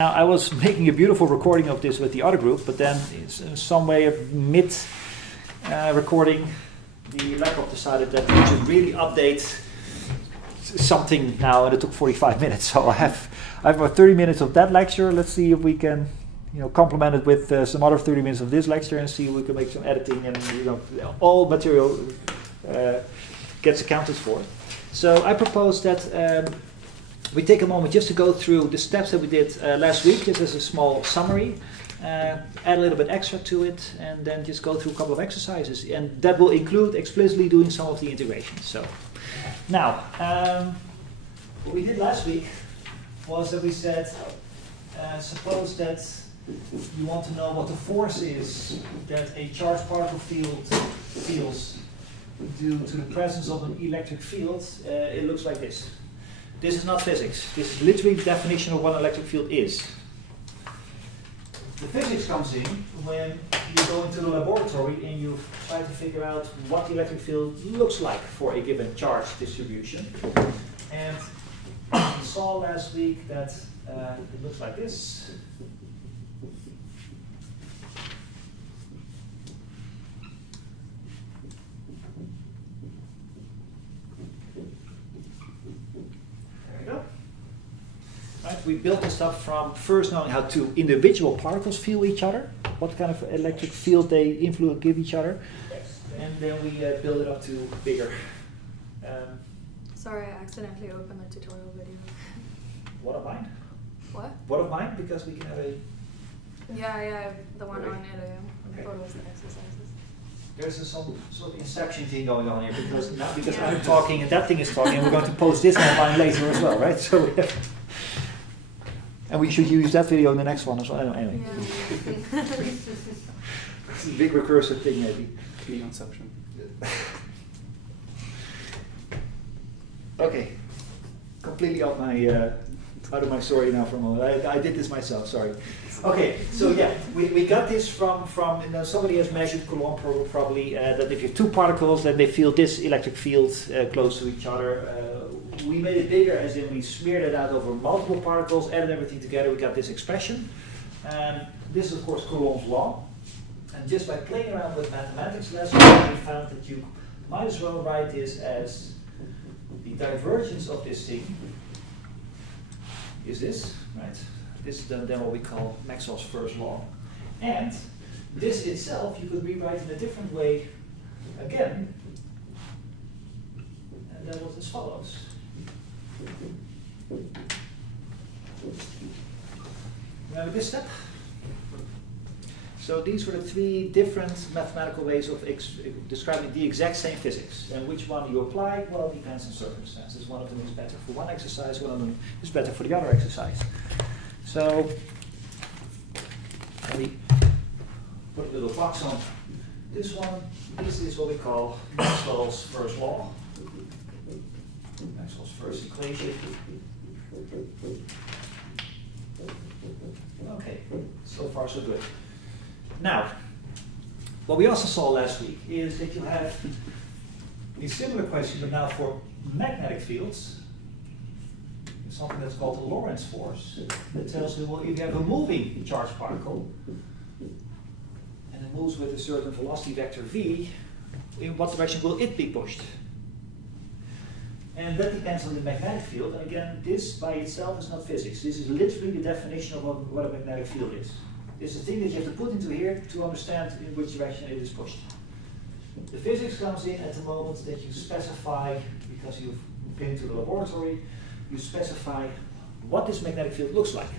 Now, I was making a beautiful recording of this with the other group, but then in some way of mid-recording, the laptop decided that we should really update something now, and it took 45 minutes. So I have about 30 minutes of that lecture. Let's see if we can, complement it with some other 30 minutes of this lecture, and see if we can make some editing, and all material gets accounted for. So I propose that we take a moment just to go through the steps that we did last week. This is a small summary. Add a little bit extra to it, and then just go through a couple of exercises. And that will include explicitly doing some of the integrations. So now, what we did last week was that we said, suppose that you want to know what the force is that a charged particle field feels due to the presence of an electric field. It looks like this. This is not physics. This is literally the definition of what an electric field is. The physics comes in when you go into the laboratory and you try to figure out what the electric field looks like for a given charge distribution. And we saw last week that it looks like this. Right, we built this up from first knowing how two individual particles feel each other, what kind of electric field they give each other, and then we build it up to bigger. Sorry, I accidentally opened the tutorial video. What of mine? What? What of mine? Because we can have a... Yeah, the one on it. Okay. I thought it was the exercises. There's some sort of inception thing going on here, because I'm talking and that thing is talking, and we're going to post this online later as well, right? So we have... And we should use that video in the next one as well. Anyway. Yeah. It's a big recursive thing, maybe. The inception. Okay. Completely out of my story now for a moment. I did this myself, sorry. Okay, so yeah, we got this from somebody has measured Coulomb probably, that if you have two particles, then they feel this electric field close to each other. We made it bigger, as in we smeared it out over multiple particles, added everything together, we got this expression. And this is, of course, Coulomb's law. And just by playing around with mathematics last week, we found that you might as well write this as the divergence of this thing is this, right? This is then what we call Maxwell's first law. And this itself you could rewrite in a different way again. And that was as follows. Remember this step? So these were the three different mathematical ways of describing the exact same physics. And which one you apply, well, it depends on circumstances. One of them is better for one exercise, one of them is better for the other exercise. So let me put a little box on this one. This is what we call Maxwell's first law. Maxwell's first equation. Okay, so far so good. Now, what we also saw last week is that you have a similar question, but now for magnetic fields. Something that's called the Lorentz force that tells you, well, if you have a moving charged particle and it moves with a certain velocity vector v, in what direction will it be pushed? And that depends on the magnetic field. And again, this by itself is not physics. This is literally the definition of what a magnetic field is. It's a thing that you have to put into here to understand in which direction it is pushed. The physics comes in at the moment that you specify, because you've been to the laboratory, you specify what this magnetic field looks like.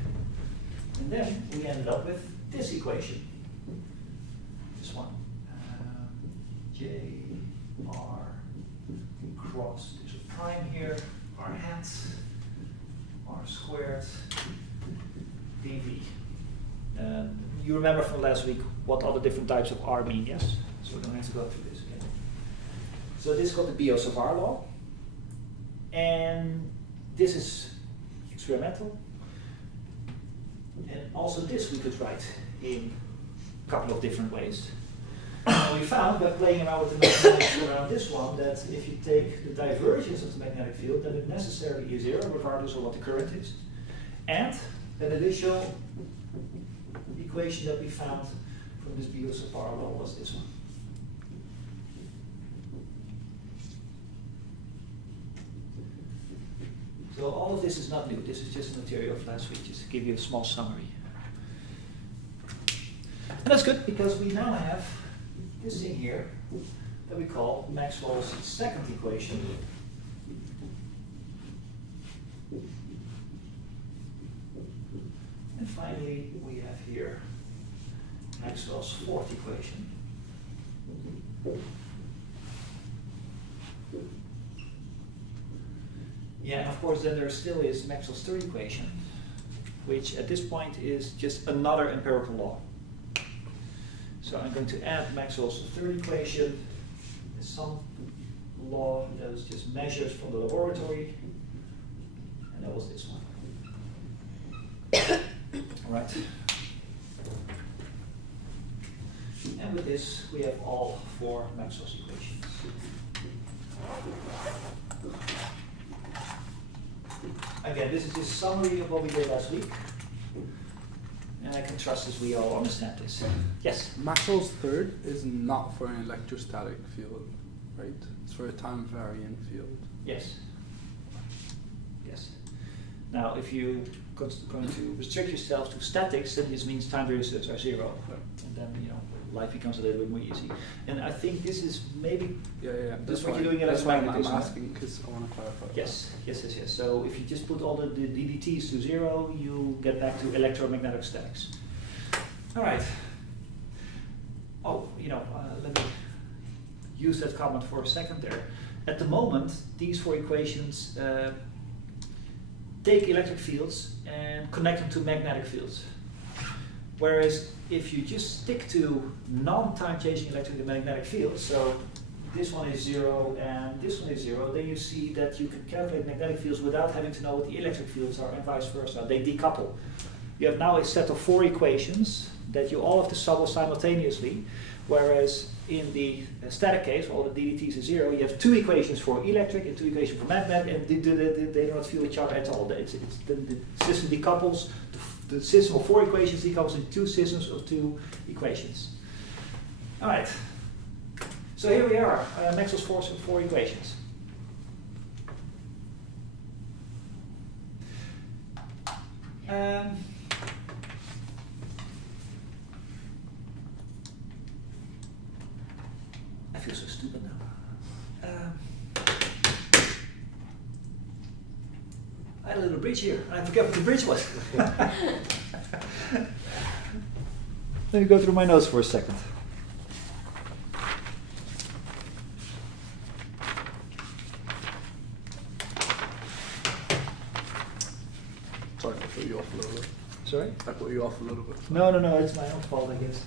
And then we ended up with this equation. This one. J R cross, there's a prime here, R hat, R squared, dV. You remember from last week what all the different types of R mean, yes? So we don't have to go through this again. So this is called the Bios of R law. And this is experimental. And also this we could write in a couple of different ways. And we found by playing around with the mathematics around this one that if you take the divergence of the magnetic field, then it necessarily is zero regardless of what the current is. And An additional equation that we found from this Biot parallel was this one. So all of this is not new. This is just material of last week, just to give you a small summary. And that's good because we now have this thing here that we call Maxwell's second equation. And finally, we have here Maxwell's fourth equation. Yeah, and of course then there still is Maxwell's third equation, which at this point is just another empirical law. So I'm going to add Maxwell's third equation, some law that was just measured from the laboratory, and that was this one. All right. And with this, we have all four Maxwell's equations. Again, this is just a summary of what we did last week. And I can trust as we all understand this. Yes? Maxwell's third is not for an electrostatic field, right? It's for a time-varying field. Yes. Yes. Now, if you going to restrict yourself to statics, then this means time derivatives are zero. And then, you know, life becomes a little bit more easy. And I think this is maybe this is what you're doing in electromagnetism. I'm asking because I want to clarify. Yes, yes, yes, yes. So if you just put all the DDTs to zero, you get back to electromagnetic statics. All right. Oh, you know, let me use that comment for a second there. At the moment, these four equations take electric fields and connect them to magnetic fields. Whereas if you just stick to non-time changing electromagnetic fields, so this one is zero and this one is zero, then you see that you can calculate magnetic fields without having to know what the electric fields are and vice versa. They decouple. You have now a set of four equations that you all have to solve simultaneously, whereas in the static case, all the DDTs is zero, you have two equations for electric and two equations for magnetic, and they do not feel each other at all. The system decouples. The system of four equations decouples into two systems of two equations. All right. So here we are, Maxwell's four equations. I feel so stupid now. I had a little bridge here, and I forgot what the bridge was. Let me go through my notes for a second. Sorry, I put you off a little bit. Sorry? I put you off a little bit. No, it's my own fault, I guess.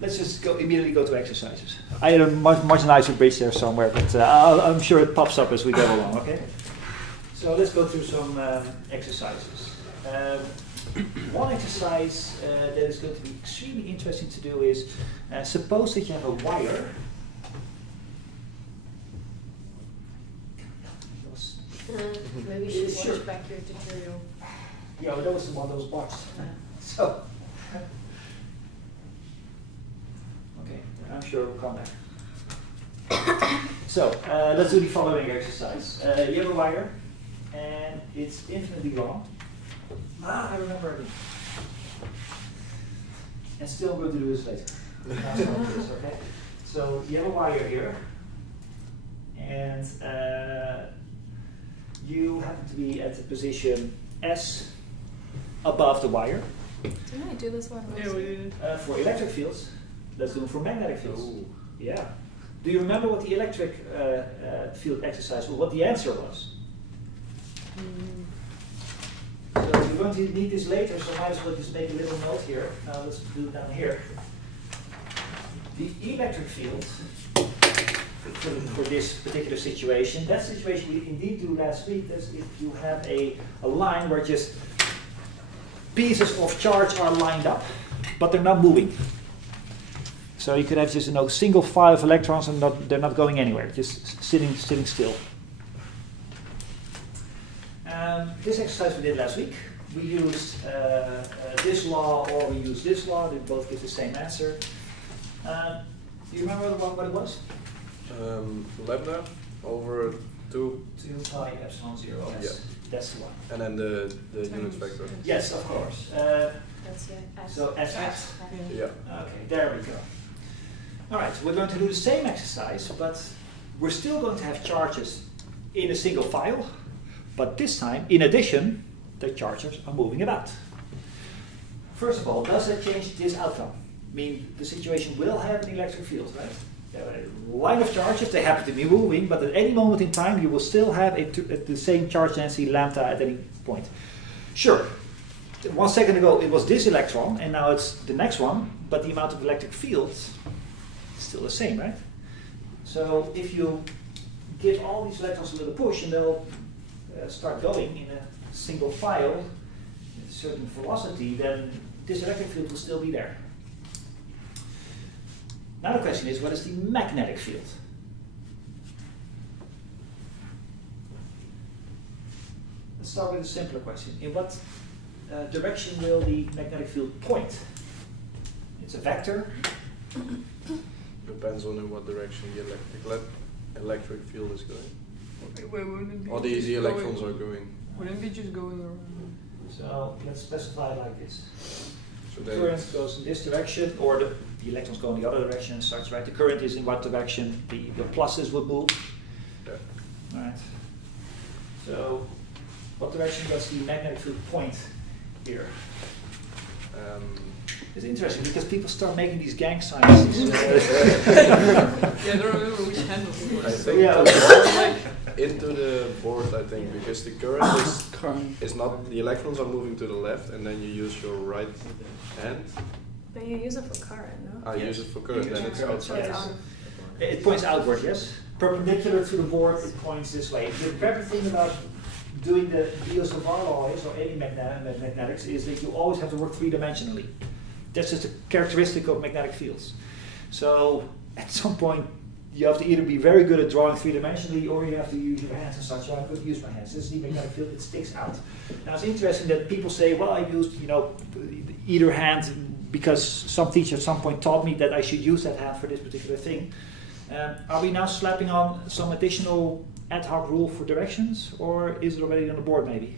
Let's just immediately go to exercises. I had a much nicer bridge there somewhere, but I'm sure it pops up as we go along, okay? So let's go through some exercises. One exercise that is going to be extremely interesting to do is, suppose that you have a wire. Maybe you should watch back your tutorial. Yeah, well, that was the one that was watched. So, okay, I'm sure we'll come back. So, let's do the following exercise. You have a wire, and it's infinitely long. I remember it. And still I'm going to do this later. Okay? So, you have a wire here, and you happen to be at the position S above the wire. Didn't I do this one? Yeah, we did. For electric fields, let's do it for magnetic fields. Ooh. Yeah. Do you remember what the electric field exercise was, what the answer was? So you're going to need this later, so might as well just make a little note here. Now let's do it down here. The electric field for this particular situation, that situation we indeed do last week, that's if you have a line where just pieces of charge are lined up, but they're not moving. So you could have just single file of electrons and they're not going anywhere, just sitting still. This exercise we did last week. we used this law or we used this law. They both give the same answer. Do you remember what it was? Lambda over 2 pi epsilon 0. Yes, yeah. That's the one. And then the unit vector. Yes, of course. That's S. So S hat. Yeah. Okay, there we go. All right, so we're going to do the same exercise, but we're still going to have charges in a single file, but this time, in addition, the charges are moving about. First of all, does that change this outcome? I mean, the situation will have an electric field, right? There are a line of charges, they happen to be moving, but at any moment in time, you will still have the same charge density lambda at any point. Sure, 1 second ago it was this electron, and now it's the next one, but the amount of electric field is still the same, right? So if you give all these electrons a little push, and they'll start going in a single file at a certain velocity, then this electric field will still be there. Now the question is, what is the magnetic field? Let's start with a simpler question. In what direction will the magnetic field point? It's a vector. Depends on in what direction the electric field is going. Wait, wouldn't it be Or just the electrons going, are going. Wouldn't it be just going around? So let's specify it like this. So The then current goes in this direction, or the electrons go in the other direction and such, right? The current is in what direction the pluses would move. yeah. Right. So, what direction does the magnetic field point here? It's interesting because people start making these gang signs. Yeah, I don't remember which handle it I was. think Yeah, it's like into the board, I think, because the current is not, the electrons are moving to the left, and then you use your right hand. But you use it for current, no? I Yes. use it for current, You use then it it's for current, So outside. it's yes. out of the board. It points outward, yes? Perpendicular to the board, it points this way. The clever thing about doing the Biot-Savart law is, or any magnetics, is that you always have to work three-dimensionally. That's just a characteristic of magnetic fields. So at some point, you have to either be very good at drawing three-dimensionally, or you have to use your hands and such. So I'm going to use my hands. This is the magnetic field; it sticks out. Now it's interesting that people say, "Well, I used, either hand because some teacher at some point taught me that I should use that hand for this particular thing." Are we now slapping on some additional ad hoc rule for directions, or is it already on the board? Maybe.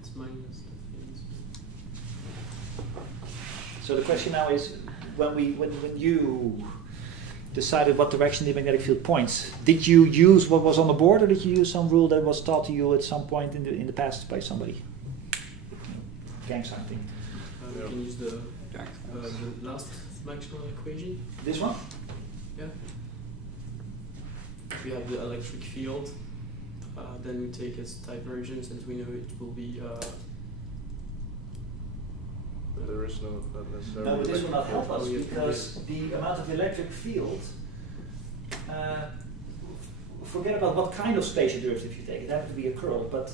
It's minus the fields. So the question now is, when you decided what direction the magnetic field points, did you use what was on the board, or did you use some rule that was taught to you at some point in the past by somebody? Gang sign thing. We can use the last Maxwell equation. This one? Yeah. We have the electric field. Then we take its divergence, and we know it will be. There is not necessarily. No, but this will not help us Oh, yeah. because the amount of electric field. Forget about what kind of spatial derivative you take. It happens to be a curl, but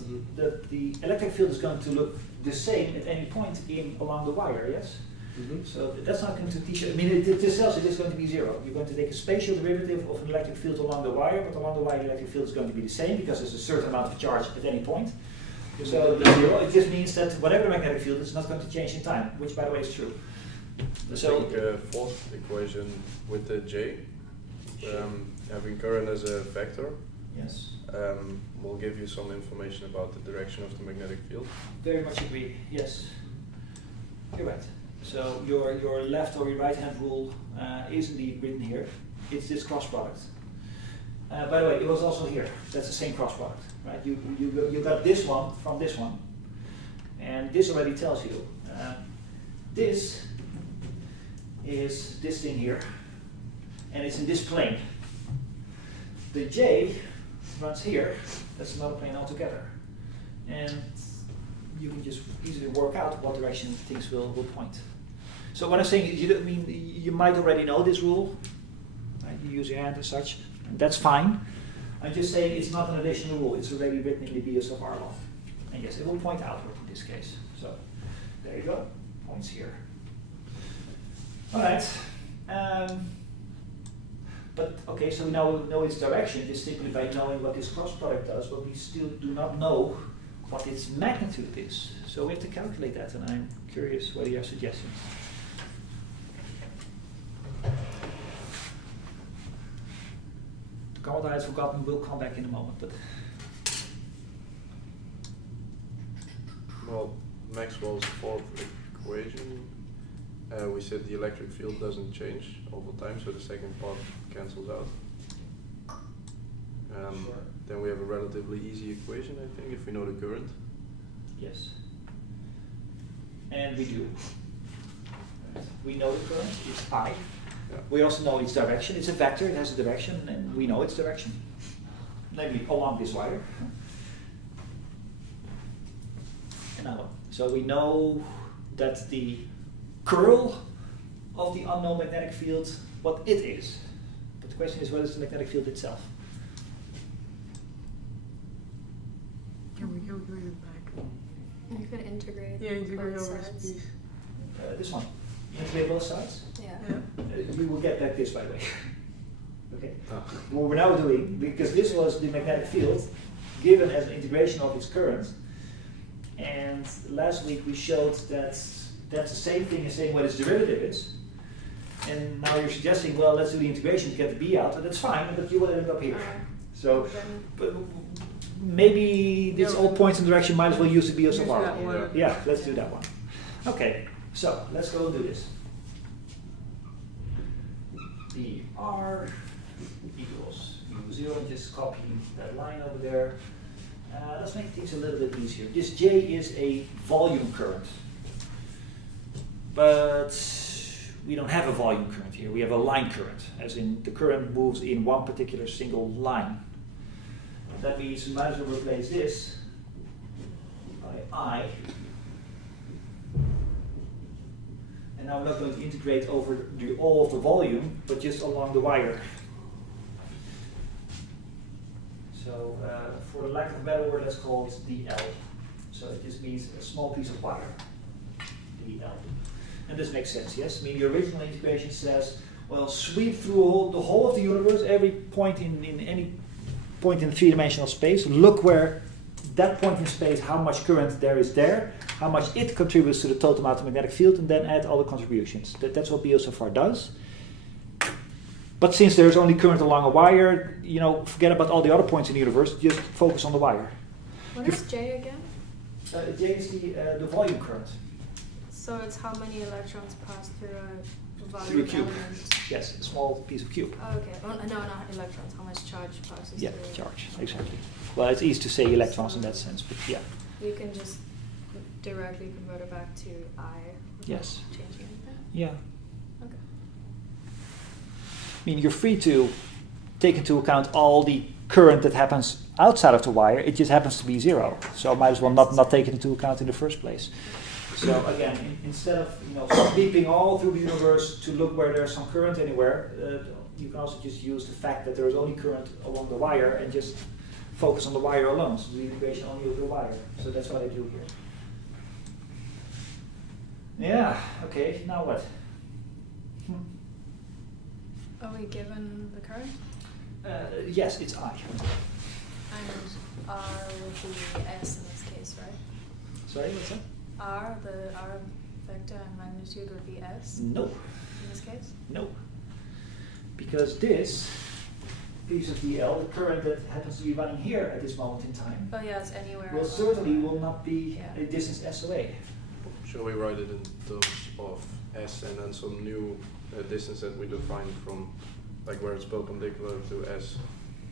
the electric field is going to look the same at any point along the wire. Yes. So that's not going to teach you. I mean, it tells you it's going to be zero. You're going to take a spatial derivative of an electric field along the wire, but along the wire the electric field is going to be the same because there's a certain amount of charge at any point. So the zero, it just means that whatever the magnetic field is not going to change in time, which by the way is true. I So think fourth equation with the J, having current as a vector, yes, will give you some information about the direction of the magnetic field. very much agree. Yes, you're right. So your left or your right hand rule is indeed written here. It's this cross product. By the way, it was also here. That's the same cross product, right? You got this one from this one, and this already tells you this is this thing here, and it's in this plane. The J runs here. That's another plane altogether, and you can just easily work out what direction things will point. So what I'm saying is, you might already know this rule. Right? You use your hand and such, and that's fine. I'm just saying it's not an additional rule. It's already written in the Biot-Savart law. And yes, it will point outward in this case. So there you go. Points here. All right. But okay, so we now know its direction just simply by knowing what this cross product does, but we still do not know what its magnitude is. So we have to calculate that, and I'm curious what are your suggestions. The comment I had forgotten will come back in a moment, but Well, Maxwell's fourth equation, we said the electric field doesn't change over time, so the second part cancels out. Then we have a relatively easy equation, I think, if we know the current. yes. And we do. We know the current, it's I. Yeah. We also know its direction. It's a vector, it has a direction, and we know its direction. Namely, along this wire. And now, so we know that the curl of the unknown magnetic field, what it is. But the question is, what is the magnetic field itself? You can integrate both sides. This one. Integrate both sides? Yeah. We will get back this, by the way. Okay. Ah. What we're now doing, because this was the magnetic field given as an integration of its current, and last week we showed that that's the same thing as saying what its derivative is. And now you're suggesting, well, let's do the integration to get the b out, and that's fine, but you will end up here. So, but maybe this all points in direction, might as well use the b so far. Yeah, let's do that one. Okay, so let's go and do this. dr equals u0, and just copy that line over there. Let's make things a little bit easier. This J is a volume current, but we don't have a volume current here. We have a line current, as in the current moves in one particular single line. That means we might as well replace this by I. And now we're not going to integrate over all of the volume, but just along the wire. So for the lack of a better word, let's call it dl. So it just means a small piece of wire, dl. And this makes sense, yes? I mean, the original integration says, well, sweep through the whole of the universe, every point in any point in three-dimensional space, look where that point in space, how much current there is there, how much it contributes to the total amount of magnetic field, and then add all the contributions. That's what BO so far does. But since there's only current along a wire, you know, forget about all the other points in the universe, just focus on the wire. What is J again? J is the volume current. So it's how many electrons pass through a volume Through a cube. element. Yes, a small piece of cube. Oh, okay. Oh, no, not electrons. How much charge passes Yeah, through? charge, exactly. Well, it's easy to say electrons in that sense, but yeah. You can just directly convert it back to I without Yes. changing anything? Yeah. Okay. I mean, you're free to take into account all the current that happens outside of the wire. It just happens to be zero, so might as well not take it into account in the first place. So again, instead of sweeping all through the universe to look where there's some current anywhere, you can also just use the fact that there is only current along the wire and just focus on the wire alone. So the integration only over the wire. So that's what I do here. Yeah. Okay. Now what? Are we given the current? Yes, it's I. And R would be S in this case, right? Sorry, what's that? The R vector and magnitude would be S No. in this case? No. Because this piece of DL, the current that happens to be running here at this moment in time, Oh yeah, it's anywhere. will along certainly the will not be Yeah. a distance S away. Shall we write it in terms of S and then some new distance that we define from like where it's perpendicular to S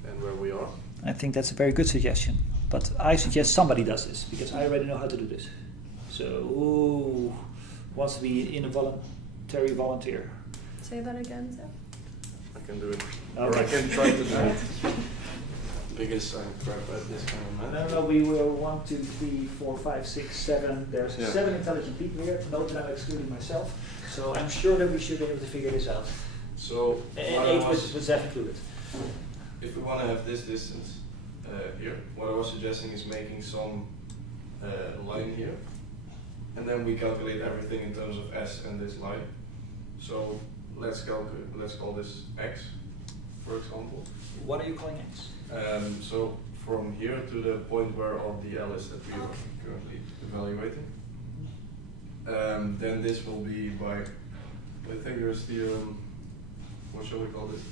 and where we are? I think that's a very good suggestion. But I suggest somebody does this, because I already know how to do this. So, who wants to be an involuntary volunteer? Say that again, Seth? I can do it. Okay. Or I can try to do it. Because I'm crap at this kind of math. No, we were 1, 2, 3, 4, 5, 6, 7. There's Yeah. 7 intelligent people here. Note that I'm excluding myself. So I'm sure that we should be able to figure this out. So And what 8 I with Zeph included. if we want to have this distance here, what I was suggesting is making some line here, and then we calculate everything in terms of S and this line. So let's call this X, for example. What are you calling X? So from here to the point where all the L is that we are currently evaluating. Then this will be by Pythagoras theorem. What shall we call this?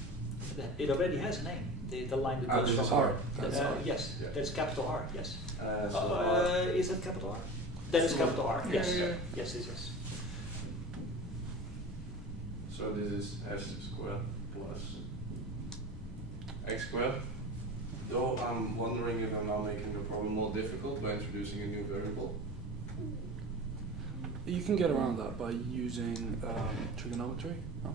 It already has a name. The line that goes this from is R. R. That's R. Yes, Yeah. that's capital R. Yes. So Is that capital R? That is capital R. Yes. Yeah. Yes, it is. So this is s squared plus x squared. Though I'm wondering if I'm now making the problem more difficult by introducing a new variable. You can get around that by using trigonometry. No?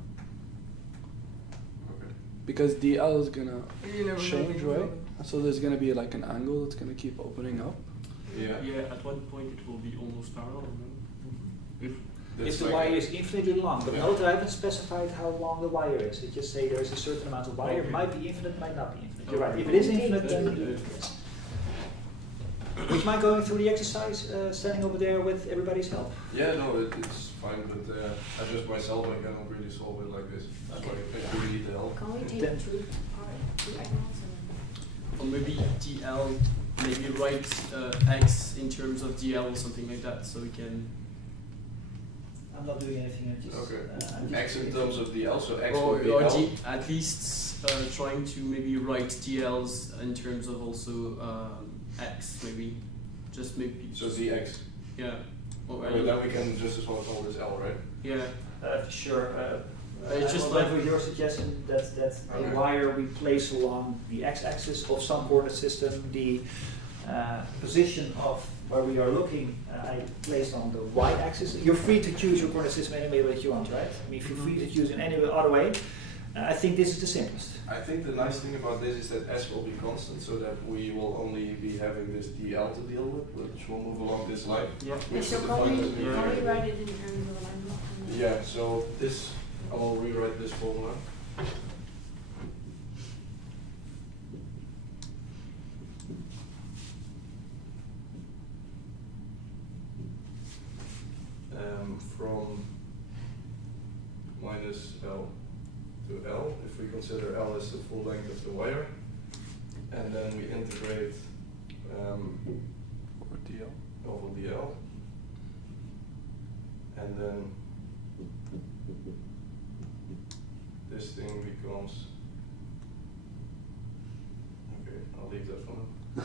Okay. Because DL is gonna You never know. change, right? So there's gonna be like an angle that's gonna keep opening up. Yeah. Yeah, at one point it will be almost parallel. No? If If the wire is infinitely long, but note I haven't specified how long the wire is. It just say there is a certain amount of wire. Okay. Might be infinite, might not be infinite. You're right. If it is infinite, then yes. Would you mind going through the exercise, standing over there with everybody's help? Yeah, no, it's fine, but I just myself I cannot really solve it like this. That's why I really need the help. Can we take Then- two angles or maybe DL, maybe write X in terms of DL or something like that, so we can. I'm not doing anything. I'm just, Okay. I'm just X in terms of DL, so X Or, would be or L. at least trying to maybe write DLs in terms of also X, maybe. Just maybe. So ZX. Yeah. Or, Okay, then we can just as well call this L, right? yeah. Sure. It's just like like- with your suggestion that Okay. a wire we place along the x-axis of some coordinate system, the position of where we are looking, I placed on the y-axis. You're free to choose your coordinate system any way that you want, right? I mean, if you're free to choose in any other way, I think this is the simplest. I think the nice thing about this is that S will be constant, so that we will only be having this DL to deal with, which will move along this line. Yeah. Yeah, so can we write it in terms of alignment? Yeah, so this, I will rewrite this formula. From minus L to L, if we consider L as the full length of the wire, and then we integrate Over DL. over DL, and then this thing becomes, okay, I'll leave that for now.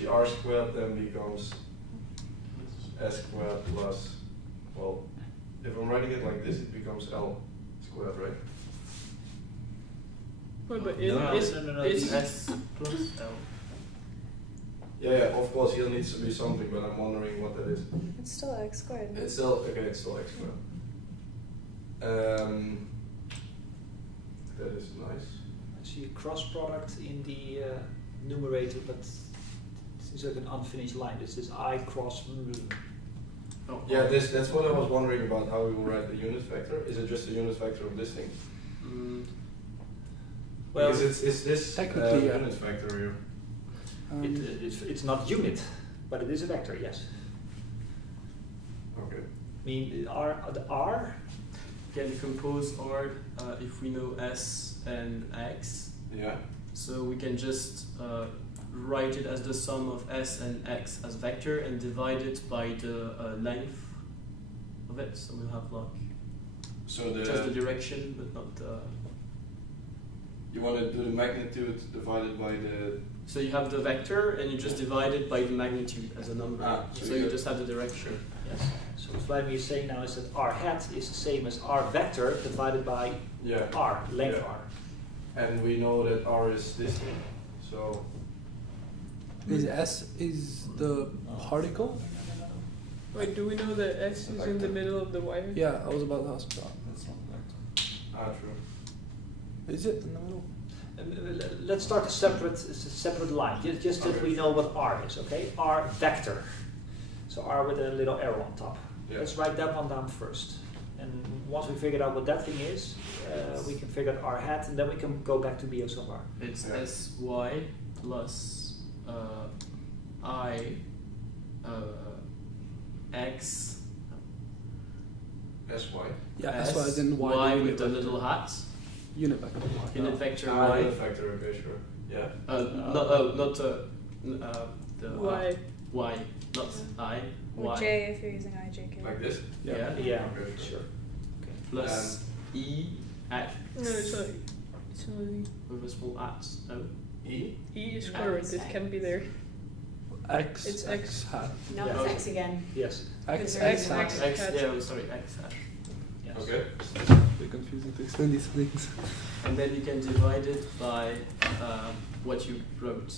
The R squared then becomes S squared plus, well, if I'm writing it like this, it becomes L squared, right? But No, it's the- S plus L. Yeah, of course, here needs to be something, but I'm wondering what that is. It's still x squared. It's still, okay, it's still X squared. That is nice. I see a cross product in the numerator, but it's like an unfinished line. This is I cross. Oh, Yeah, that's what I was wondering about, how we will write the unit vector. Is it just a unit vector of this thing? Well, Because it's this technically, yeah. unit vector here. it's not unit, but it is a vector. Yes. Okay. I mean, the R. Can decompose R if we know S and X. Yeah. So we can just write it as the sum of S and X as vector and divide it by the length of it. So we'll have like So just the direction, but not the. you want to do the magnitude divided by the. So you have the vector and you just divide it by the magnitude as a number. Ah, so so you you- just have the direction. Yes. So what Vladimir is saying now is that R hat is the same as R vector divided by Yeah. R, length Yeah. R. And we know that R is this thing. So Is S is the particle? Wait, do we know that S is in the middle of the wire? Yeah, I was about to ask that. true. Is it in the middle? Let's start a separate line, just that we know what R is, okay? R vector. So R with a little arrow on top. Yeah. Let's write that one down first. And once we figured out what that thing is, we can figure out R hat, and then we can go back to B sub R. It's Yeah. SY plus I X SY. Yeah, that's why I didn't Y with the little hat. Unit vector. Unit vector Ah, Y. unit vector, okay, sure. Yeah. Not the Y. Y, not I. Or Y. J if you're using IJK. Like this? Yeah. Yeah, Okay. sure. Plus E X. No, it's only With a small at. No. E? E is current. It can be there. X. It's X. hat. Now Yeah. it's X again. Yes. X. X, X. X. hat. Yeah. Sorry. X hat. Yes. Okay. It's a bit confusing to explain these things. And then you can divide it by what you wrote.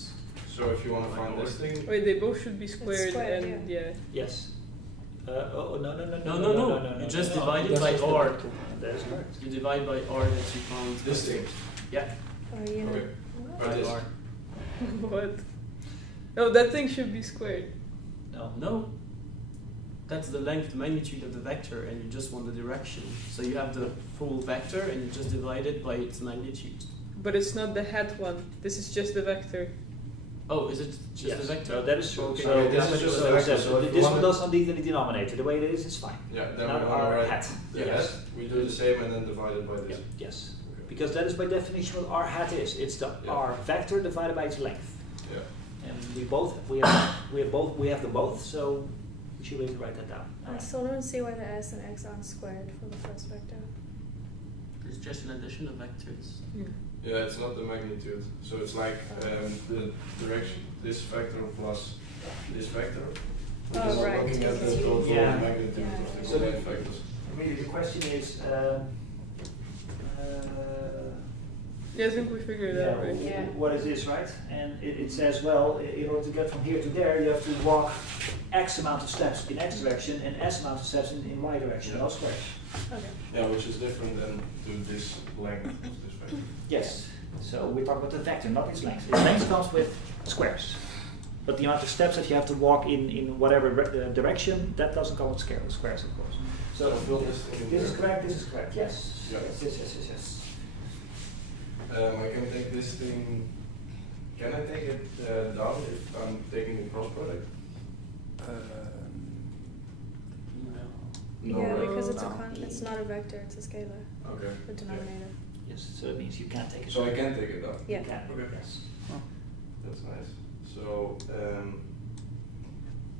So if you want to find this thing, Wait, they both should be squared, squared, and yeah. Yes. Oh, no. No. You just divide it by R. That is correct. You divide by R that you found. this thing. Yeah. Or you know. Okay. By Or this. R. What? Oh, that thing should be squared. No. No. That's the length, the magnitude of the vector, and you just want the direction. So you have the full vector, and you just divide it by its magnitude. But it's not the hat one. This is just the vector. Oh, is it just Yes. the vector? No, that is true. Okay. So Okay, this this is is just just a a vector. vector, so if you This one want does not need the denominator. The way it is fine. Yeah, then Now we want to our write hat. the Yes. hat. We do the same and then divide it by this. Yeah. Yes. Okay. Because that is by definition what r hat is. It's the Yeah. r vector divided by its length. Yeah. And we have the both, so we should be able to write that down. I still don't see why the S and X aren't squared for the first vector. It's just an addition of vectors. Yeah, it's not the magnitude. So it's like the direction, this vector plus this vector. We're Oh, just right. looking at the Yeah. total Yeah. magnitude Yeah. of the So combined vectors. Really, the question is, Yeah, I think we figured it out, right? Yeah. what is this, right? And it says, well, in order to get from here to there, you have to walk X amount of steps in X direction and S amount of steps in Y direction, Yeah. no squares. Okay. Yeah, which is different than to this length of this vector. Yes. So we're talking about the vector, not its length. Its length comes with squares. But the amount of steps that you have to walk in whatever direction, that doesn't come with squares, of course. So fill this thing in This is there. correct, this is correct, yes. Yeah. Yes. I can take this thing. Can I take it down if I'm taking a cross product? Yeah, right? because it's No. it's not a vector, it's a scalar, Okay. the denominator. Yes, so it means you can't take it. So I can take it down. Yeah. You can, Okay. yes. That's nice. So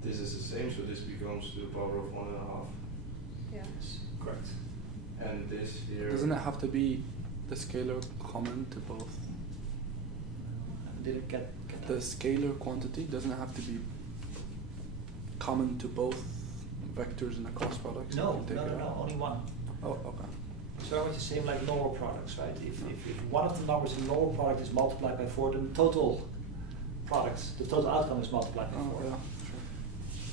this is the same. So this becomes to the power of 1.5, Yeah. Yes, correct. and this here. Doesn't it have to be the scalar common to both? Didn't get The scalar quantity doesn't it have to be common to both vectors in a cross product? so you No, can take it out? only one. Oh, okay. So it's the same like lower products, right? If one of the numbers in lower product is multiplied by 4, then the total product, the total outcome is multiplied by 4. Oh, yeah,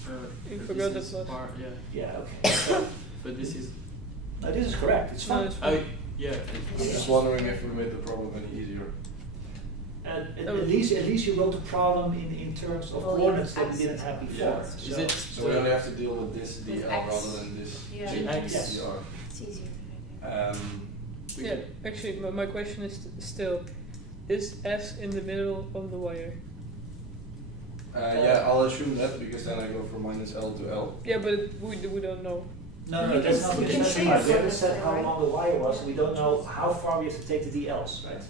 sure. You But forgot this the is plus. Yeah, okay. But this is. No, this is correct, it's No, fine. it's Oh, fine. yeah. I'm just wondering if we made the problem any easier. At least you wrote the problem in terms of Well, coordinates yeah, that we didn't have before. Yeah. Is So- it So we only have to deal with this With DL X. rather than this Yeah. GX. Yes. GR. It's easier. I think. We Yeah, can- actually, my question is still, is S in the middle of the wire? yeah, I'll assume that because then I go from minus L to L. Yeah, but we don't know. No, You that's can- not you the can question. see We it haven't said how right? long the wire was, we don't know how far we have to take the DLs, right?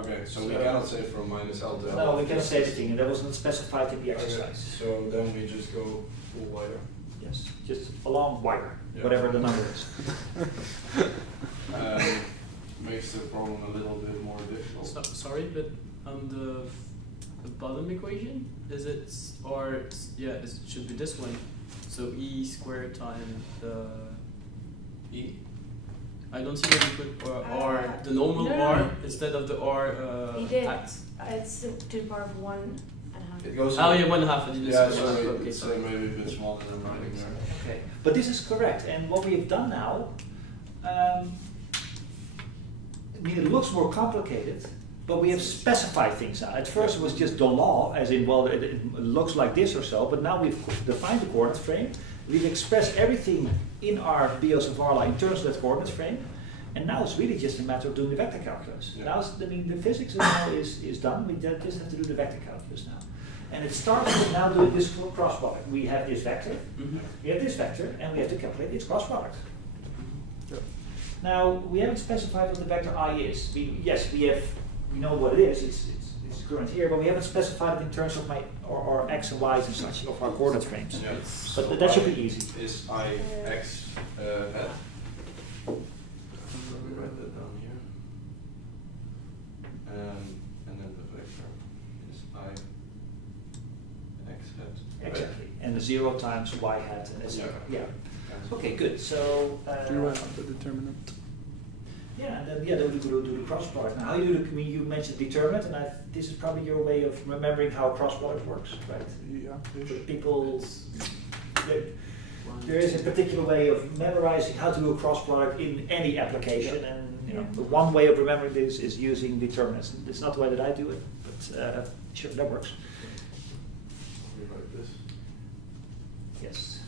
Okay, so we So- cannot say from minus L to L. No, we cannot say anything, and that was not specified in the Okay, exercise. so then we just go full wire. Yes, just a long wire, Yeah. whatever the number is. Makes the problem a little bit more difficult. Sorry, but on the bottom equation, is it it should be this one. So E squared times the E? I don't see that you put R, Ah, the normal no, no, R no. instead of the R. You did. Hat. It's to the power of 1.5. It goes. Oh yeah, 1.5. I didn't Yeah, see sorry, okay, it's sorry. maybe a bit smaller than writing there. Okay, but this is correct, and what we have done now, I mean, it looks more complicated, but we have specified things now. At first it was just the law, as in, well, it looks like this or so, but now we've defined the coordinate frame, we've expressed everything in our BOS of Varla in terms of that coordinate frame, and now it's really just a matter of doing the vector calculus. Yeah. Now, the physics now is done, we just have to do the vector calculus now. And it starts with now doing this cross product. We have this vector, Mhm. we have this vector, and we have to calculate its cross product. Yep. Now, we haven't specified what the vector I is. We we know what it is. It's current here, but we haven't specified it in terms of our x and y's and such of our coordinate frames. Yeah. But that should be easy. Is I x hat? We write that down here. And then the vector is I x hat. Exactly. And the 0 times y hat and etc. Yeah. Okay, good. So You write out the determinant. yeah, and then do the cross product. Now, how you do the? You mentioned determinant, and this is probably your way of remembering how cross product works, right? Yeah. For people, there is a particular way of memorizing how to do a cross product in any application, and the one way of remembering this is using determinants. It's not the way that I do it, but sure, that works. Rewrite this. Yes.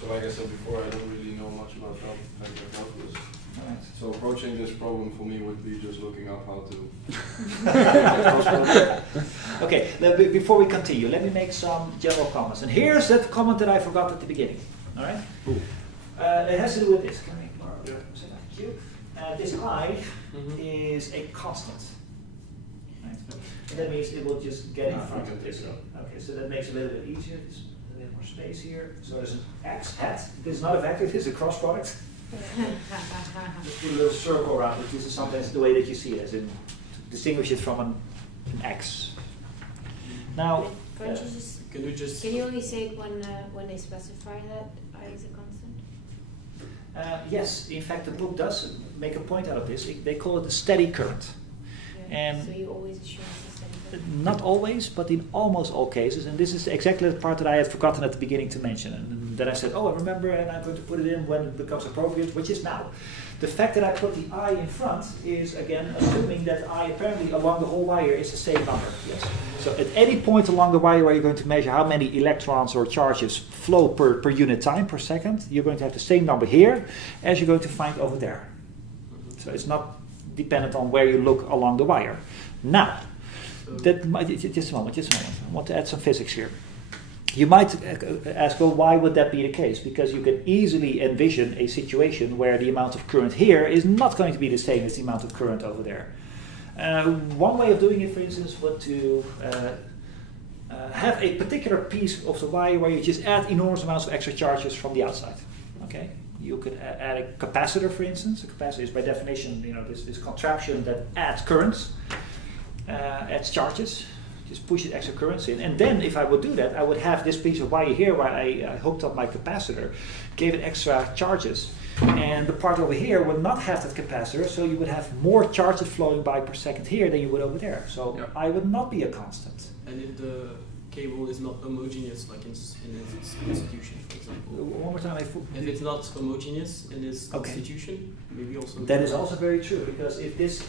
So like I said before, I don't really know much about vector calculus. All right. So approaching this problem for me would be just looking up how to. Okay, before we continue, let me make some general comments. And here's that comment that I forgot at the beginning. All right? It has to do with this. Can we borrow? Thank you. This I is a constant. Right? And that means it will just get in front of this. Okay, so that makes it a little bit easier. There's a little more space here. So there's an x hat. This is not a vector, this is a cross product. Just put a little circle around it. This is sometimes the way that you see it, as in to distinguish it from an x. Now, Can you only say it when they specify that I is a constant? yes, in fact, the book does make a point out of this. They call it a steady current. Yeah. And so you always assume it's a steady current? not always, but in almost all cases. And this is exactly the part that I had forgotten at the beginning to mention. And then I said, oh, I remember, and I'm going to put it in when it becomes appropriate, which is now. The fact that I put the I in front is, again, assuming that I apparently along the whole wire is the same number. Yes. So at any point along the wire where you're going to measure how many electrons or charges flow per unit time, per second, you're going to have the same number here as you're going to find over there. So it's not dependent on where you look along the wire. Now, just a moment. I want to add some physics here. You might ask, well, why would that be the case? Because you can easily envision a situation where the amount of current here is not going to be the same as the amount of current over there. One way of doing it, for instance, would to have a particular piece of the wire where you just add enormous amounts of extra charges from the outside. Okay, you could add a capacitor, for instance. A capacitor is by definition, this contraption that adds currents, adds charges. Just push extra currents in, and then if I would do that, I would have this piece of wire here where I hooked up my capacitor, gave it extra charges, and the part over here would not have that capacitor, so you would have more charges flowing by per second here than you would over there. So I would not be a constant. And if the cable is not homogeneous, like in its constitution, for example. One more time. If it's not homogeneous in its constitution, maybe also. That is also very true, because if this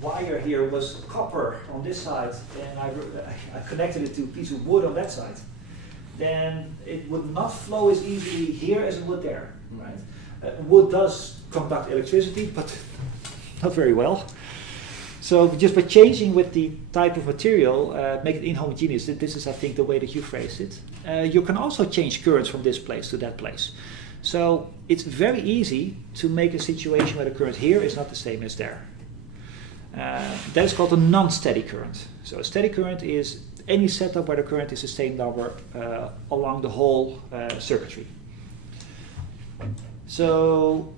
wire here was copper on this side and I connected it to a piece of wood on that side, then it would not flow as easily here as it would there. Right? Wood does conduct electricity, but not very well. So just by changing with the type of material, make it inhomogeneous. This is, I think, the way that you phrased it. You can also change currents from this place to that place. So it's very easy to make a situation where the current here is not the same as there. That is called a non-steady current. So a steady current is any setup where the current is the same number along the whole circuitry. So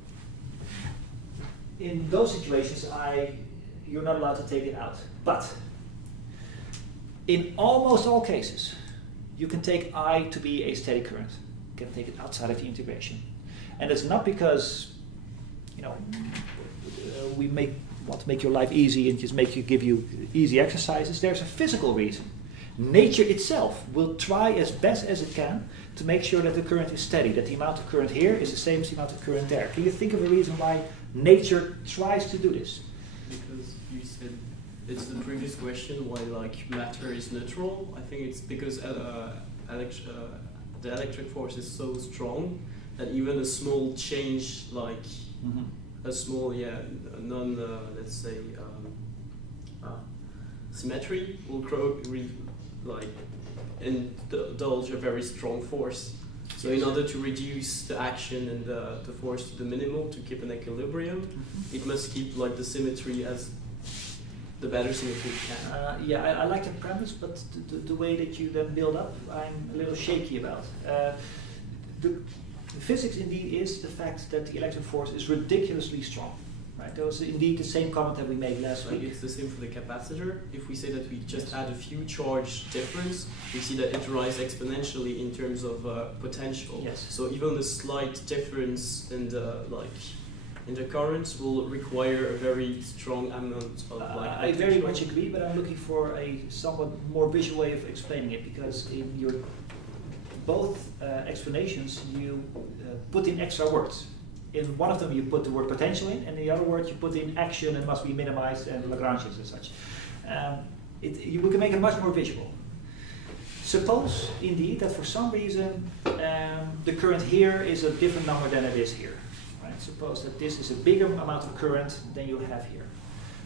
in those situations, you're not allowed to take it out. But in almost all cases, you can take I to be a steady current. You can take it outside of the integration. And it's not because we want to make your life easy and just give you easy exercises. There's a physical reason. Nature itself will try as best as it can to make sure that the current is steady, that the amount of current here is the same as the amount of current there. Can you think of a reason why nature tries to do this? Because you said it's the previous question why matter is neutral. I think it's because the electric force is so strong that even a small change a small, let's say, symmetry will indulge a very strong force. So in order to reduce the action and the force to the minimal to keep an equilibrium, it must keep like the symmetry as the better symmetry it can. Yeah, I like the premise, but the way that you then build up, I'm a little shaky about. The physics indeed is the fact that the electric force is ridiculously strong. Right? That was indeed the same comment that we made last week. It's the same for the capacitor. If we say that we just add a few charge difference, we see that it rises exponentially in terms of potential. Yes. So even a slight difference in the currents will require a very strong amount of I very much agree, but I'm looking for a somewhat more visual way of explaining it, because in your both explanations you put in extra words. In one of them you put the word potential in, and in the other word you put in action and must be minimized and Lagrangians and such. We can make it much more visual. Suppose indeed that for some reason the current here is a different number than it is here. Right? Suppose that this is a bigger amount of current than you have here.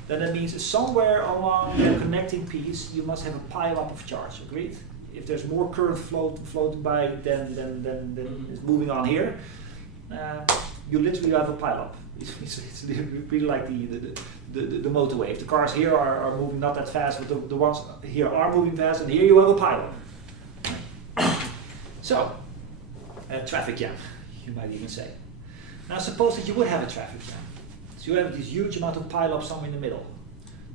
Then that means somewhere along the connecting piece you must have a pile up of charge, agreed? If there's more current floating by than is moving on here, you literally have a pile-up. It's really like the motorway. If the cars here are moving not that fast, but the ones here are moving fast, and here you have a pile-up. So, traffic jam, you might even say. Now suppose that you would have a traffic jam. So you have this huge amount of pile-up somewhere in the middle.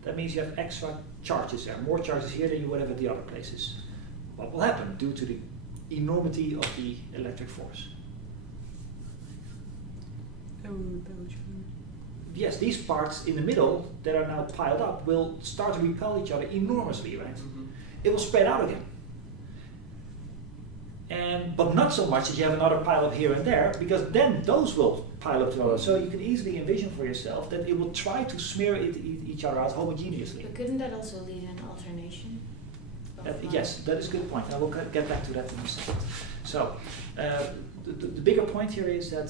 That means you have extra charges there, more charges here than you would have at the other places. What will happen due to the enormity of the electric force? Yes, these parts in the middle that are now piled up will start to repel each other enormously, right? It will spread out again. But not so much that you have another pile up here and there, because then those will pile up together. So you can easily envision for yourself that it will try to smear each other out homogeneously. But couldn't that also lead an alternation? Yes, that is a good point. I will get back to that in a second. So, the bigger point here is that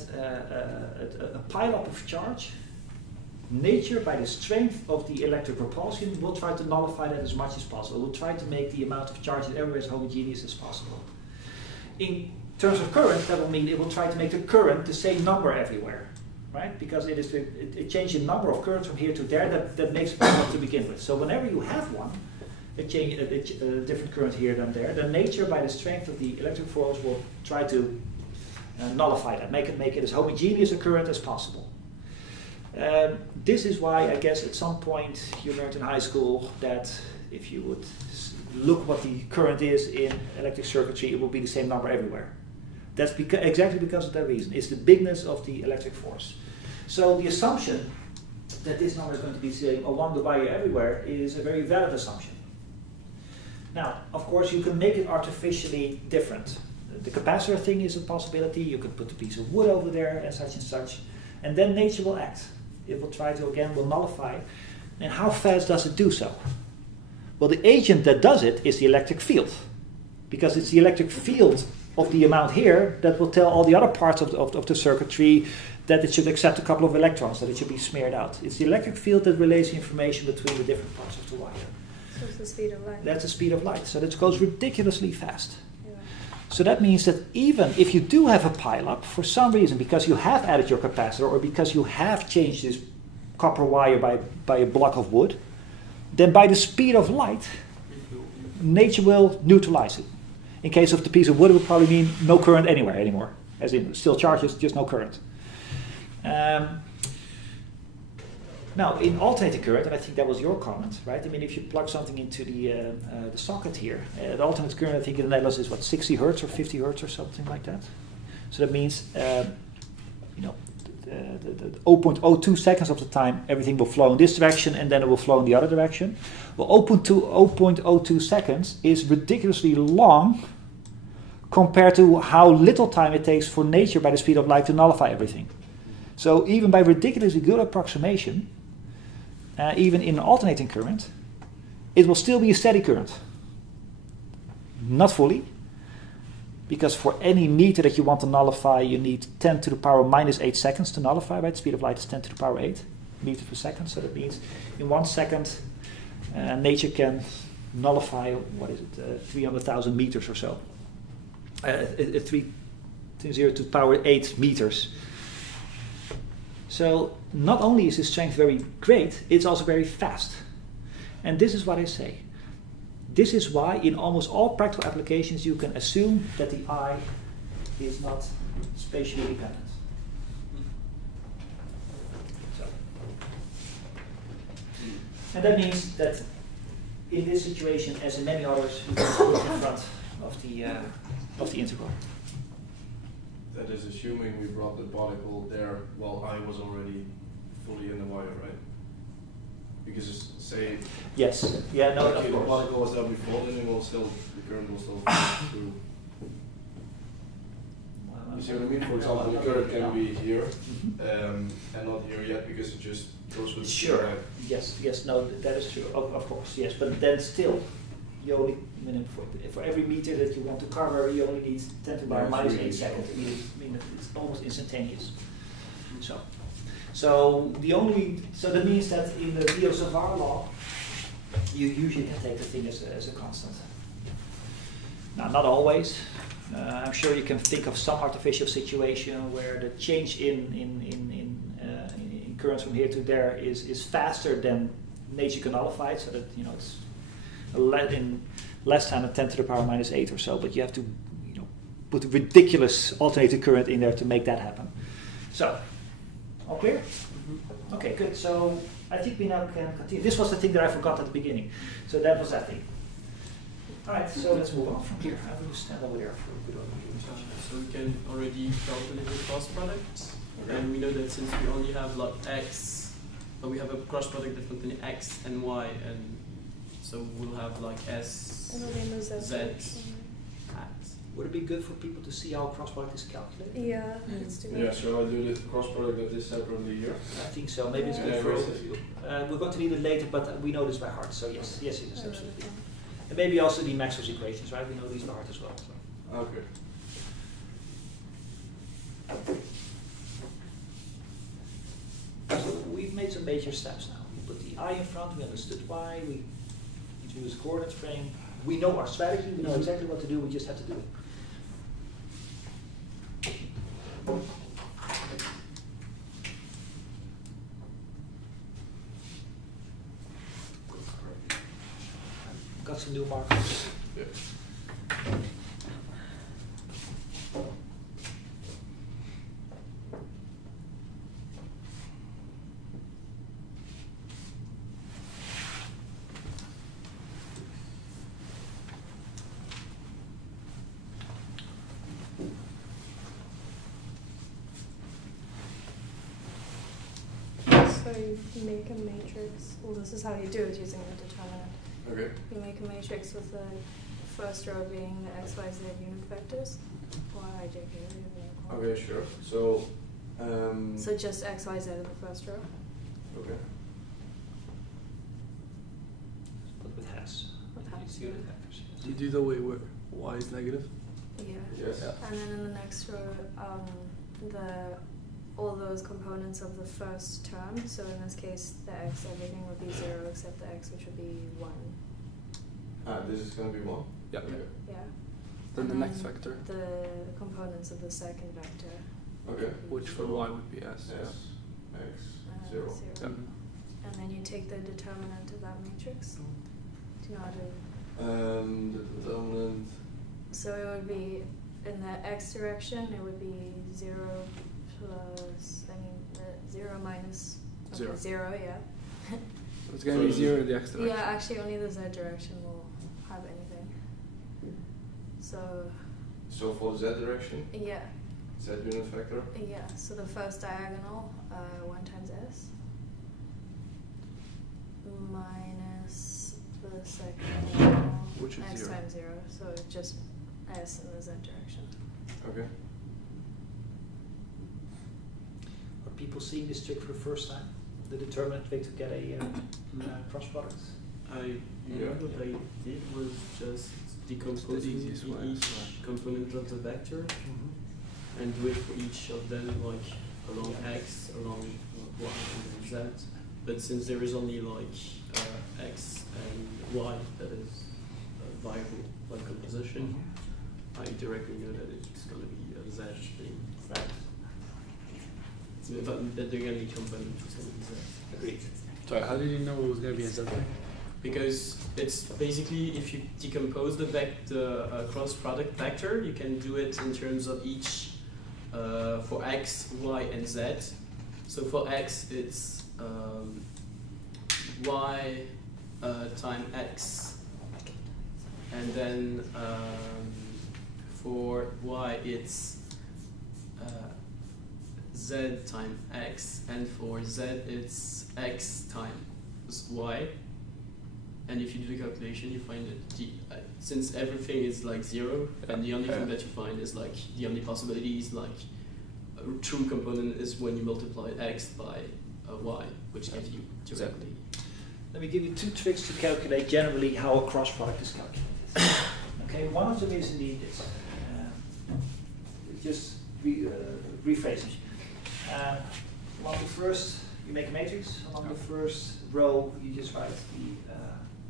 a pile-up of charge, nature, by the strength of the electric propulsion, will try to nullify that as much as possible. Will try to make the amount of charge everywhere as homogeneous as possible. In terms of current, that will mean it will try to make the current the same number everywhere, right? Because it is a change in number of currents from here to there that makes a pile-up to begin with. So whenever you have one, a different current here than there, then nature, by the strength of the electric force, will try to nullify that, make it as homogeneous a current as possible. This is why I guess at some point you learned in high school that if you would look what the current is in electric circuitry, it will be the same number everywhere. That's exactly because of that reason. It's the bigness of the electric force. So the assumption that this number is going to be the same along the wire everywhere is a very valid assumption. Now, of course, you can make it artificially different. The capacitor thing is a possibility. You could put a piece of wood over there and such, and then nature will act. It will try to, again, will nullify. And how fast does it do so? Well, the agent that does it is the electric field, because it's the electric field of the amount here that will tell all the other parts of the circuitry that it should accept a couple of electrons, that it should be smeared out. It's the electric field that relays the information between the different parts of the wire. So it's the speed of light. That's the speed of light, so that goes ridiculously fast. Yeah. So that means that even if you do have a pile-up, for some reason, because you have added your capacitor, or because you have changed this copper wire by a block of wood, then by the speed of light, nature will neutralize it. In case of the piece of wood, it would probably mean no current anywhere anymore, as in still charges, just no current. Now, in alternating current, and I think that was your comment, right? I mean, if you plug something into the socket here, the alternating current, I think in the Netherlands is what, 60 hertz or 50 hertz or something like that. So that means, the 0.02 seconds of the time, everything will flow in this direction, and then it will flow in the other direction. Well, 0.02 seconds is ridiculously long compared to how little time it takes for nature by the speed of light to nullify everything. So even by ridiculously good approximation, even in alternating current, it will still be a steady current. Not fully, because for any meter that you want to nullify, you need 10 to the power minus 8 seconds to nullify, right? Speed of light is 10 to the power 8 meters per second, so that means in 1 second, nature can nullify, 300,000 meters or so. 0 to the power 8 meters. So not only is the strength very great, it's also very fast. And this is what I say. This is why in almost all practical applications you can assume that the eye is not spatially dependent. So. And that means that in this situation, as in many others, you can put in front of the integral. That is assuming we brought the particle there while I was already fully in the wire, right? Because it's, say, Yes. Yeah. No. okay, Of the course. particle was there before, then it will still, the current will still flow through. You see what I mean? For example, the current can be here and not here yet because it just goes with the Sure. line. Yes. Yes. No. That is true. Of course. Yes. But then still, you only for every meter that you want to cover, you only need 10 to the power minus 8 seconds. I mean, it's almost instantaneous. So that means that in the Biot-Savart law, you usually can take the thing as a constant. Now, not always. I'm sure you can think of some artificial situation where the change in currents from here to there is faster than nature can nullify it, so that it's in less time than 10 to the power minus 8 or so. But you have to put a ridiculous alternating current in there to make that happen. So, all clear? Mm-hmm. Okay, good. So I think we now can continue. This was the thing that I forgot at the beginning. So that was that thing. All right, so let's move on from here. I will stand over there for a good overview. So we can already calculate the cross product. Okay. And we know that since we only have like x, but we have a cross product that contains x and y, and so we'll have like s, And then we lose that z, direction. hat. Would it be good for people to see how cross product is calculated? Yeah, let's do Yeah, that. so I do the cross product of this separately here. I think so. Maybe it's Yeah, good for yeah, overview. We're going to need it later, but we know this by heart. So yes, it is Oh, absolutely. okay. And maybe also the Maxwell's equations, right? We know these by heart as well. So. Okay. So we've made some major steps now. We put the I in front, we understood why, we introduced a coordinates frame. We know our strategy, we know exactly what to do, we just have to do it. Got some new markers. Yeah. So you make a matrix. Well, this is how you do it using the determinant. Okay. You make a matrix with the first row being the x, y, z unit vectors. Y, I, J, K, L, M, N, O. Okay, sure. So, So just x, y, z in the first row. okay. But with has. With has, It's unit yeah. vectors. Do you do the way where y is negative? Yeah. Yes. Yeah. And then in the next row, all those components of the first term. So in this case, the x, everything would be 0 except the x, which would be 1. Ah, this is going to be 1? Yeah. Okay. Yeah. Then the And next then vector, The components of the second vector. Okay. which for y would be s. S, X, 0. Yeah. And then you take the determinant of that matrix. Do you know how to? The determinant. So it would be in the x direction. It would be 0 plus. I mean, 0 minus. Okay, 0. 0. Yeah. So it's going to be 0 in the x direction. Yeah. Actually, only the z direction will have anything. So. So for the z direction, Yeah. z unit vector. Yeah. So the first diagonal, 1 times s. Minus the second diagonal, Which is x 0. times 0, so it's just s in the z direction. Okay. Are people seeing this trick for the first time? The determinant way to get a cross product? Yeah. What I did was just decomposing easiest way. each component of the vector and do it for each of them, like along x, along y, and z. But since there is only like x and y that is a viable like composition, I directly know that it's going to be Z thing. Right. That they're going to be component to some Z. Agreed. Sorry, how did you know it was going to be a Z thing? Because it's basically, if you decompose the cross product vector, you can do it in terms of each for x, y, and z. So for x, it's y times x, and then for y, it's z times x, and for z, it's x times y. And if you do the calculation, you find that since everything is like 0, and the only thing that you find is like the only possibility is like a true component is when you multiply x by y, which gives you directly. Let me give you 2 tricks to calculate generally how a cross product is calculated. Okay, one of them is indeed this. Just rephrase it. Along the first, you make a matrix. Along the first row, you just write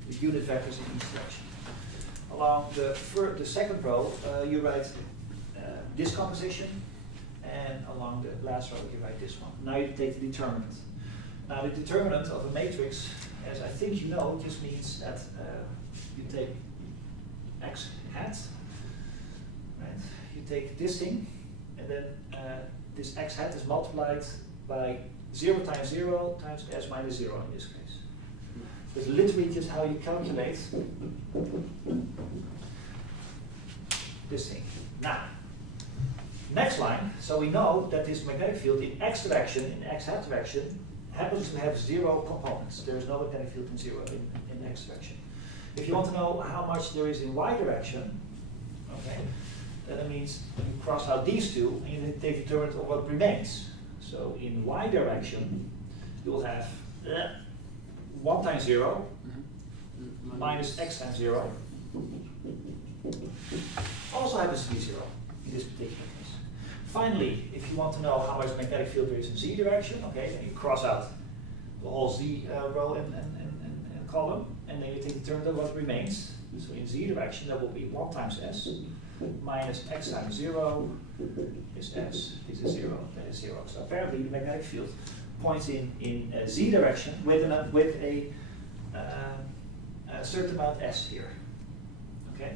the unit vectors in each direction. Along the second row, you write this composition, and along the last row, you write this one. Now you take the determinant. Now the determinant of a matrix, as I think you know, just means that you take x hat, right? You take this thing, and then this x hat is multiplied by 0 times 0 times s minus 0 in this case. That's literally just how you calculate this thing. Now, next line, so we know that this magnetic field in x direction, in x hat direction, happens to have 0 components. There is no magnetic field in 0 in x direction. If you want to know how much there is in y direction, okay, then it means you cross out these two and you take the determinant of what remains. So in y direction, you'll have 1 times 0 minus x times 0 also happens to be 0 in this particular case. Finally, if you want to know how much magnetic field there is in z direction, okay, then you cross out the whole z row and column, and then you take the determinant of what remains. So in z direction, that will be 1 times s minus x times 0 is s. This is 0. That is 0. So apparently the magnetic field points in z direction with a certain amount s here. Okay.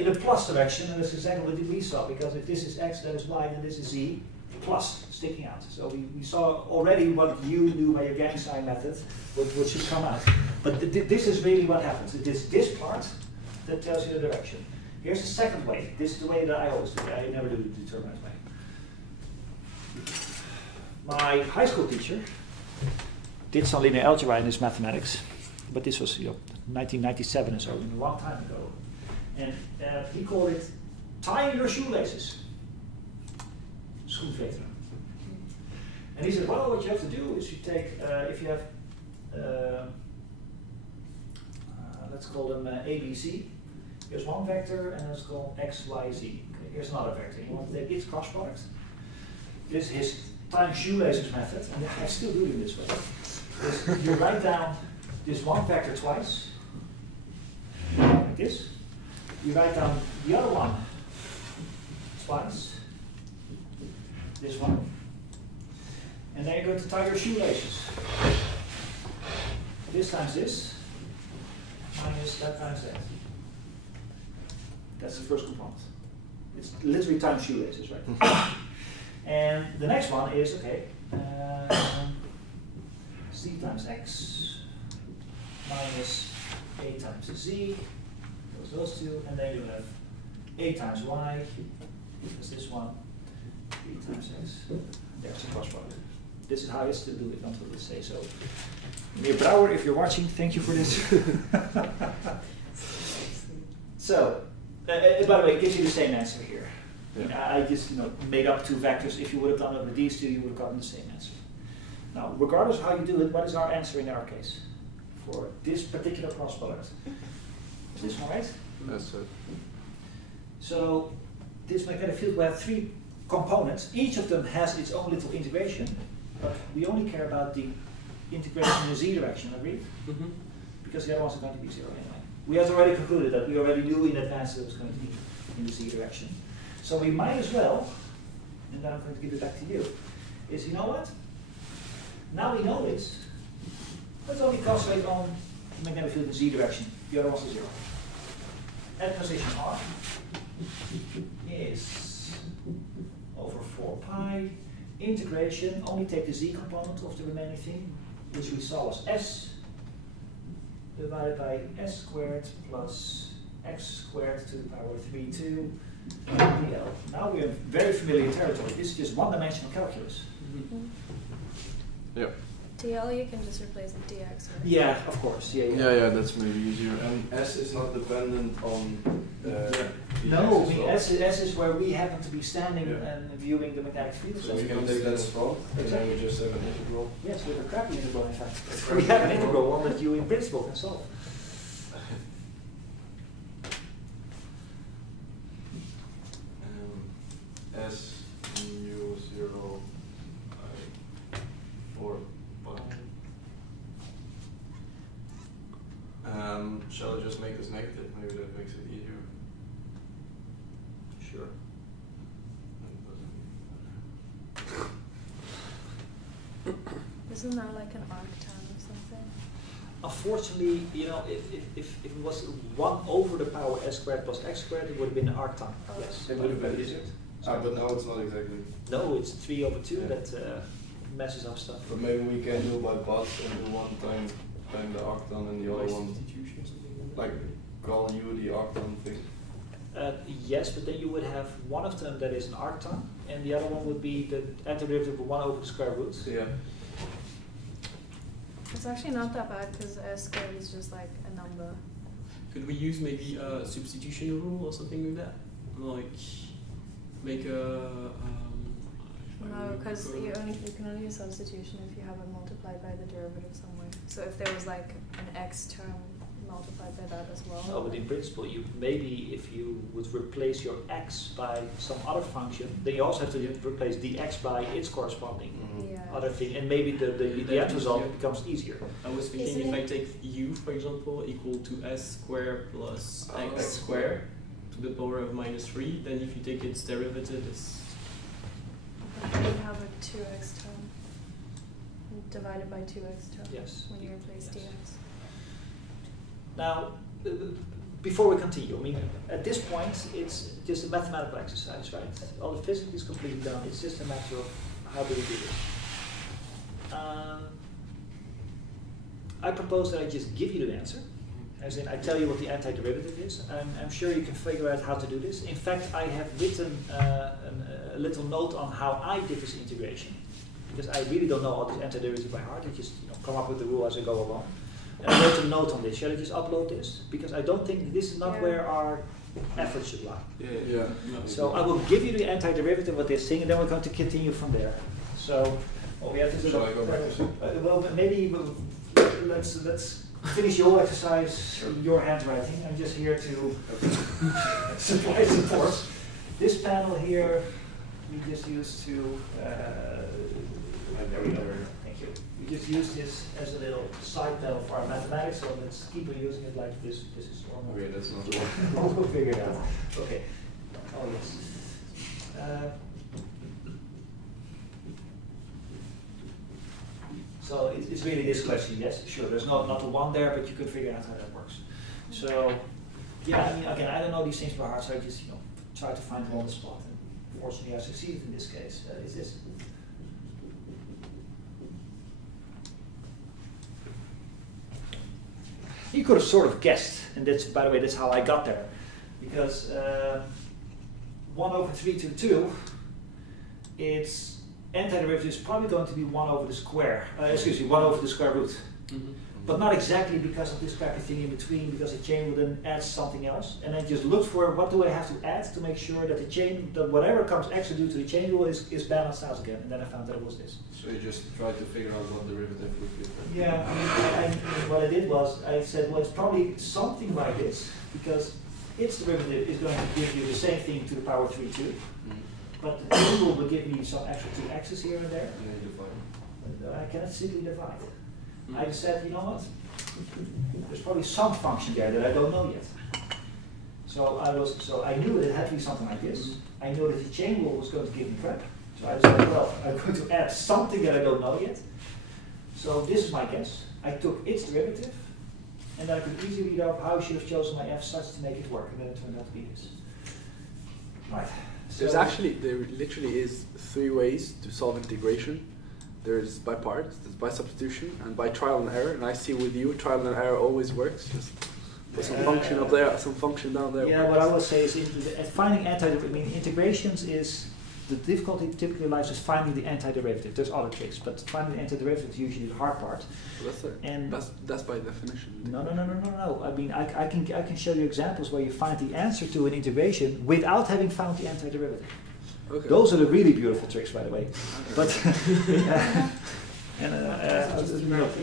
In a plus direction, and that's exactly what we saw, because if this is x, that is y, then this is z, plus sticking out. So we saw already what you do by your gang sign method, what should come out. But this is really what happens. It is this part that tells you the direction. Here's the second way. This is the way that I always do it. I never do the determinant way. My high school teacher did some linear algebra in his mathematics, but this was 1997 or so, a long time ago. And he called it tying your shoelaces. Schoenveteren. And he said, well, what you have to do is you take, if you have, let's call them A, B, C. Here's one vector, and let's call x, y, z. Okay, here's another vector. You want to take its cross product. This is his tying shoelaces method, and I still do it this way. You write down this one vector twice, like this. You write down the other one twice, this one, and then you're going to tie your shoelaces. This times this, minus that times that. That's the first component. It's literally times shoelaces, right? And the next one is, okay, z times x minus a times z. Those two, and then you have a times y, that's this one, b times x. There's a cross product. This is how I still do it until this say so. Meneer Brouwer, if you're watching, thank you for this. So, by the way, it gives you the same answer here. Yeah. I just made up 2 vectors. If you would have done it with these 2, you would have gotten the same answer. Now, regardless of how you do it, what is our answer in our case for this particular cross product? Is this one right? That's it. So this magnetic field will have 3 components. Each of them has its own little integration, but we only care about the integration in the z direction, agreed? Mm-hmm. Because the other ones are going to be 0 anyway. We had already concluded that we already knew in advance that it was going to be in the z direction. So we might as well, and then I'm going to give it back to you, is you know what? Now we know this. Let's only concentrate on the magnetic field in z direction. The other one's a 0. At position r is over 4 pi. Integration, only take the z component of the remaining thing, which we saw was s divided by s squared plus x squared to the power 3, 2 dl. Now we're in very familiar territory. This is just one-dimensional calculus. Mm-hmm. Yeah. DL, you can just replace the dx with. Yeah, of course. Yeah, that's maybe easier. And S is not dependent on No, I mean, S is where we happen to be standing Yeah. and viewing the magnetic field. So we can take that as front, and then we just have an integral. Yes, with a crappy integral, in fact. We have an integral one that you, in principle, can solve. S mu 0 I 4 pi. Shall I just make this negative? Maybe that makes it easier. Sure. Isn't that like an arctan or something? Unfortunately, you know, if it was 1 over the power s squared plus x squared, it would have been an arctan. Oh. Yes, It would have been. Is it? But now it's not exactly. No, it's 3 over 2 Yeah. that messes up stuff. But maybe we can do by parts and do one time the arctan and the other one, Substitution or something like call u the arctan thing. Yes, but then you would have one of them that is an arctan, and the other one would be the antiderivative of 1 over the square root. Yeah. It's actually not that bad because s squared is just like a number. Could we use maybe a substitution rule or something like that? Like make a. No, because you can only use substitution if you have it multiplied by the derivative somewhere. So if there was like an x term multiplied by that as well. No, but in principle, you maybe if you would replace your x by some other function, then you also have to replace dx by its corresponding Yeah. other thing, and maybe the end result becomes easier. I was thinking Isn't if I it- take u, for example, equal to s squared plus x Oh. squared to the power of -3, then if you take its derivative, it's But you have a 2x term divided by 2x term Yes. when you replace Yes. dx. Now, before we continue, I mean, at this point, it's just a mathematical exercise, right? All the physics is completely done. It's just a matter of how do we do this. I propose that I just give you the answer. As in, I tell you what the antiderivative is. I'm sure you can figure out how to do this. In fact, I have written a little note on how I did this integration, because I really don't know all these antiderivatives by heart. I just come up with the rule as I go along. And I wrote a note on this. Shall I just upload this? Because I don't think this is not Yeah. where our effort should lie. Yeah. So I will give you the antiderivative of this thing, and then we're going to continue from there. So what we have to do. Shall I go back to well, maybe let's finish your exercise, your handwriting. I'm just here to supply support. This panel here, we just used to. There we go. Thank you. We just use this as a little side panel for our mathematics, so let's keep on using it like this. This is normal. Okay, that's not the one. We'll figure it out. Okay. Oh yes. So it's really this question, yes? Sure, there's not a one there, but you can figure out how that works. So, yeah, I mean, again, I don't know these things by heart, so I just, try to find them on the spot. And fortunately, I succeeded in this case. Is this? You could have sort of guessed, and that's, by the way, that's how I got there. Because 1 over 3 to 2, its antiderivative is probably going to be 1 over the square, 1 over the square root. But not exactly because of this crappy thing in between, because the chain will then add something else. And I just looked for what do I have to add to make sure that the chain, that whatever comes extra due to the chain rule is balanced out again. And then I found that it was this. So you just try to figure out what derivative would be. Yeah, I mean, what I did was, I said, well, it's probably something like this, because its derivative is going to give you the same thing to the power 3, 2. But the chain rule will give me some extra 2 x's here and there. And then you define. I cannot simply divide. I said, you know what? There's probably some function there that I don't know yet. So I knew that it had to be something like this. I knew that the chain rule was going to give me crap. So I decided, well, I'm going to add something that I don't know yet. So this is my guess. I took its derivative, and then I could easily read off how I should have chosen my f such to make it work, and then it turned out to be this. Right. There literally is 3 ways to solve integration. There's by parts, there's by substitution, and by trial and error. And I see with you, trial and error always works. Just put some function up there, some function down there. Yeah, what I would say is finding integrations is, the difficulty typically lies is finding the antiderivative. There's other tricks, but finding the antiderivative is usually the hard part. So that's by definition. No. I mean, I can show you examples where you find the answer to an integration without having found the antiderivative. Okay. Those are the really beautiful tricks, by the way. But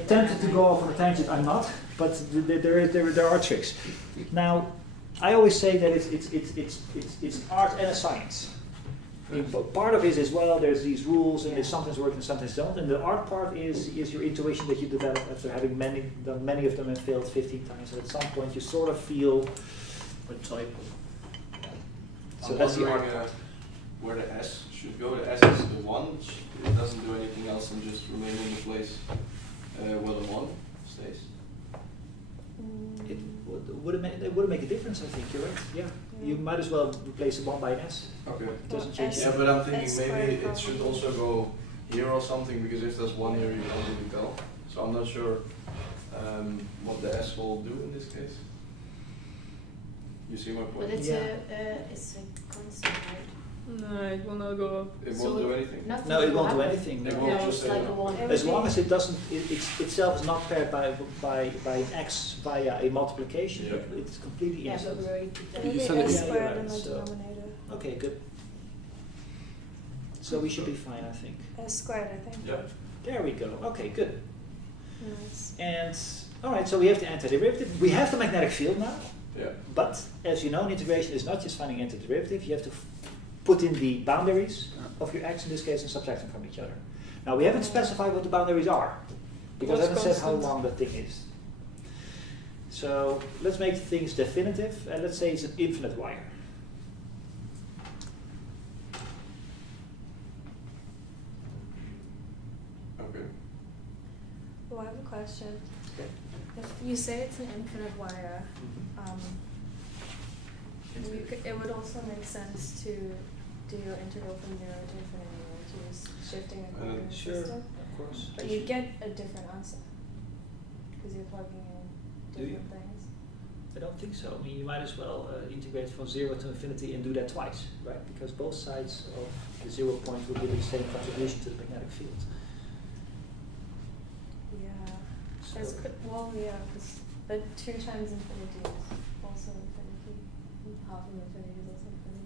tempted to go off on a tangent, I'm not. But there are tricks. Now, I always say that it's art and a science. Part of it is, well, there's these rules and they sometimes work and sometimes don't. And the art part is your intuition that you develop after having done many of them and failed 15 times. And at some point you sort of feel a typo. So that's the art part. Where the S should go. The S is the 1. It doesn't do anything else and just remain in the place where the 1 stays. It would make a difference, I think. You're right. Yeah. You might as well replace a 1 by an S. Okay. It doesn't change. Yeah, but I'm thinking maybe it should also go here or something, because if there's 1 here, you can't really tell. So I'm not sure what the S will do in this case. You see my point? But it's a constant, right? No, it will not go up. It won't do anything? No, it won't do anything. It won't just like a 1. As long as it doesn't, itself is not paired by an x via a multiplication, it's completely innocent. It'll be s squared in the denominator. Okay, good. So we should be fine, I think. S squared, I think. Yeah. There we go. Okay, good. Nice. And, alright, so we have the antiderivative. We have the magnetic field now. Yeah. But, as you know, an integration is not just finding antiderivative. You have to put in the boundaries of your x, in this case, and subtract them from each other. Now, we haven't specified what the boundaries are, because I haven't said how long the thing is. So, let's make things definitive, and let's say it's an infinite wire. Okay. Well, I have a question. Okay. If you say it's an infinite wire, it would also make sense to do your integral from 0 to infinity, which is shifting a coordinate system. Of course. But you get a different answer because you're plugging in different things. I don't think so. I mean, you might as well integrate from 0 to infinity and do that twice, right? Because both sides of the 0 point will give you the same contribution to the magnetic field. Yeah. So Well, yeah, but 2 times infinity is also infinity. Half of infinity is also infinity.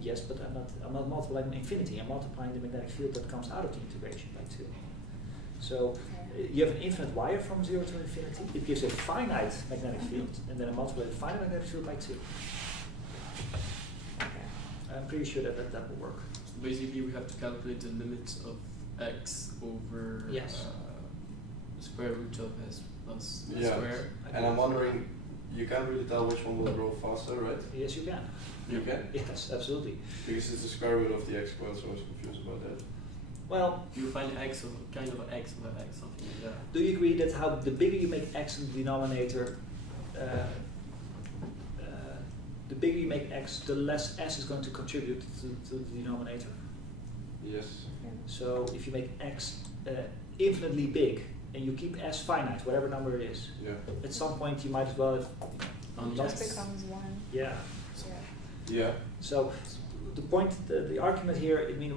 yes, but I'm not multiplying infinity. I'm multiplying the magnetic field that comes out of the integration by 2. So you have an infinite wire from 0 to infinity. It gives a finite magnetic field, and then I multiply the finite magnetic field by 2. Okay. I'm pretty sure that will work. So basically, we have to calculate the limit of x over the square root of s plus s squared. And I'm wondering, you can't really tell which one will grow faster, right? Yes, you can. You can? Yes, absolutely. Because it's the square root of the x squared, so I was confused about that. Well, you find x of kind of an x over x, something like that. Do you agree that the bigger you make x in the denominator, the bigger you make x, the less s is going to contribute to the denominator? Yes. So if you make x infinitely big and you keep s finite, whatever number it is, at some point you might as well have it just becomes 1. Yeah. Yeah. So the point, the argument here, I mean,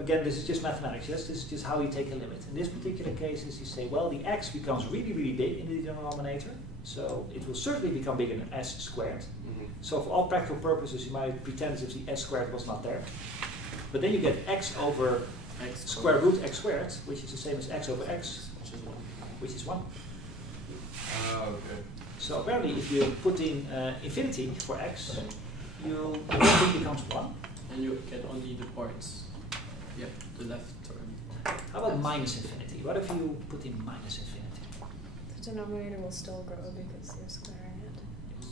again, this is just mathematics, yes? This is just how you take a limit. In this particular case, is you say, well, the x becomes really, really big in the denominator, so it will certainly become bigger than s squared. So for all practical purposes, you might pretend as if the s squared was not there. But then you get x over square root x squared, which is the same as x over x, which is 1. Okay. So apparently, if you put in infinity for x, the whole thing becomes 1. And you get only the parts. Yeah, the left term. How about minus infinity? What if you put in minus infinity? The denominator will still grow because you're squaring it. Yes.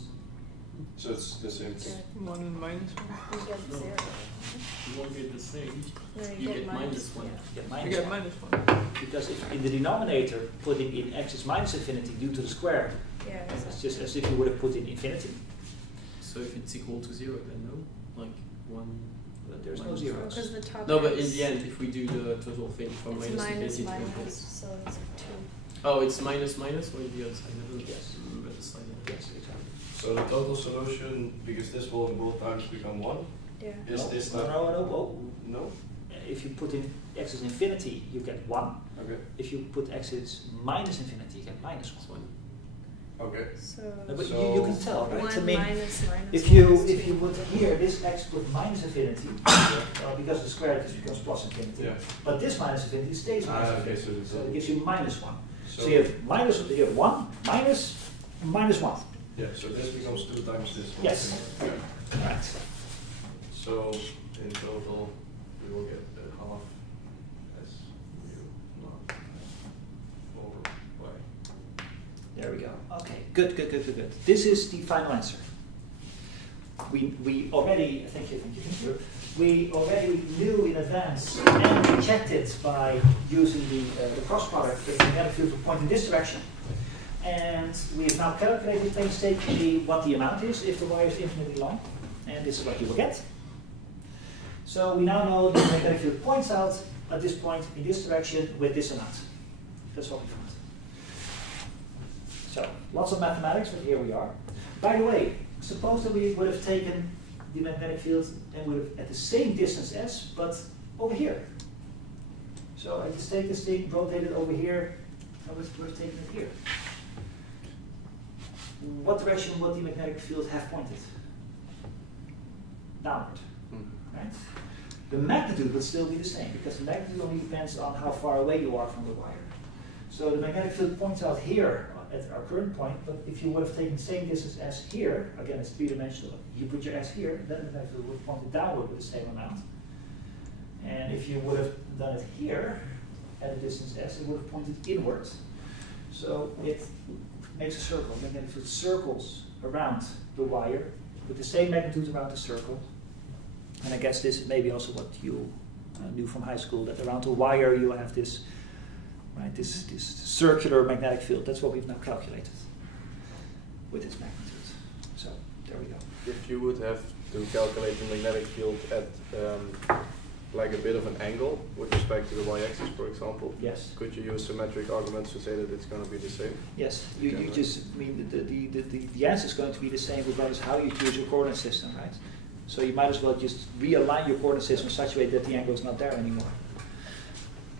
So it's the same thing. 1 and minus 1. You get No. 0. You won't get the same. No, You get minus 1. Yeah. Get You minus get 1. minus 1. Because if in the denominator putting in x is minus infinity due to the square, Yeah, it's exactly. just as if you would have put in infinity. So if it's equal to 0, then no? Like 1. But there's no minus zeros. Because the top No, but in is- the end, if we do the total thing from it's minus minus infinity to minus, infinity. so it's 2. Oh, it's minus minus or the other side? I don't Yes. remember the side. Yes, exactly. So the total solution, because this will in both times become 1, Yeah. is No, this no, time? no. No? If you put in x is infinity, you get 1. Okay. If you put x is minus infinity, you get minus 1. Okay. So, No, but So- you can tell, right? 1 I mean, minus minus if you minus put here this x put minus infinity, because the square this becomes plus infinity. Yeah. But this minus infinity stays minus Ah, okay, infinity, so so it gives you minus 1. So, So you have minus, you have 1 minus minus 1. yeah, so this becomes 2 times this one. Yes. Okay. Right. So in total, we will get half as mu naught over y. There we go. Okay, good. This is the final answer. We already, thank you. We already knew in advance and we checked it by using the cross product that the magnetic field will point in this direction. And we have now calculated painstakingly what the amount is if the wire is infinitely long. And this is what you will get. So we now know that the magnetic field points out at this point in this direction with this amount. That's what we found. So, lots of mathematics, but here we are. By the way, suppose that we would have taken the magnetic field and would have at the same distance s, but over here. So I just take this thing, rotate it over here, and we're taking it here. What direction would the magnetic field have pointed? Downward, right? The magnitude would still be the same, because the magnitude only depends on how far away you are from the wire. So the magnetic field points out here at our current point, but if you would have taken the same distance as here, again it's three-dimensional, you put your s here, then the magnetic field would have pointed downward with the same amount. And if you would have done it here, at a distance s, it would have pointed inwards. So it makes a circle. The magnetic field circles around the wire with the same magnitude around the circle. And I guess this may be also what you knew from high school, that around the wire you have this, right, this circular magnetic field. That's what we've now calculated with its magnitude. So there we go. If you would have to calculate the magnetic field at like a bit of an angle with respect to the y-axis, for example, Yes. could you use symmetric arguments to say that it's going to be the same? Yes. You Okay. just mean the answer is going to be the same regardless how you choose your coordinate system, right? So you might as well just realign your coordinate system in such a way that the angle is not there anymore.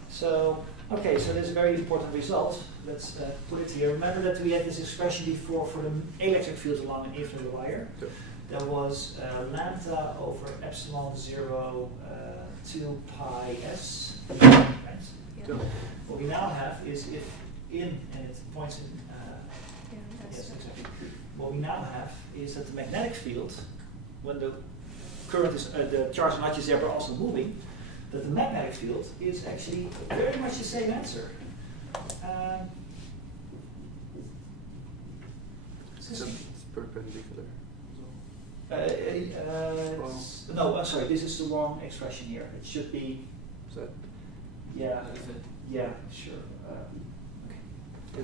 So, okay, so this is a very important result. Let's put it here. Remember that we had this expression before for the electric field along an infinite wire. Yep. There was lambda over epsilon 0 2 pi s. Right? Yeah. What we now have is if in, and it points in, Yeah, that's yes, right. exactly. What we now have is that the magnetic field, when the current is, the charge is not just there but also moving, that the magnetic field is actually very much the same answer. It's perpendicular. No, I'm sorry, this is the wrong expression here. It should be, Is that? yeah, Is it? yeah, sure. Okay.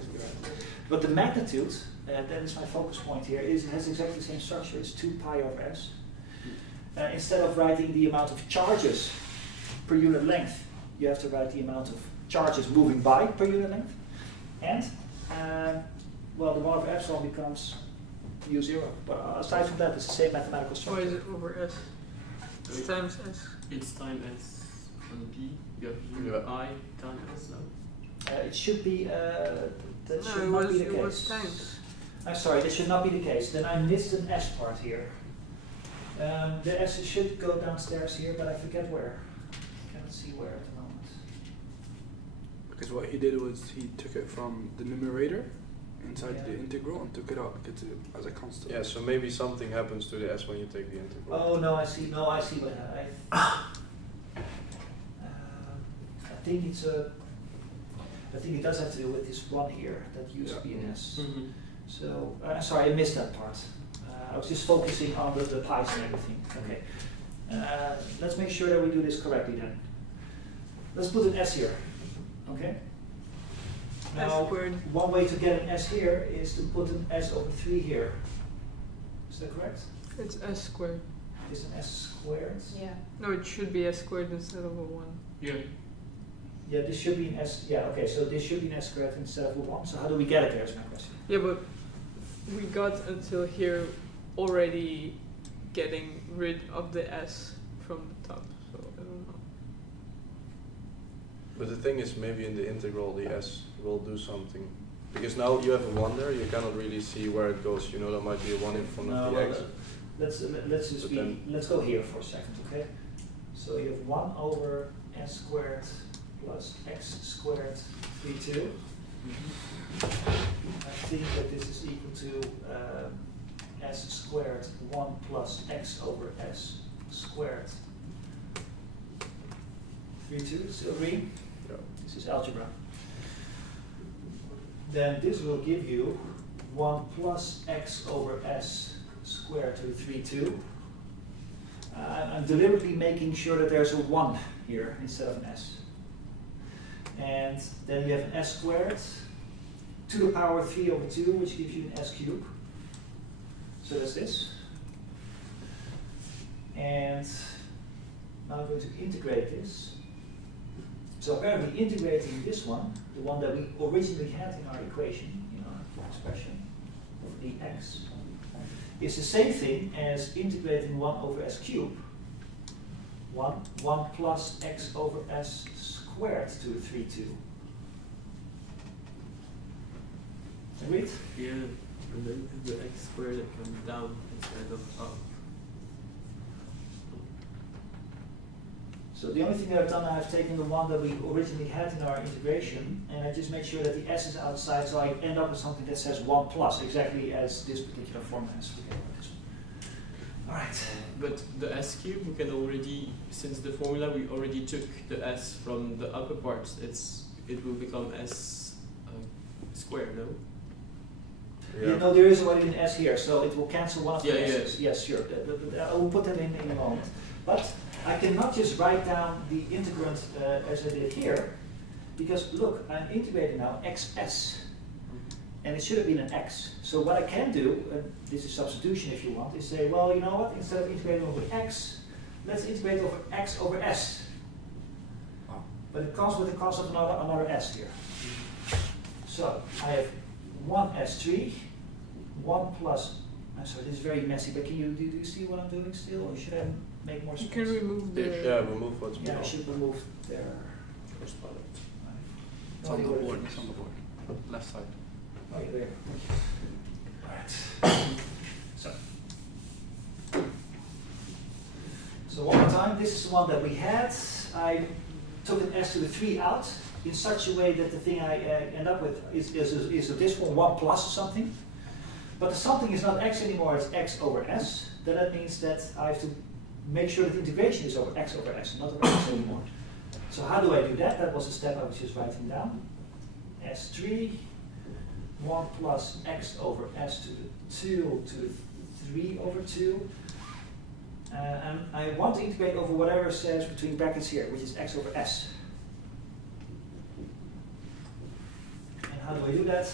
But the magnitude, that is my focus point here, has exactly the same structure. It's 2 pi over s. Instead of writing the amount of charges per unit length, you have to write the amount of charges moving by per unit length. And, well, the 1 over epsilon becomes u0. But aside from that, it's the same mathematical Why structure. is it over S? It's times S. It's time s on p. You have u Yeah. I times s now. It should be, that No, should it not was, be the it case. was times. I'm sorry, that should not be the case. Then I missed an S part here. The S should go downstairs here, but I forget where. I cannot see where at the moment. Because what he did was he took it from the numerator inside Yeah. the integral and took it out as a constant. Yeah, so maybe something happens to the s when you take the integral. Oh no, I see. No, I see what I think it's a. I think it does have to do with this one here that used to be an S. Mm-hmm. So sorry, I missed that part. I was just focusing on the pies and everything. Okay. Let's make sure that we do this correctly then. Let's put an S here. Okay. Now, one way to get an S here is to put an S over 3 here. Is that correct? It's S squared. Is an S squared? Yeah. No, it should be S squared instead of a 1. Yeah. Yeah, this should be an S. Yeah, okay, so this should be an S squared instead of a 1. So how do we get it there is my question. Yeah, but we got until here already getting rid of the S from the top, so I don't know. But the thing is, maybe in the integral, the S will do something. Because now you have a 1 there, you cannot really see where it goes. You know, there might be a 1 in front of the X. Let's go here for a second, okay? So you have 1 over S squared plus X squared 3, 2. I think that this is equal to S squared 1 plus X over S squared 3, 2. Still agree? Yeah. This is algebra. Then this will give you 1 plus X over S squared to the 3, 2. I'm deliberately making sure that there's a 1 here instead of an S. And then you have an S squared to the power 3 over 2, which gives you an S cubed. So that's this. And now I'm going to integrate this. So apparently integrating this one, the one that we originally had in our equation, in our expression of dx, is the same thing as integrating 1 over S cubed. 1 plus X over S squared to the 3, 2. Agreed? Yeah, and then the X squared that comes down instead of up. So the only thing that I've done, I've taken the one that we originally had in our integration, and I just make sure that the S is outside, so I end up with something that says 1 plus, exactly as this particular formula has. Alright. But the S cube, we can already, since the formula, we already took the S from the upper parts. It will become S squared, no? Yeah, no, there is already an S here, so it will cancel one of the Yeah, S's. Yes, sure. I will put that in a moment. But I cannot just write down the integrand as I did here, because look, I'm integrating now xs, and it should have been an x. So what I can do, this is substitution if you want, is say, well, you know what, instead of integrating over x, let's integrate over x over s. But it comes with the cost of another s here. So I have 1s3, 1 plus, I'm sorry, this is very messy, but do you see what I'm doing still, or should I make more space? You can remove the... Yeah, remove what's below. Yeah, I should remove their first product. It's on the board, it's on the board. Left side. Oh, yeah, there. Alright. So one more time, this is the one that we had. I took an s to the 3 out in such a way that the thing I end up with is this one 1 plus or something. But the something is not x anymore, it's x over s. Then that means that I have to make sure that the integration is over x over s, not over x anymore. So how do I do that? That was the step I was just writing down. S3, 1 plus x over s to the 2 to the 3 over 2. And I want to integrate over whatever says between brackets here, which is x over s. And how do I do that?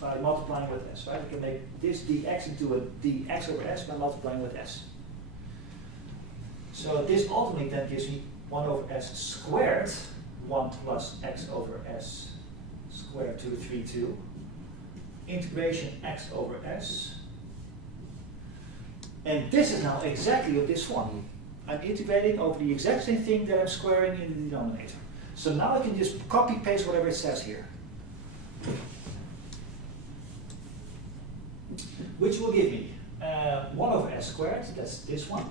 By multiplying with s, right? We can make this dx into a dx over s by multiplying with s. So this ultimately then gives me 1 over s squared, 1 plus x over s squared to the 3, 2. Integration x over s. And this is now exactly of this one. I'm integrating over the exact same thing that I'm squaring in the denominator. So now I can just copy paste whatever it says here. Which will give me 1 over s squared, that's this one.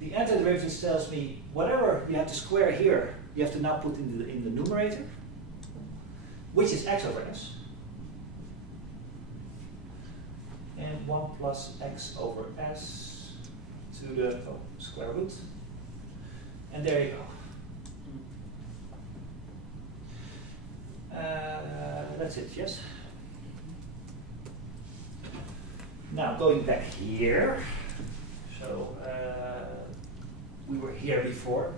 The antiderivative tells me whatever you have to square here, you have to now put in the numerator, which is x over s. And 1 plus x over s to the square root. And there you go. That's it, yes? Now going back here, so we were here before.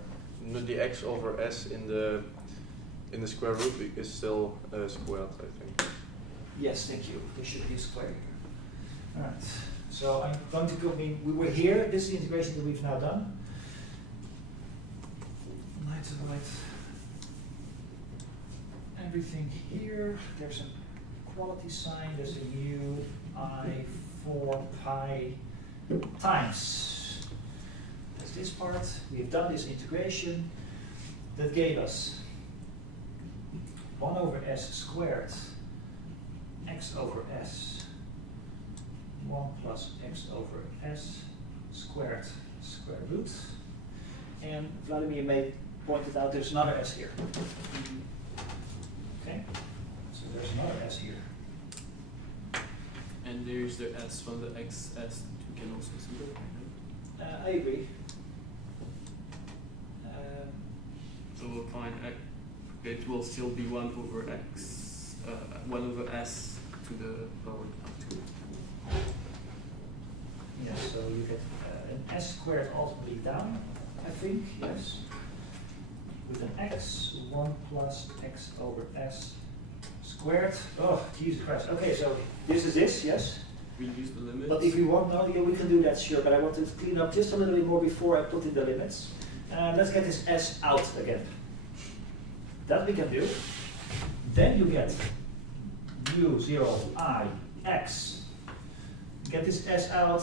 The x over s in the square root is still squared, I think. Yes, thank you. There should be a square here. All right. So I'm going to go. We were here. This is the integration that we've now done. Right to right. Everything here. There's a quality sign. There's a u I 4 pi times. That's this part. We've done this integration. That gave us 1 over s squared x over s 1 plus x over s squared square root. And Vladimir may pointed out there's another s here. Okay, so there's another s here. And there's the s from the xs that we can also see. I agree. So we'll find it will still be 1 over x, 1 over s to the power of 2. Yeah, so you get an s squared ultimately down, I think, yes. With an x, 1 plus x over s squared. Oh, Jesus Christ. Okay, so this is this, yes? We use the limits. But if we want, no, yeah, we can do that, sure, but I want to clean up just a little bit more before I put in the limits. Let's get this s out again. That we can do. Then you get u0 I x. Get this s out,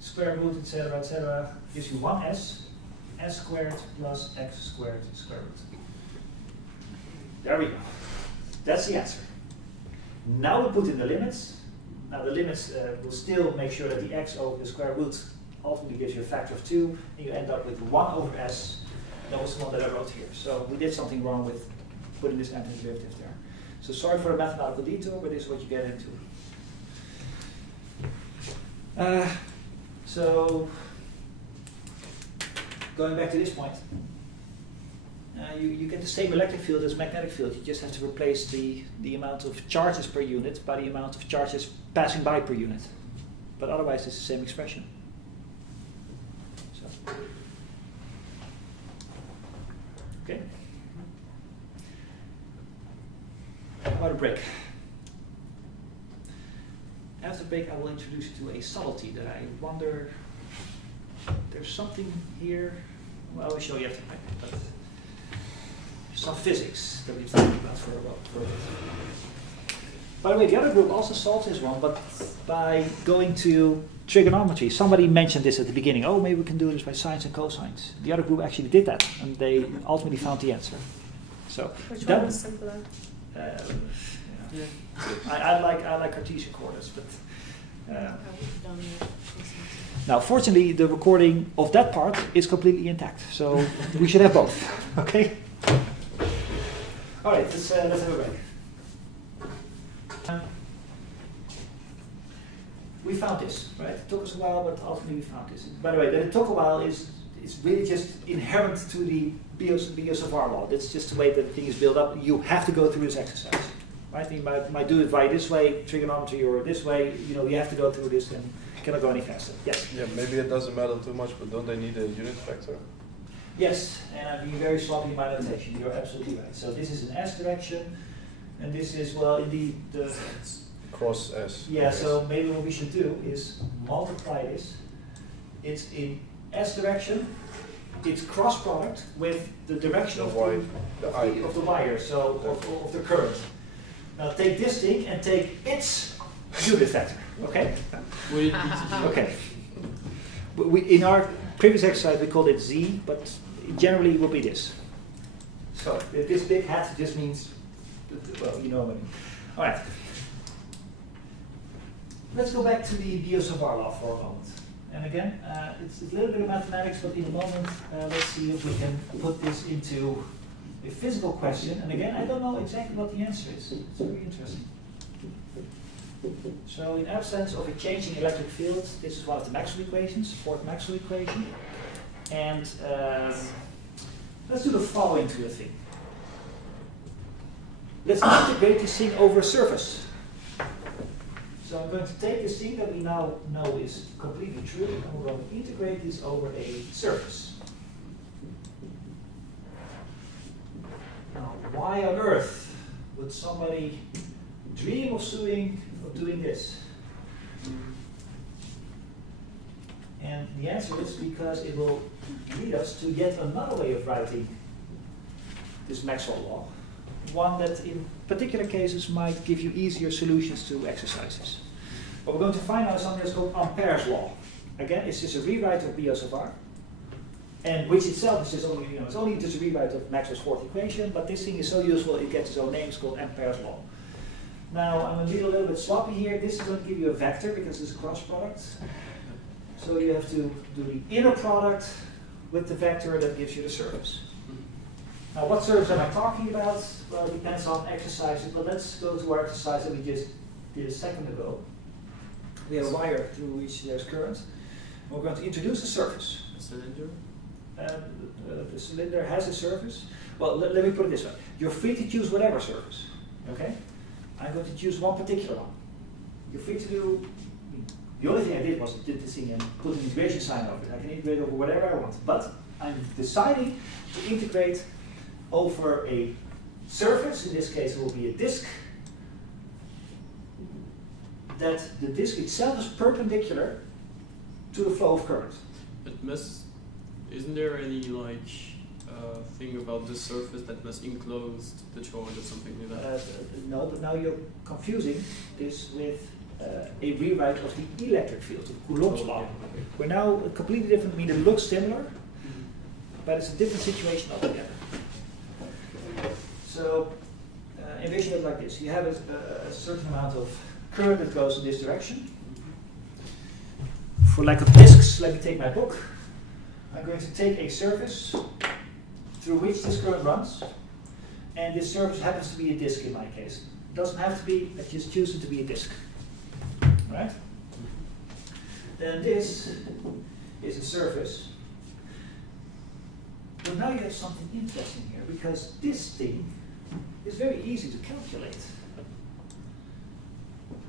square root, etc., gives you 1s, s squared plus x squared square root. There we go. That's the answer. Now we put in the limits. Now the limits will still make sure that the x over the square root ultimately gives you a factor of 2, and you end up with 1 over s. That was the one that I wrote here. So we did something wrong with putting this antiderivative there. So sorry for the mathematical detour, but this is what you get into. So going back to this point, you get the same electric field as magnetic field. You just have to replace the amount of charges per unit by the amount of charges passing by per unit. But otherwise, it's the same expression. So. Okay. How about a break? After the break, I will introduce you to a subtlety that I wonder. There's something here. Well, I will show you after the break. But some physics that we've talked about for a while. By the way, the other group also solved this one, but by going to trigonometry. Somebody mentioned this at the beginning. Oh, maybe we can do this by sines and cosines. The other group actually did that, and they ultimately found the answer. So which that one was simpler? I like Cartesian coordinates, but now fortunately the recording of that part is completely intact, so we should have both. Okay. All right, let's have a break. We found this, right? It took us a while, but ultimately we found this. By the way, that it took a while is really just inherent to the Biot-Savart law. That's just the way that the thing is built up. You have to go through this exercise, right? You might do it by this way, trigonometry, or this way. You know, you have to go through this, and cannot go any faster. Yes. Yeah, maybe it doesn't matter too much, but don't they need a unit vector? Yes, and I'm being very sloppy in my notation. You're absolutely right. So this is an s direction, and this is, well, indeed the cross s. Yeah. So maybe what we should do is multiply this. It's in s direction. It's cross product with the direction of the wire, so of the current. Now take this thing and take its unit vector. Okay. Okay. In our previous exercise we called it z, but generally it will be this. So this big hat just means, well, you know what I mean. All right. Let's go back to the Biot-Savart law for a moment. And again, it's a little bit of mathematics, but in a moment, let's see if we can put this into a physical question. And again, I don't know exactly what the answer is. It's very interesting. So in absence of a changing electric field, this is one of the Maxwell equations, fourth Maxwell equation. And let's do the following to the thing. Let's integrate this thing over a surface. So I'm going to take this thing that we now know is completely true, and we're going to integrate this over a surface. Now, why on earth would somebody dream of doing this? And the answer is because it will lead us to yet another way of writing this Maxwell law. One that in particular cases might give you easier solutions to exercises. What we're going to find out is something that's called Ampere's law. Again, it's just a rewrite of B of R, and which itself is just only, it's only just a rewrite of Maxwell's fourth equation, but this thing is so useful it gets its own name. It's called Ampere's law. Now, I'm going to be a little bit sloppy here. This is going to give you a vector because it's a cross product. So you have to do the inner product with the vector that gives you the surface. Now, what surface am I talking about? Well, it depends on exercises, but let's go to our exercise that we just did a second ago. We have a wire through which there's current. We're going to introduce a surface. A cylinder? The cylinder has a surface. Well, let me put it this way. You're free to choose whatever surface. Okay? I'm going to choose one particular one. You're free to do. The only thing I did was did this thing and put an integration sign over it. I can integrate over whatever I want. But I'm deciding to integrate over a surface. In this case, it will be a disk. That the disk itself is perpendicular to the flow of current. Isn't there any thing about the surface that must enclose the charge or something like that? No, but now you're confusing this with a rewrite of the electric field, the Coulomb's law. Okay. We're now completely different. I mean, it looks similar, but it's a different situation altogether. So envision it like this. You have a certain amount of current that goes in this direction. For lack of disks, let me take my book. I'm going to take a surface through which this current runs, and this surface happens to be a disk in my case. It doesn't have to be, I just choose it to be a disk. Right? Then this is a surface. But now you have something interesting here, because this thing is very easy to calculate.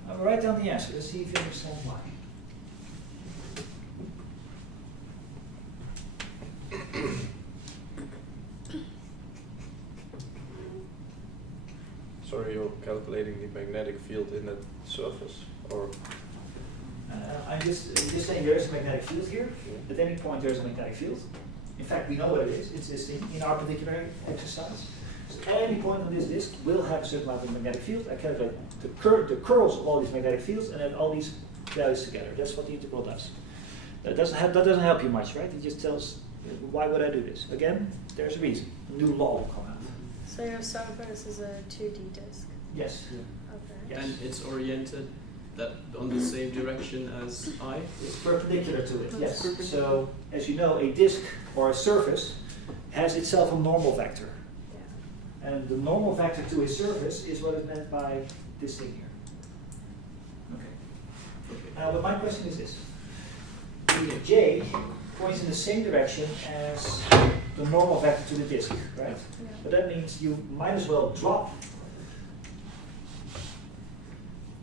I'll write down the answer. Let's see if you understand why. So are you calculating the magnetic field in that surface, or? I'm just saying there is a magnetic field here. At any point there is a magnetic field. In fact, we know what it is. It's this thing in our particular exercise. So at any point on this disk will have a certain amount of magnetic field. I calculate the curls of all these magnetic fields and add all these values together. That's what the integral does. That doesn't help you much, right? It just tells why would I do this. Again, there's a reason. A new law will come out. So your surface is a 2D disk? Yes. Yeah. Okay. Yes. And it's oriented on the same direction as I? It's perpendicular to it, yes. So, as you know, a disk or a surface has itself a normal vector. Yeah. And the normal vector to a surface is what is meant by this thing here. Okay. Now, but my question is this. The J points in the same direction as the normal vector to the disk, right? Yeah. But that means you might as well drop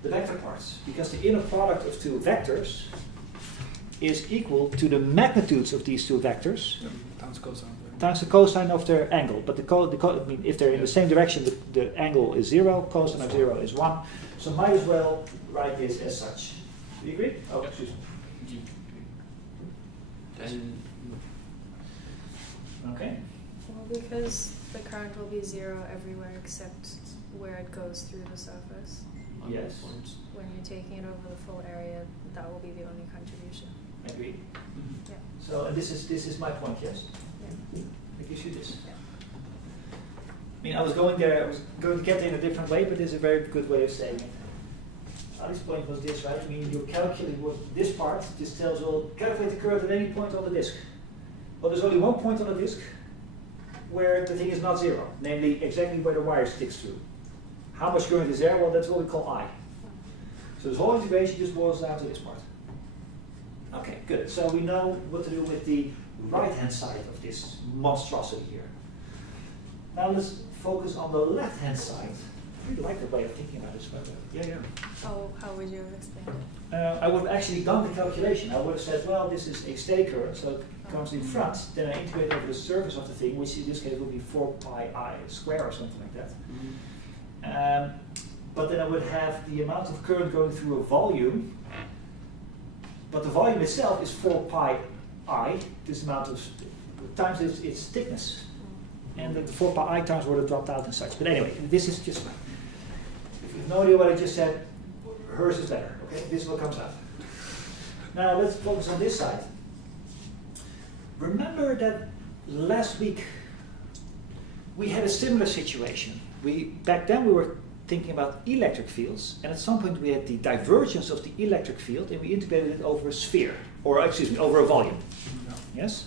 the vector parts, because the inner product of two vectors is equal to the magnitudes of these two vectors times the cosine of their angle. But I mean, if they're in the same direction, the angle is 0, cosine of 0 is 1. So might as well write this as such. Do you agree? Oh, excuse me. And Okay. Well, because the current will be 0 everywhere except where it goes through the surface. Yes. When you're taking it over the full area, that will be the only contribution. Agreed. Yeah. So this is my point, yes? Yeah. It gives you this. Yeah. I mean, I was going to get there in a different way, but this is a very good way of saying it. Ali's point was this, right? I mean, you calculate what this part just tells, well, calculate the current at any point on the disk. Well, there's only one point on the disk where the thing is not 0, namely exactly where the wire sticks through. How much current is there? Well, that's what we call I. So this whole integration just boils down to this part. Okay, good. So we know what to do with the right-hand side of this monstrosity here. Now let's focus on the left-hand side really like the way of thinking about this. But, yeah. How would you have explained it? I would have actually done the calculation. I would have said, well, this is a steady current, so it comes in front. Then I integrate over the surface of the thing, which in this case would be 4 pi I square or something like that. But then I would have the amount of current going through a volume, but the volume itself is 4 pi I, this amount of times its thickness. And the 4 pi I times would have dropped out and such. But anyway, this is just, if you have no idea what I just said, hers is better, okay? This is what comes out. Now let's focus on this side. Remember that last week we had a similar situation. Back then we were thinking about electric fields, and at some point we had the divergence of the electric field, and we integrated it over a sphere, or excuse me, over a volume. Yes?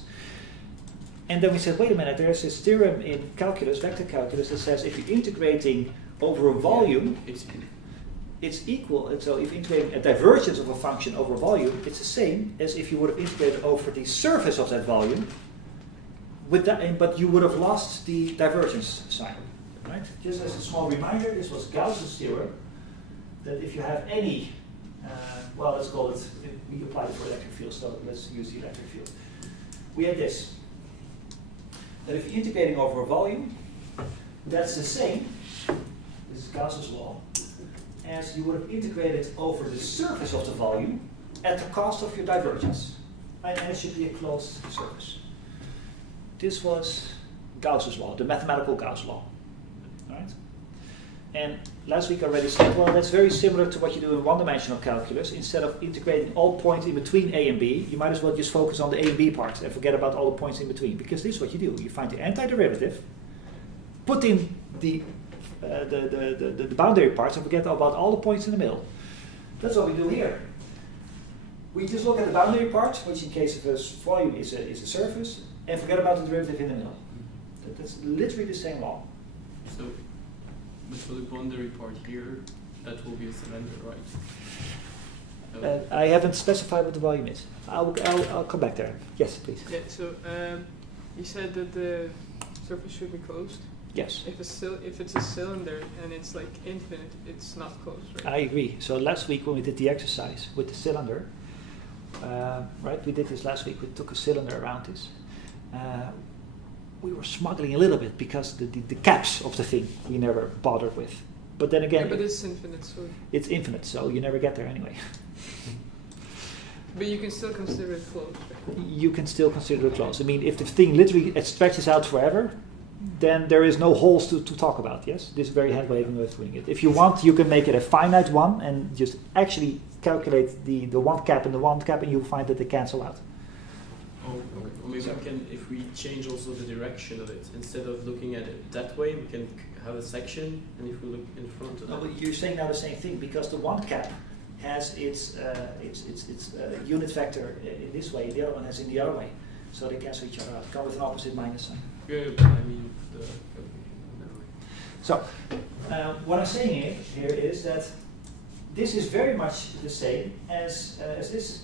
And then we said, wait a minute, there's this theorem in calculus, vector calculus, that says if you're integrating over a volume, it's equal. And so if you're integrating a divergence of a function over a volume, it's the same as if you would have integrated over the surface of that volume, with that, but you would have lost the divergence sign. Right? Just as a small reminder, this was Gauss's theorem, that if you have any, well, let's call it, we applied it for electric field, so let's use the electric field. We had this, that if you're integrating over a volume, that's the same, this is Gauss's law, as you would have integrated over the surface of the volume at the cost of your divergence. And it should be a closed surface. This was Gauss's law, the mathematical Gauss law. Right? And last week I already said, well, that's very similar to what you do in one-dimensional calculus. Instead of integrating all points in between A and B, you might as well just focus on the A and B parts and forget about all the points in between. Because this is what you do. You find the antiderivative, put in the boundary parts, and forget about all the points in the middle. That's what we do here. We just look at the boundary parts, which in case of a volume is a surface, and forget about the derivative in the middle. That's literally the same law. So, but for the boundary part here, that will be a cylinder, right? I haven't specified what the volume is. I'll come back there. Yes, please. Yeah, so you said that the surface should be closed. Yes. If it's a cylinder and it's like infinite, it's not closed, right? I agree. So last week when we did the exercise with the cylinder, right, we did this last week, we took a cylinder around this. We were smuggling a little bit because the caps of the thing we never bothered with. But then again, yeah, but it's infinite, so it's infinite, so you never get there anyway. But you can still consider it closed, right? You can still consider it closed. I mean, if the thing literally stretches out forever, then there is no holes to talk about, yes? This is very hand-waving way of doing it. If you want, you can make it a finite one and just actually calculate the one cap and the one cap, and you'll find that they cancel out. Oh, okay. Or maybe we can, if we change also the direction of it, instead of looking at it that way, we can have a section, and if we look in front of No, it. but you're saying now the same thing, because the one cap has its unit vector in this way, the other one has in the other way. So they cancel each other out, come with an opposite minus sign. Yeah, but I mean, So, what I'm saying here is that this is very much the same as this.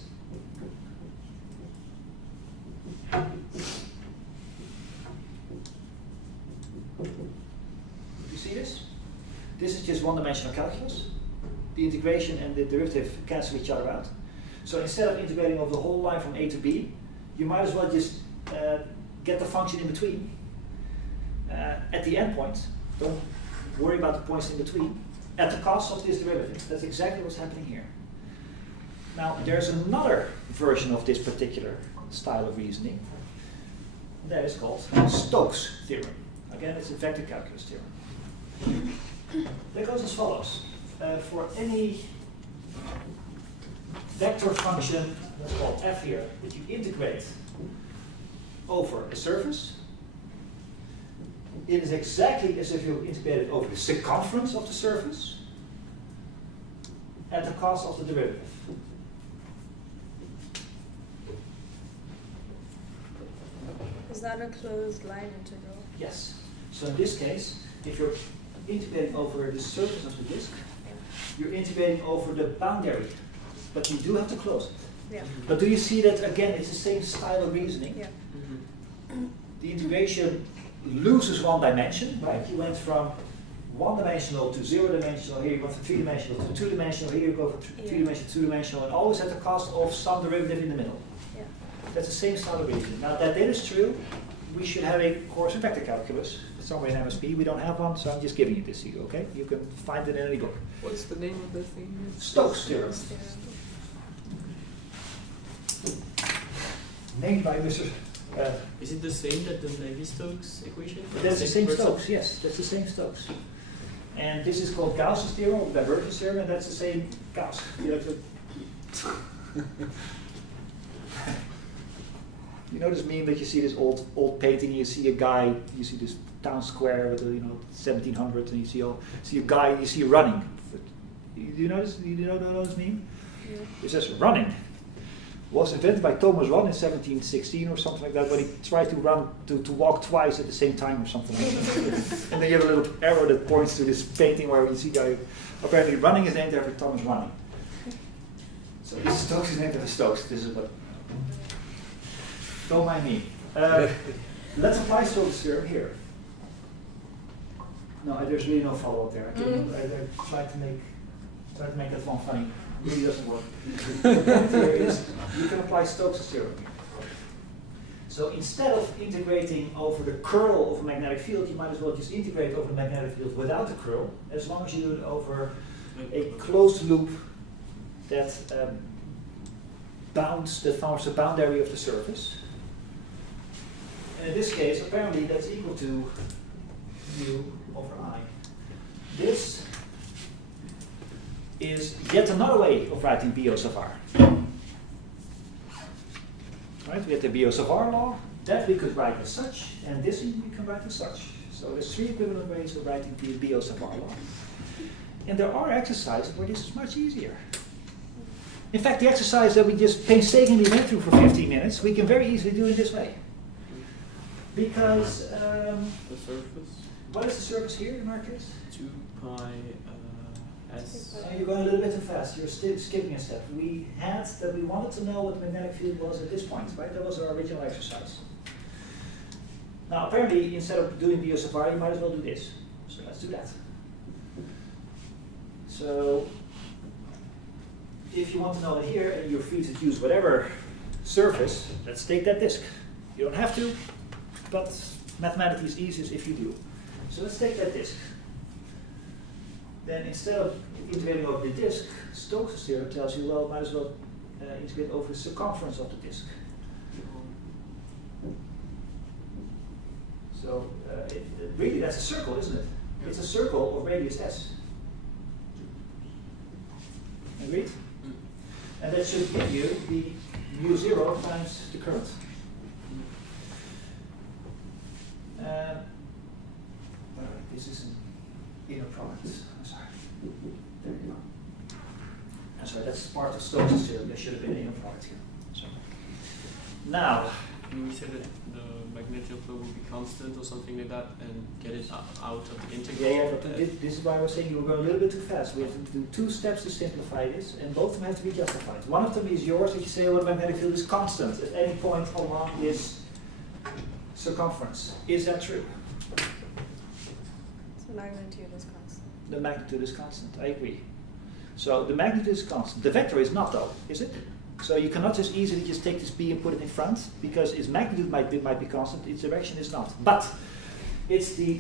You see this? This is just one-dimensional calculus. The integration and the derivative cancel each other out. So instead of integrating over the whole line from A to B, you might as well just get the function in between at the endpoint. Don't worry about the points in between at the cost of this derivative. That's exactly what's happening here. Now, there's another version of this particular style of reasoning. That is called Stokes' theorem. Again, it's a vector calculus theorem. That goes as follows. For any vector function, that's called f here, that you integrate over a surface, it is exactly as if you integrated over the circumference of the surface at the cost of the derivative. Is that a closed line integral? Yes. So in this case, if you're integrating over the surface of the disk, you're integrating over the boundary, but you do have to close it. Yeah. But do you see that again? It's the same style of reasoning. Yeah. The integration loses one dimension, right? You went from one-dimensional to zero-dimensional, here you go from three-dimensional to two-dimensional, here you go from three-dimensional to two-dimensional, and always at the cost of some derivative in the middle. Yeah. That's the same style of reasoning. Now that is true, we should have a course in vector calculus somewhere in MSP. We don't have one, so I'm just giving it this to you, okay? You can find it in any book. What's the name of the thing? Stokes theorem. Named by Mr. Is it the same that the Navier-Stokes equation? That's the same Stokes, yes, that's the same Stokes. And this is called Gauss's theorem, or divergence theorem, and that's the same Gauss. You know this meme that you see this old painting, you see a guy, you see this town square with 1700, and you see a guy, you see running. Do you know this meme? Yeah. It says running. Was invented by Thomas Run in 1716 or something like that, when he tried to walk twice at the same time or something like that. And then you have a little arrow that points to this painting where you see guy apparently running is named after Thomas Running. So this Stokes is named after Stokes. This is what. Don't mind me. Let's apply Stokes' theorem here. No, there's really no follow-up there. I tried to make that one funny. It really doesn't work. The point here is you can apply Stokes' theorem here. So instead of integrating over the curl of a magnetic field, you might as well just integrate over the magnetic field without the curl, as long as you do it over a closed loop that forms the boundary of the surface. And in this case, apparently that's equal to mu over I. This is yet another way of writing B sub r. Right? We have the B sub r law, that we could write as such, and this we can write as such. So there's three equivalent ways of writing the B sub r law. And there are exercises where this is much easier. In fact, the exercise that we just painstakingly went through for 15 minutes, we can very easily do it this way. Because, the surface? What is the surface here in our case? 2 pi s. You're going a little bit too fast. You're still skipping a step. We wanted to know what the magnetic field was at this point, right? That was our original exercise. Now, apparently, instead of doing B sub r, you might as well do this. So let's do that. So, if you want to know it here, and you're free to use whatever surface, let's take that disk. You don't have to, but mathematically it's easiest if you do. So let's take that disk. Then instead of integrating over the disk, Stokes' theorem tells you, well, might as well integrate over the circumference of the disk. So really that's a circle, isn't it? It's a circle of radius s. Agreed? And that should give you the mu0 times the current. This is an inner product. I'm sorry. There you go. I'm sorry, that's part of Stokes' theorem. There should have been an inner product here. So. Now, Can we say that the magnetic flow will be constant or something like that and get it out of the integral? yeah, but this is why I was saying you were going a little bit too fast. We have to do 2 steps to simplify this, and both of them have to be justified. One of them is yours, that you say, well, the magnetic field is constant at any point along this circumference. Is that true? The magnitude is constant. The magnitude is constant, I agree. So the magnitude is constant. The vector is not, though, is it? So you cannot just easily just take this B and put it in front, because its magnitude might be constant, its direction is not. But it's the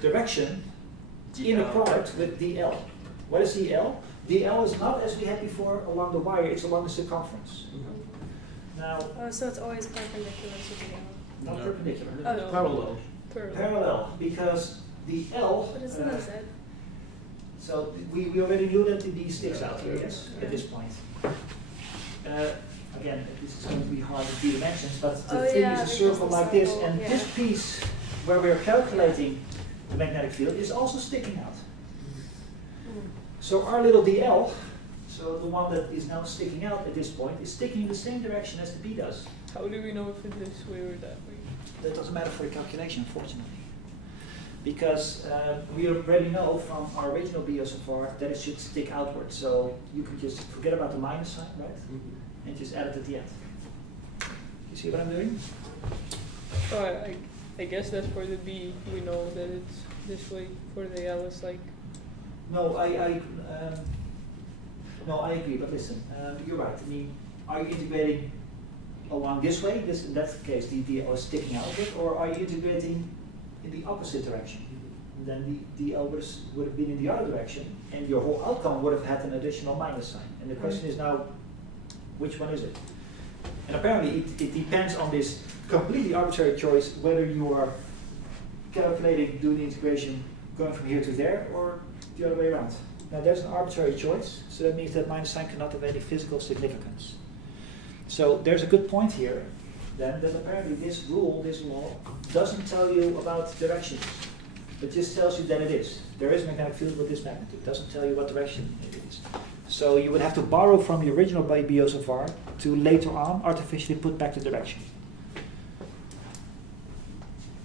direction in a product with dl. What is dl? dl is not, as we had before, along the wire, it's along the circumference. Now, Oh, so it's always perpendicular to the L. not No. perpendicular. Oh, no. Parallel. Parallel, because the L. What is the Z? So we already knew that the D sticks out here, yes, at this point. Again, this is going to be hard in 3 dimensions, but the thing is a circle like this, and this piece where we're calculating the magnetic field is also sticking out. So our little dl, so the one that is now sticking out at this point, is sticking in the same direction as the B does. How do we know if it's this way or that way? That doesn't matter for the calculation, unfortunately. Because we already know from our original B so far that it should stick outward. So you can just forget about the minus sign, right? And just add it at the end. You see what I'm doing? Oh, I guess that for the B we know that it's this way for the L is like. No, no, I agree. But listen, you're right. I mean, are you integrating along this way? This, in that case, the DL is sticking out a bit, or are you integrating in the opposite direction? And then the DL would have been in the other direction, and your whole outcome would have had an additional minus sign. And the question is now, which one is it? And apparently, it depends on this completely arbitrary choice whether you are calculating, doing the integration, going from here to there, or the other way around. Now, there's an arbitrary choice, so that means that minus sign cannot have any physical significance. So there's a good point here, then, that apparently this rule, this law, doesn't tell you about directions. It just tells you that it is. There is a magnetic field with this magnitude. It doesn't tell you what direction it is. So you would have to borrow from the original by BO to later on artificially put back the direction.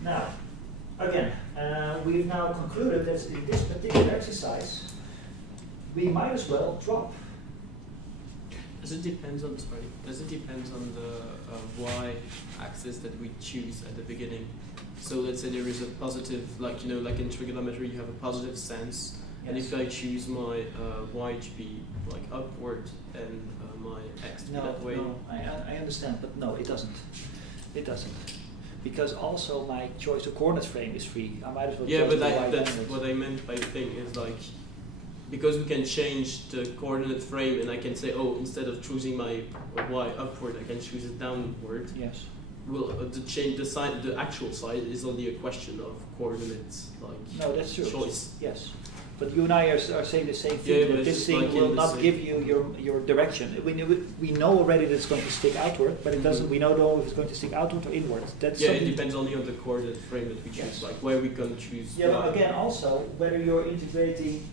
Now, again, we've now concluded that in this particular exercise, we might as well drop. Does it depend on the y-axis that we choose at the beginning? So let's say there is a positive, like like in trigonometry, you have a positive sense, yes. And if I choose my y to be like upward and my x to be that way. No, I understand, but no, it doesn't. It doesn't. Because also my choice of coordinate frame is free. I might as well. Yeah, but that's what I meant by thing is like, because we can change the coordinate frame, and I can say, oh, instead of choosing my y upward, I can choose it downward. Yes. Well, the actual side is only a question of coordinates, like no, that's true. Choice. Yes, but you and I are saying the same thing. Yeah, that this thing like will not give you your direction. We know already that it's going to stick outward, but it doesn't. We don't know if it's going to stick outward or inward. That's it depends only on the coordinate frame that we choose, yes. Like where we can choose. Yeah, but again, also whether you're integrating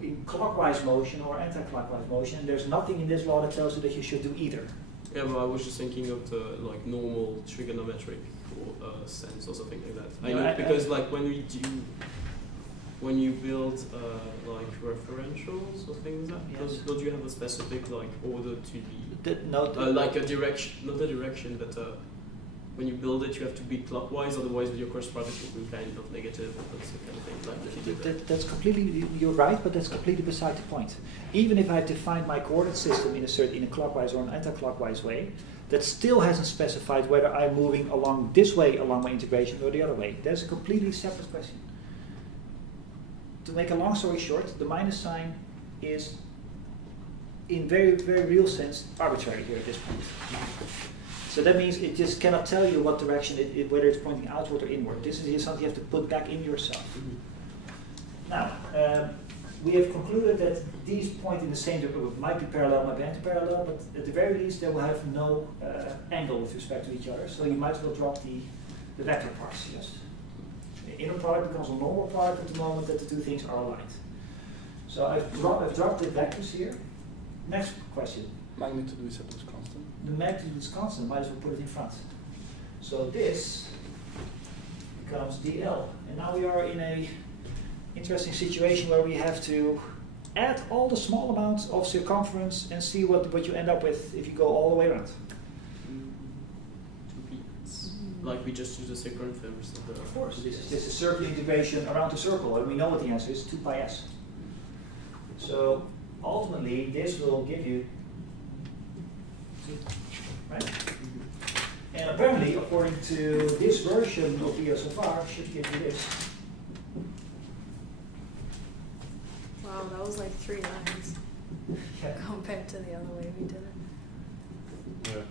in clockwise motion or anti-clockwise motion, there's nothing in this law that tells you that you should do either. Yeah, but I was just thinking of the like normal trigonometric sense or something like that. I know because like when you build like referentials or things like that, yes. Don't you have a specific like order to be like a direction, not a direction, but when you build it, you have to be clockwise, otherwise your course product will be kind of negative, or that's the kind of thing. Like that's completely, you're right, but that's completely beside the point. Even if I defined my coordinate system in a clockwise or an anti-clockwise way, that still hasn't specified whether I'm moving along this way along my integration or the other way. That's a completely separate question. To make a long story short, the minus sign is, in very, very real sense, arbitrary here at this point. So that means it just cannot tell you what direction, whether it's pointing outward or inward. This is something you have to put back in yourself. Mm-hmm. Now, we have concluded that these point in the same direction, might be parallel, might be anti-parallel, but at the very least they will have no angle with respect to each other. So you might as well drop the vector parts. Yes. The inner product becomes a normal product at the moment that the two things are aligned. So I've dropped the vectors here. Next question. Magnitude we said was constant. The magnitude is constant, might as well put it in front. So this becomes dl. And now we are in a interesting situation where we have to add all the small amounts of circumference and see what you end up with if you go all the way around. 2p. Like we just use the circumference of the... Of course, this is circle integration around the circle, and we know what the answer is, 2 pi s. So ultimately this will give you, right? And apparently, according to this version of BO so far, should give you this. Wow, that was like 3 lines compared to the other way we did it. Yeah.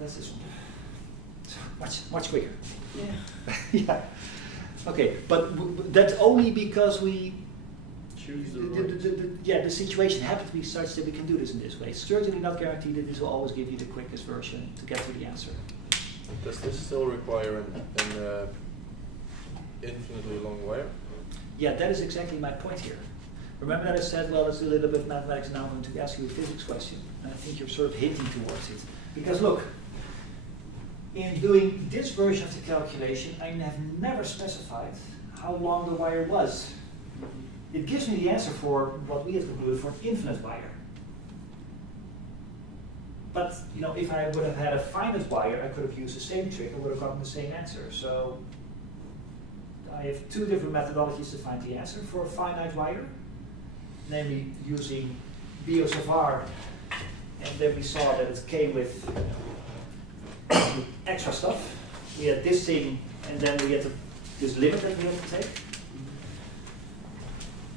That's this one. Much quicker. Yeah. Yeah. Okay, but that's only because we choose the situation happened to be such that we can do this in this way. It's certainly not guaranteed that this will always give you the quickest version to get to the answer. Does this still require an infinitely long wire? Yeah, that is exactly my point here. Remember that I said, well, it's a little bit of mathematics, now I'm going to ask you a physics question. And I think you're sort of hinting towards it. Because look, in doing this version of the calculation, I have never specified how long the wire was. It gives me the answer for what we have concluded for an infinite wire. But if I would have had a finite wire, I could have used the same trick and would have gotten the same answer. So I have two different methodologies to find the answer for a finite wire, namely using BOSFR, and then we saw that it came with extra stuff. We had this thing, and then we had this limit that we had to take.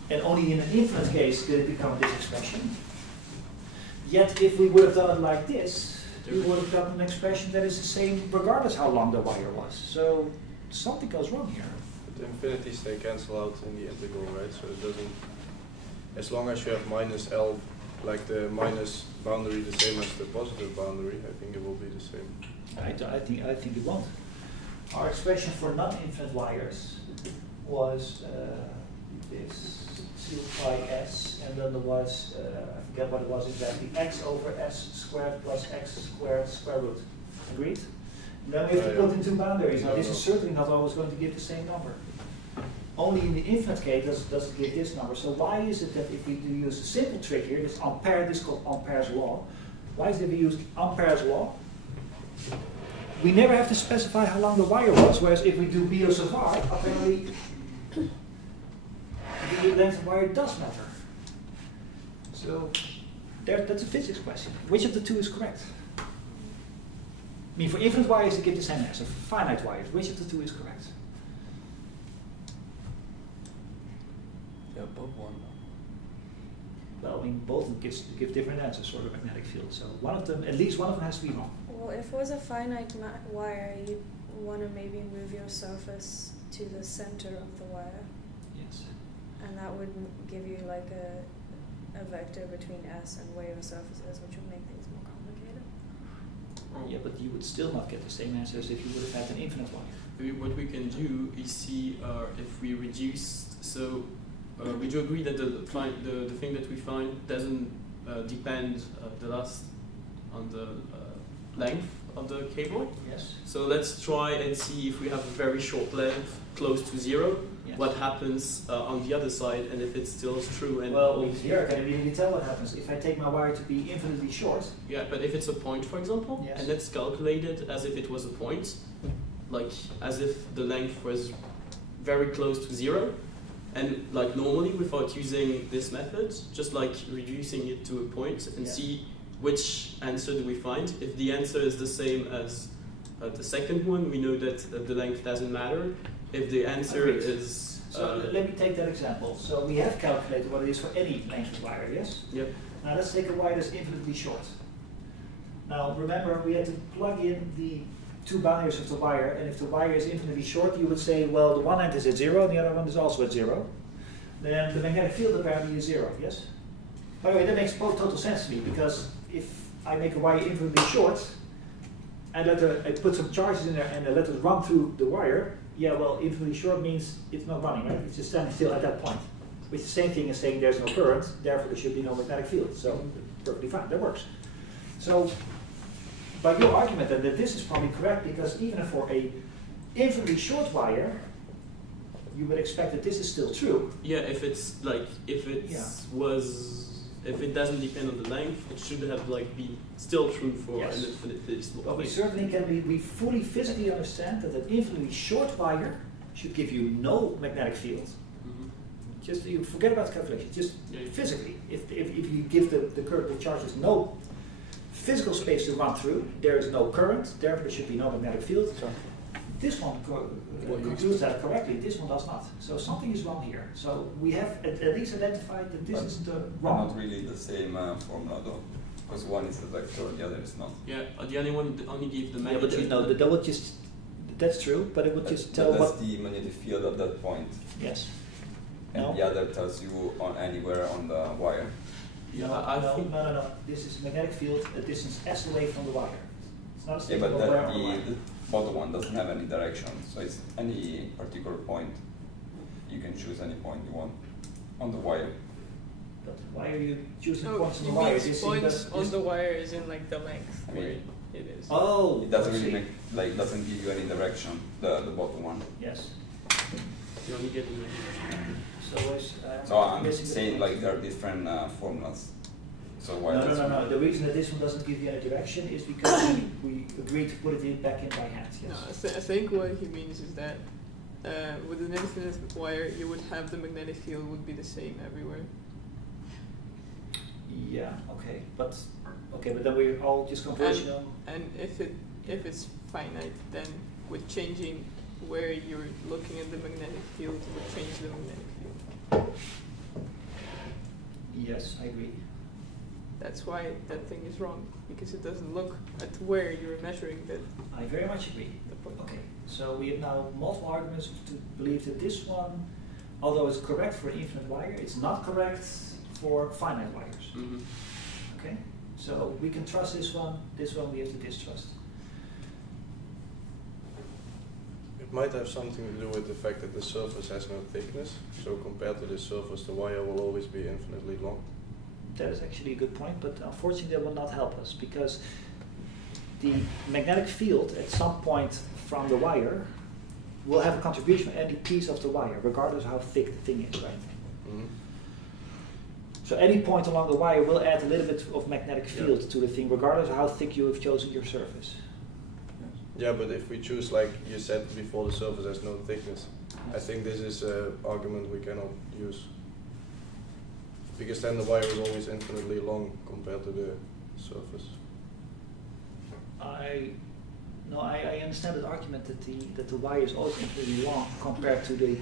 And only in an infinite case did it become this expression. Yet if we would have done it like this, we would have gotten an expression that is the same regardless how long the wire was. So something goes wrong here. But the infinities, they cancel out in the integral, right? So it doesn't, as long as you have minus L, like the minus boundary the same as the positive boundary, I think it will be the same. I think it won't. Our expression for non-infinite wires was this 2 pi s, and then there was, I forget what it was exactly, x over s squared plus x squared square root. Agreed? Then we have to put in two boundaries. Now this is certainly not always going to give the same number. Only in the infinite case does it give this number. So why is it that if we do use a simple trick here, this Ampere, this is called Ampere's law. Why is it we use Ampere's law? We never have to specify how long the wire was, whereas if we do BOSFR, apparently the length of wire does matter. So that's a physics question. Which of the two is correct? I mean, for infinite wires, it gives the same answer. For finite wires, which of the two is correct? Yeah, both one. Well, I mean, both give different answers for the magnetic field. So one of them, at least one of them has to be wrong. Well, if it was a finite wire, you want to maybe move your surface to the center of the wire. Yes. And that would give you like a vector between S and where your surface is, which would make things more complicated. Yeah, but you would still not get the same answer as if you would have had an infinite wire. Maybe what we can do is see if we reduce. So we do agree that the thing that we find doesn't depend on the length of the cable. Yes. So let's try and see if we have a very short length close to 0. Yes. What happens on the other side, and if it still is true. And well, here I can immediately tell what happens. If I take my wire to be infinitely short. Yeah, but if it's a point, for example, yes. and let's calculate it as if it was a point, like as if the length was very close to 0, and like normally without using this method, just like reducing it to a point and see which answer do we find. If the answer is the same as the second one, we know that the length doesn't matter. If the answer is... So let me take that example. So we have calculated what it is for any length of wire, yes? Yep. Now let's take a wire that's infinitely short. Now remember, we had to plug in the two boundaries of the wire, and if the wire is infinitely short, you would say, well, the one end is at 0, and the other one is also at 0. Then the magnetic field apparently is 0, yes? By the way, that makes total sense to me, because if I make a wire infinitely short, and I put some charges in there and I let it run through the wire, yeah, well, infinitely short means it's not running, right? It's just standing still at that point. Which is the same thing as saying there's no current, therefore there should be no magnetic field. So perfectly fine, that works. So by your argument then that this is probably correct, because even for a infinitely short wire, you would expect that this is still true. Yeah, if it's like if it doesn't depend on the length, it should have like been still true for an infinitely small. But we certainly we fully physically understand that an infinitely short wire should give you no magnetic field. Just you forget about the calculation. Just physically, if you give the charges no physical space to run through, there is no current. Therefore, there should be no magnetic field. This one concludes that correctly. This one does not. So something is wrong here. So we have at least identified that this is the wrong. Not really the same formula though, because one is the vector, the other is not. Yeah, the other one only gives the magnetic. magnitude. Yeah, but that would just. That's true, but it would just tell that's the magnetic field at that point. Yes. And the other tells you on anywhere on the wire. Yeah, no. This is magnetic field a distance s away from the wire. It's not a yeah, but the bottom one doesn't have any direction, so it's any particular point. You can choose any point you want on the wire. But why are you choosing points on the you wire? mean points on the wire is in like the length where it is. Oh, it doesn't really doesn't give you any direction. The bottom one. Yes. You only get the direction. So I'm saying like there are different formulas. So why no. The reason that this one doesn't give you any direction is because we agreed to put it back in by hand. Yes. No, I think what he means is that with an infinite wire, you would have the magnetic field would be the same everywhere. Yeah, okay, but then we're all just converging on. And if it's finite, then with changing where you're looking at the magnetic field, it would change the magnetic field. Yes, I agree. That's why that thing is wrong, because it doesn't look at where you're measuring that. I very much agree. The point. Okay, so we have now multiple arguments to believe that this one, although it's correct for an infinite wire, it's not correct for finite wires. Mm-hmm. Okay, so we can trust this one we have to distrust. It might have something to do with the fact that the surface has no thickness, so compared to the surface, the wire will always be infinitely long. That is actually a good point, but unfortunately that will not help us, because the magnetic field at some point from the wire will have a contribution from any piece of the wire, regardless of how thick the thing is, right? Mm-hmm. So any point along the wire will add a little bit of magnetic field to the thing, regardless of how thick you have chosen your surface. Yeah, but if we choose, like you said before, the surface has no thickness, I think this is an argument we cannot use. Because then the wire is always infinitely long compared to the surface. I understand the argument that the wire is always infinitely long compared to the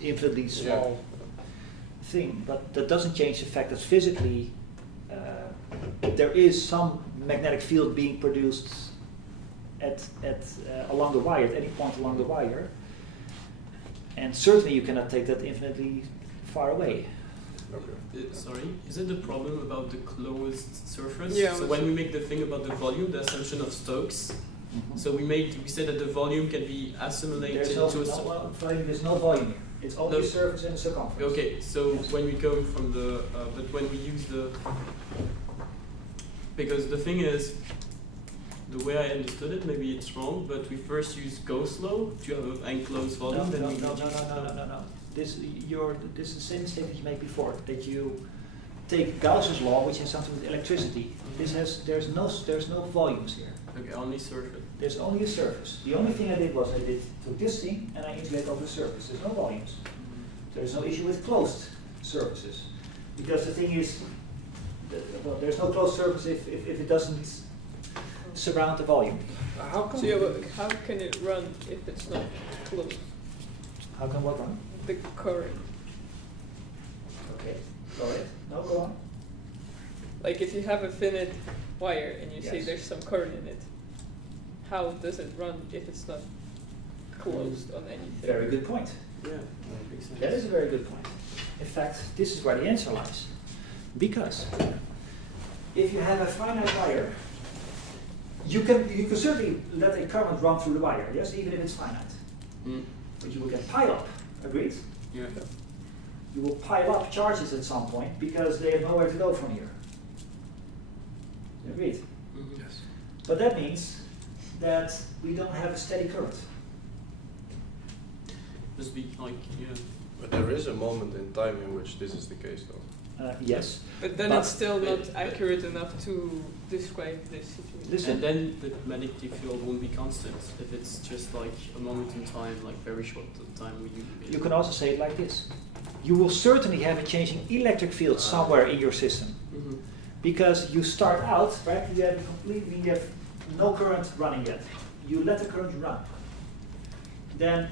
infinitely small thing, but that doesn't change the fact that physically there is some magnetic field being produced along the wire, at any point along the wire, and certainly you cannot take that infinitely far away. Okay. Sorry, is it the problem about the closed surface? Yeah. So when we make the thing about the volume, the assumption of Stokes, so we said that the volume can be assimilated There's there's no volume here. It's only a surface and a circumference. Okay, so when we go from the, but when we use the, because the thing is, the way I understood it, maybe it's wrong, but we first use go slow to have an enclosed volume. No. This is the same mistake that you made before, that you take Gauss's law, which has something with electricity. There's no volumes here. Okay, only surface. There's only a surface. The only thing I did was took this thing and I insulated over the surface. There's no volumes. There's no issue with closed surfaces, because the thing is, there's no closed surface if it doesn't surround the volume. How come? So yeah, but how can it run if it's not closed? How can what run? The current. Okay, go ahead. No, go on. Like if you have a finite wire and you say Yes. there's some current in it, how does it run if it's not closed on anything? Very good point. Yeah, that makes sense. That is a very good point. In fact, this is where the answer lies. Because if you have a finite wire, you can certainly let a current run through the wire, yes, even if it's finite. Mm. But you will get pile up. Agreed? Yeah. You will pile up charges at some point because they have nowhere to go from here. Agreed? Mm-hmm. Yes. But that means that we don't have a steady current. Must be like, yeah. But there is a moment in time in which this is the case, though. Yes. But then it's still not accurate enough to describe this situation. Listen. And then the magnetic field won't be constant if it's just like a moment in time, like very short time we use. You can also say it like this. You will certainly have a changing electric field somewhere in your system. Mm-hmm. Because you start out, right, you have no current running yet. You let the current run. Then,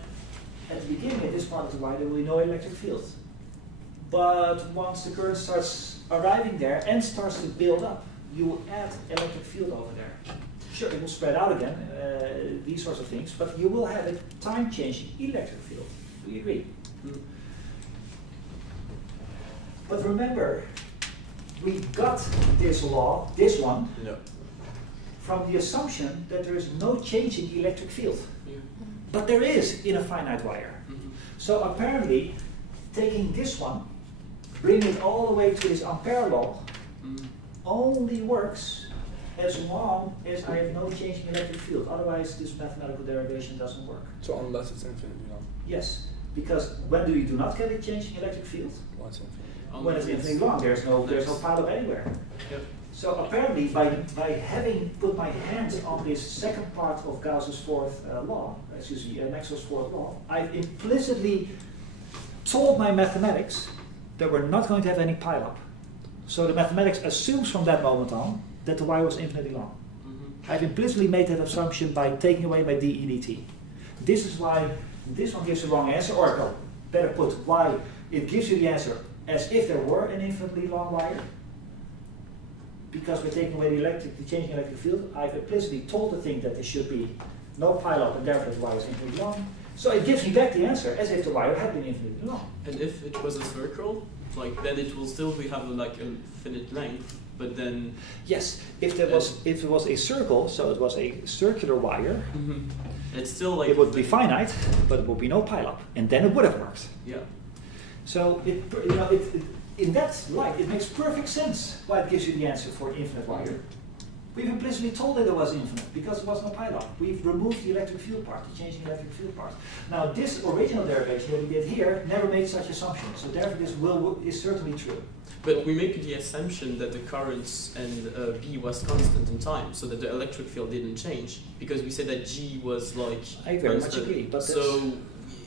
at the beginning of this part of the wire, there will be no electric field. But once the current starts arriving there and starts to build up, you will add electric field over there. Sure, it will spread out again, these sorts of things, but you will have a time-changing electric field. Do you agree? Mm. But remember, we got this law, this one, from the assumption that there is no change in the electric field. Yeah. But there is in a finite wire. Mm-hmm. So apparently, taking this one, bringing it all the way to this ampere law, only works as long as I have no change in electric field. Otherwise, this mathematical derivation doesn't work. So unless it's infinitely long. Yes, because when do you do not get a change in electric field? Once infinity. When it's infinitely long, there's no pile-up anywhere. Yep. So apparently, by having put my hands on this second part of Gauss's fourth law, Maxwell's fourth law, I've implicitly told my mathematics that we're not going to have any pileup. So the mathematics assumes from that moment on that the y was infinitely long. I've implicitly made that assumption by taking away my dE dt. This is why this one gives the wrong answer, or no, better put, why it gives you the answer as if there were an infinitely long wire. Because we're taking away the changing electric field, I've implicitly told the thing that there should be no pileup and therefore the wire is infinitely long. So it gives me back the answer as if the wire had been infinitely long. And if it was a circle, like then it will still have like an infinite length, but then yes, if it was a circle, so it was a circular wire, it's still like it would be finite, but it would be no pileup, and then it would have worked. Yeah. So in that light, it makes perfect sense why it gives you the answer for an infinite wire. We've implicitly told it was infinite because there was no pileup. We've removed the electric field part, the changing electric field part. Now, this original derivation that we did here never made such assumptions, so therefore this is certainly true. But we make the assumption that the currents and B was constant in time, so that the electric field didn't change, because we said that G was like I very constant. much agree, but so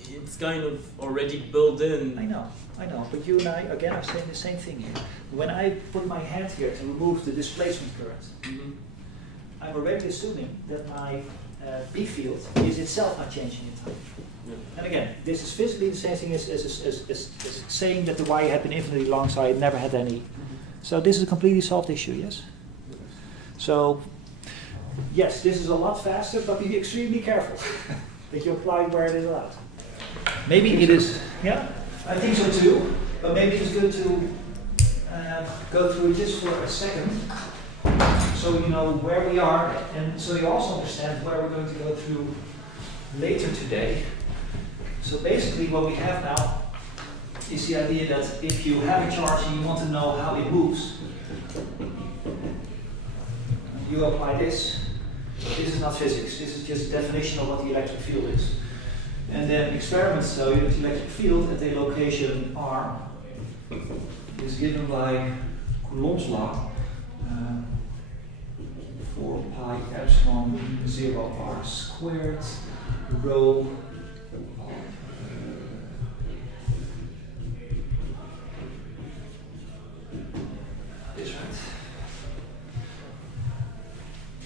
it's kind of already built in. I know, but you and I, again, are saying the same thing here. When I put my hand here to remove the displacement current, I'm already assuming that my B field is itself not changing in time. Yeah. And again, this is physically the same thing as saying that the wire had been infinitely long, so I never had any. So this is a completely solved issue, yes? So, yes, this is a lot faster, but be extremely careful that you apply where it is allowed. Maybe it is, yeah, I think so too, but maybe it's good to go through just for a second, so you know where we are, and so you also understand where we're going to go through later today. So basically what we have now is the idea that if you have a charge and you want to know how it moves, you apply this. This is not physics, this is just a definition of what the electric field is. And then experiments tell you that the electric field at a location R is given by Coulomb's law, 4 pi epsilon 0 r squared rho this, right?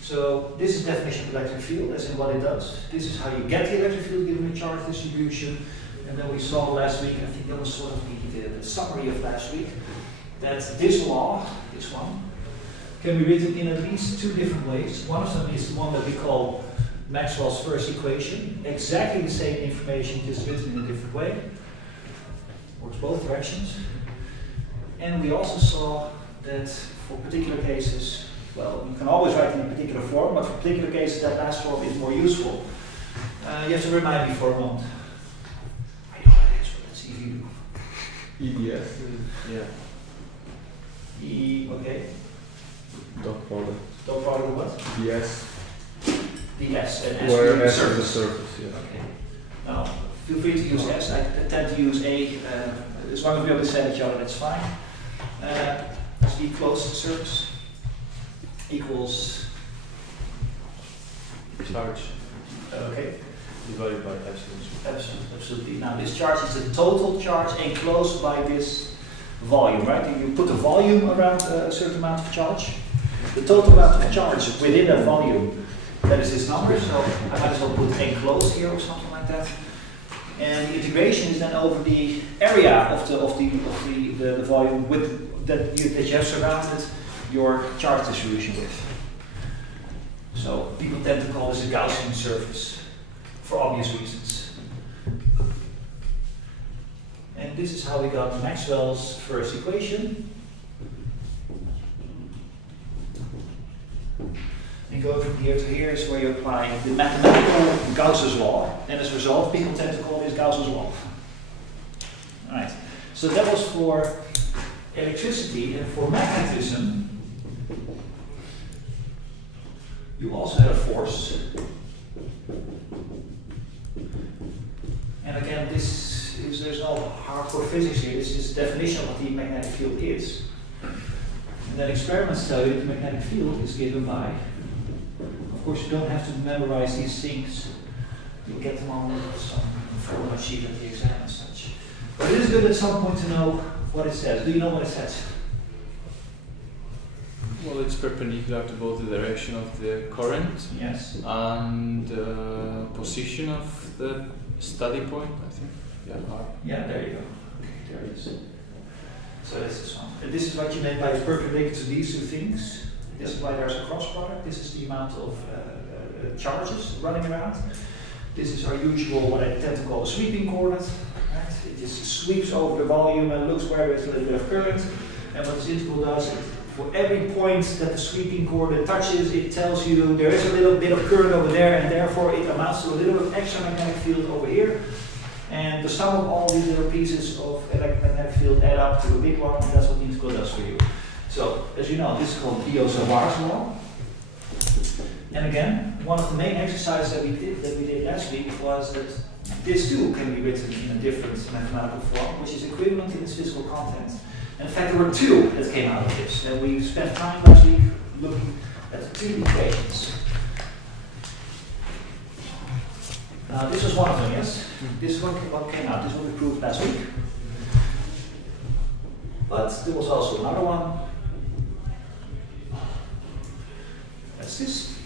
So this is the definition of electric field, as in what it does. This is how you get the electric field given a charge distribution. And then we saw last week, I think that was sort of the summary of last week, that this law, this one, can be written in at least 2 different ways. One of them is the one that we call Maxwell's first equation. Exactly the same information, just written in a different way. Works both directions. And we also saw that for particular cases, well, you can always write in a particular form, but for particular cases that last form is more useful. You have to remind me for a moment. I know what it is, but let's see if you do. EDS. Yeah. Okay. Dot product. Dot product of what? DS. DS. And Where S S is the surface. surface, yeah. Okay. Now, feel free to use S. I tend to use A. As long as we understand each other, that's fine. Let's be close to the surface. Equals Charge okay. divided by epsilon. Absolutely. Now this charge is the total charge enclosed by this volume, right? You put a volume around a certain amount of charge. The total amount of charge within that volume, that is this number. So I might as well put enclosed here or something like that. And the integration is then over the area of the volume with that you have surrounded your charge distribution with. So people tend to call this a Gaussian surface for obvious reasons. And this is how we got Maxwell's first equation. And going from here to here is where you apply the mathematical Gauss's law. And as a result, people tend to call this Gauss's law. Alright, so that was for electricity, and for magnetism, you also had a force. And again, there's no hardcore physics here, this is the definition of what the magnetic field is. And then experiments tell you that the magnetic field is given by, of course you don't have to memorize these things, you'll get them on some formula sheet at the exam and such. But it is good at some point to know what it says. Do you know what it says? Well, it's perpendicular to both the direction of the current Yes. and the position of the study point, I think. Yeah, R. Yeah, there you go. There it is. So that's this one. And this is what you meant by perpendicular to these two things. This is why there's a cross product. This is the amount of charges running around. This is our usual, what I tend to call a sweeping coordinate. Right? It just sweeps over the volume and looks where there's a little bit of current. And what this integral does, for every point that the sweeping coordinate touches, it tells you there is a little bit of current over there, and therefore it amounts to a little bit of extra magnetic field over here. And the sum of all these little pieces of electromagnetic field add up to a big one, and that's what the integral does for you. So, as you know, this is called Biot-Savar's law. And again, one of the main exercises that we did last week was that this too can be written in a different mathematical form, which is equivalent in its physical content. And in fact, there were two that came out of this, and we spent time last week looking at the two equations. This was one of them, yes? This is what came out. This one we proved last week. But there was also another one. That's this.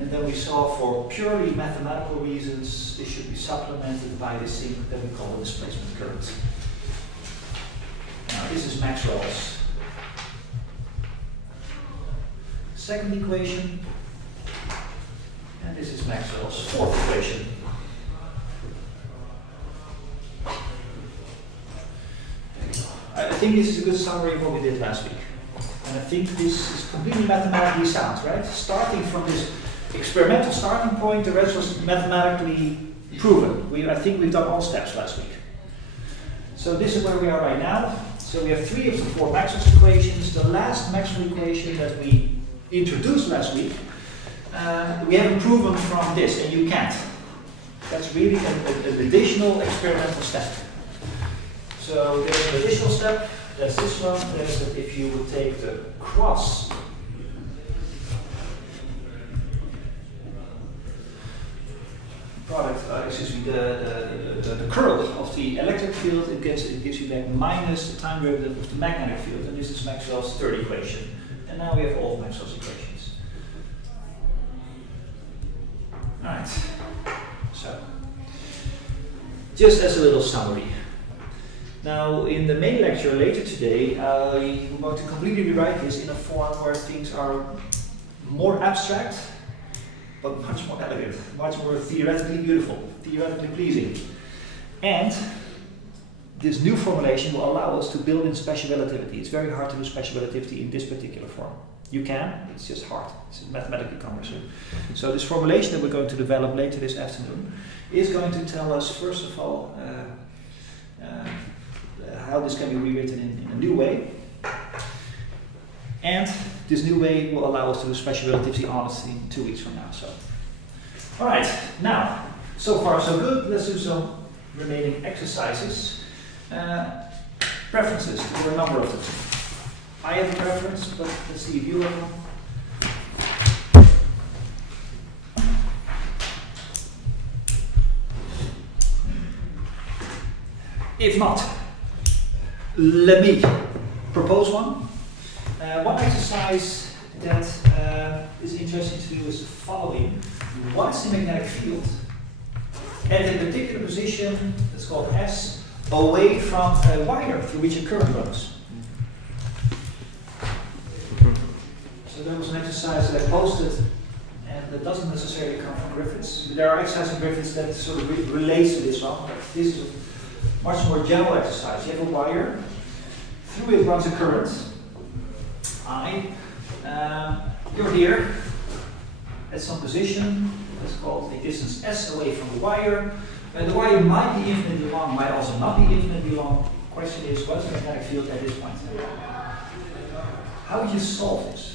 And then we saw for purely mathematical reasons, this should be supplemented by this thing that we call the displacement current. Now, this is Maxwell's second equation. And this is Maxwell's fourth equation. I think this is a good summary of what we did last week. And I think this is completely mathematically sound, right? Starting from this experimental starting point, the rest was mathematically proven. I think we've done all steps last week. So this is where we are right now. So we have 3 of the 4 Maxwell's equations. The last Maxwell equation that we introduced last week, we haven't proven from this, and you can't. That's really an additional experimental step. So there's an additional step, that's this one. There's that if you would take the cross product, the curl of the electric field, it gives you back minus the time derivative of the magnetic field, and this is Maxwell's third equation. And now we have all of Maxwell's equations. Alright, so just as a little summary. Now, in the main lecture later today, I'm going to completely rewrite this in a form where things are more abstract, but much more elegant, much more theoretically beautiful, theoretically pleasing. And this new formulation will allow us to build in special relativity. It's very hard to do special relativity in this particular form. You can, it's just hard. It's mathematically cumbersome. So this formulation that we're going to develop later this afternoon is going to tell us, first of all, how this can be rewritten in a new way. And this new way will allow us to do special relativity honestly in 2 weeks from now. So, all right, now, so far so good. Let's do some remaining exercises. Preferences, there are a number of them. I have a preference, but let's see if you have one. If not, let me propose one. One exercise that is interesting to do is the following. What is the magnetic field at a particular position, that's called S, away from a wire through which a current runs? So there was an exercise that I posted, and that doesn't necessarily come from Griffiths. There are exercises in Griffiths that sort of relates to this one, but this is a much more general exercise. You have a wire, through it runs a current, I. You're here at some position, that's called a distance S away from the wire. The wire might be infinitely long, might also not be infinitely long. The question is, what's the magnetic field at this point? How would you solve this?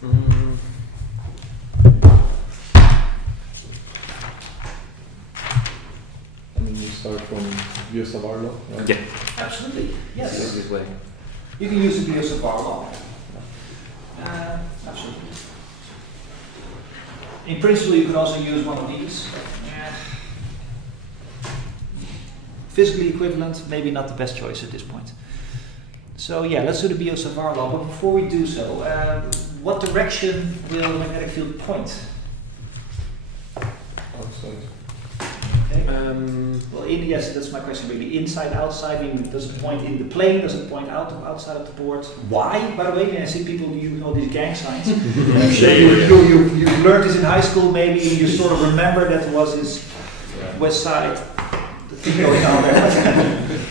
I mean, you start from Biot-Savart law, right? Yeah. Absolutely, yes. This way. You can use the Biot-Savart law. Absolutely. In principle, you could also use one of these. Physically equivalent, maybe not the best choice at this point. So yeah, let's do the Biot-Savart law. But before we do so, what direction will the magnetic field point? Outside. Okay. Well, yes, that's my question really. Inside, outside, meaning does it point in the plane? Does it point outside of the board? Why, by the way? I see people, you know these gang signs. I'm sure you learned this in high school maybe, and you sort of remember that was his west side. The thing going on there.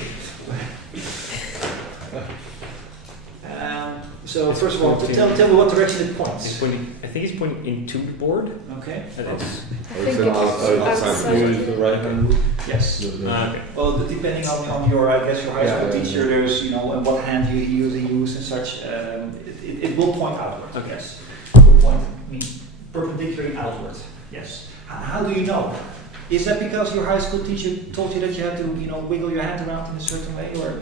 So first of all, tell me what direction it points. It's pointing, I think it's pointing into the board. Okay. And it's I think it's Use the right hand rule. Yes. okay. Well, depending on your, I guess, your high school teacher, there's, you know, and what hand you use and such, it will point outward, I guess. It will point, perpendicularly outward, yes. How do you know? Is that because your high school teacher told you that you had to, you know, wiggle your hand around in a certain way, or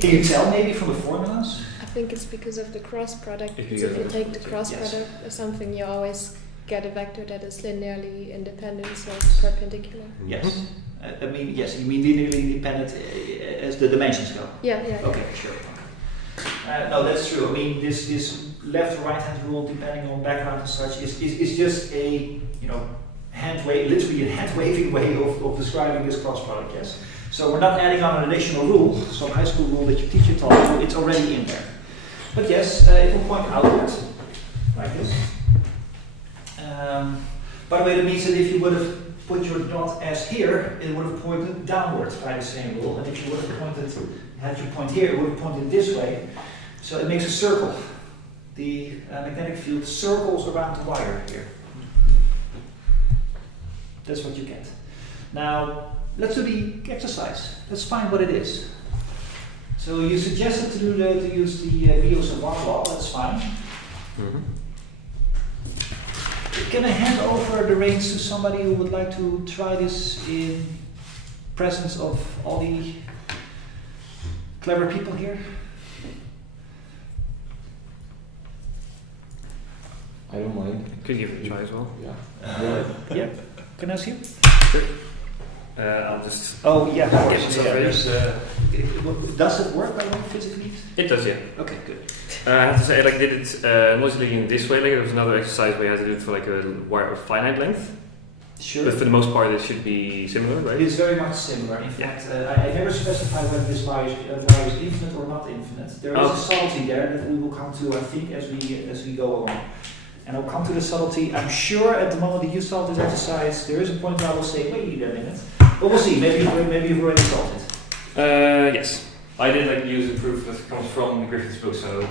can you tell maybe from the formulas? I think it's because of the cross product. If Because you if get you a- take the cross Yes. product or something, you always get a vector that is linearly independent, so perpendicular. Yes. I mean, yes, you mean linearly independent as the dimensions go? Yeah, yeah. Okay, sure. No, that's true. I mean, this left right hand rule, depending on background and such, is just a, you know, literally a hand waving way of describing this cross product, yes. So we're not adding on an additional rule, some high school rule that your teacher taught you, it's already in there. But yes, it will point outwards, like this. By the way, that means that if you would have put your dot S here, it would have pointed downwards by the same rule. And if you would have had your point here, it would have pointed this way. So it makes a circle. The magnetic field circles around the wire here. That's what you get. Now, let's do the exercise. Let's find what it is. So you suggested to use the Biot-Savart law, that's fine. Can I hand over the reins to somebody who would like to try this in presence of all the clever people here? I don't mind. Could give it a try as well. Yeah. Yeah. Can I see you? Sure. I'll just. Oh yeah, of get course. myself Yeah, ready. does it work by the way physically? It does, yeah. Okay, good. I have to say, like, I did it mostly in this way. Like, there was another exercise where you had to do it for like a wire of finite length. Sure. But for the most part, it should be similar, right? It is very much similar. In fact, I never specified whether this wire is infinite or not infinite. There is a subtlety there that we will come to, I think, as we go along. And I'll come to the subtlety. I'm sure at the moment that you solve this exercise, there is a point where I will say, wait a minute. But we'll see. Maybe you've already solved it. Yes. I did like use a proof that comes from Griffith's book, so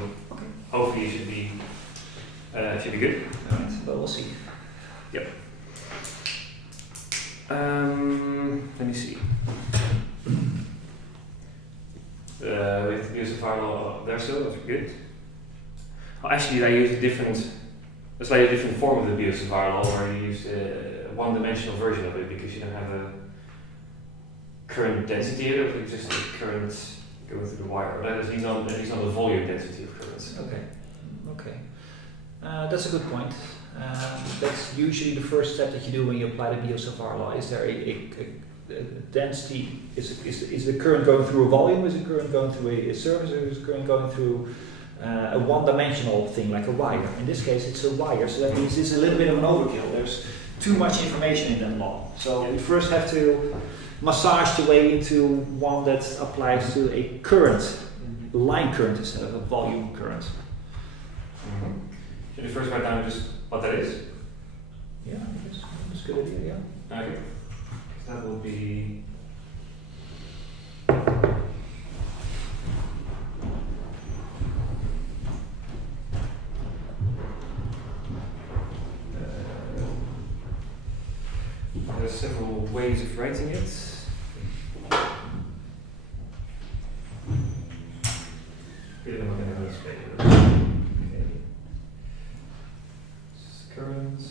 hopefully it should be good. Alright, but we'll see. Yep. Let me see. With the use of law there, so that's good. Oh, actually, I used a slightly different form of the Biot-Savart law, where you use a one-dimensional version of it because you don't have a current density here, but just the current going through the wire. Or at least not the volume density of currents. Okay. That's a good point. That's usually the first step that you do when you apply the Biot-Savart law. Is there a density? Is the current going through a volume? Is the current going through a surface? Or is the current going through a one-dimensional thing like a wire? In this case, it's a wire, so that means it's a little bit of an overkill. There's too much information in that law. So we first have to massage the way into one that applies to a current, line current instead of a volume current. Should we first write down just what that is? Yeah, I guess that's a good idea, yeah. Okay. That will be. There are several ways of writing it. Current.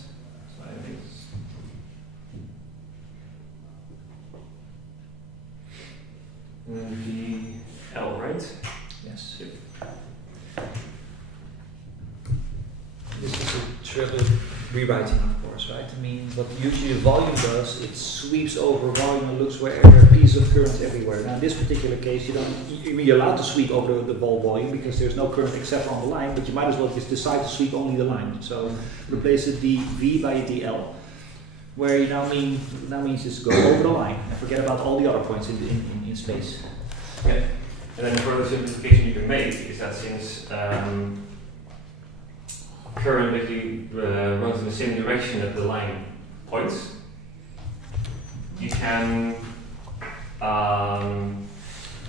trivial rewriting, of course, right? I mean, what usually a volume does, it sweeps over volume and looks where there are pieces of current everywhere. Now, in this particular case, you're allowed to sweep over the whole volume because there's no current except on the line, but you might as well just decide to sweep only the line. So replace the dV by a dl, where you now means just go over the line and forget about all the other points in space. Okay. And then a further simplification you can make is that since current basically runs in the same direction that the line points, you can not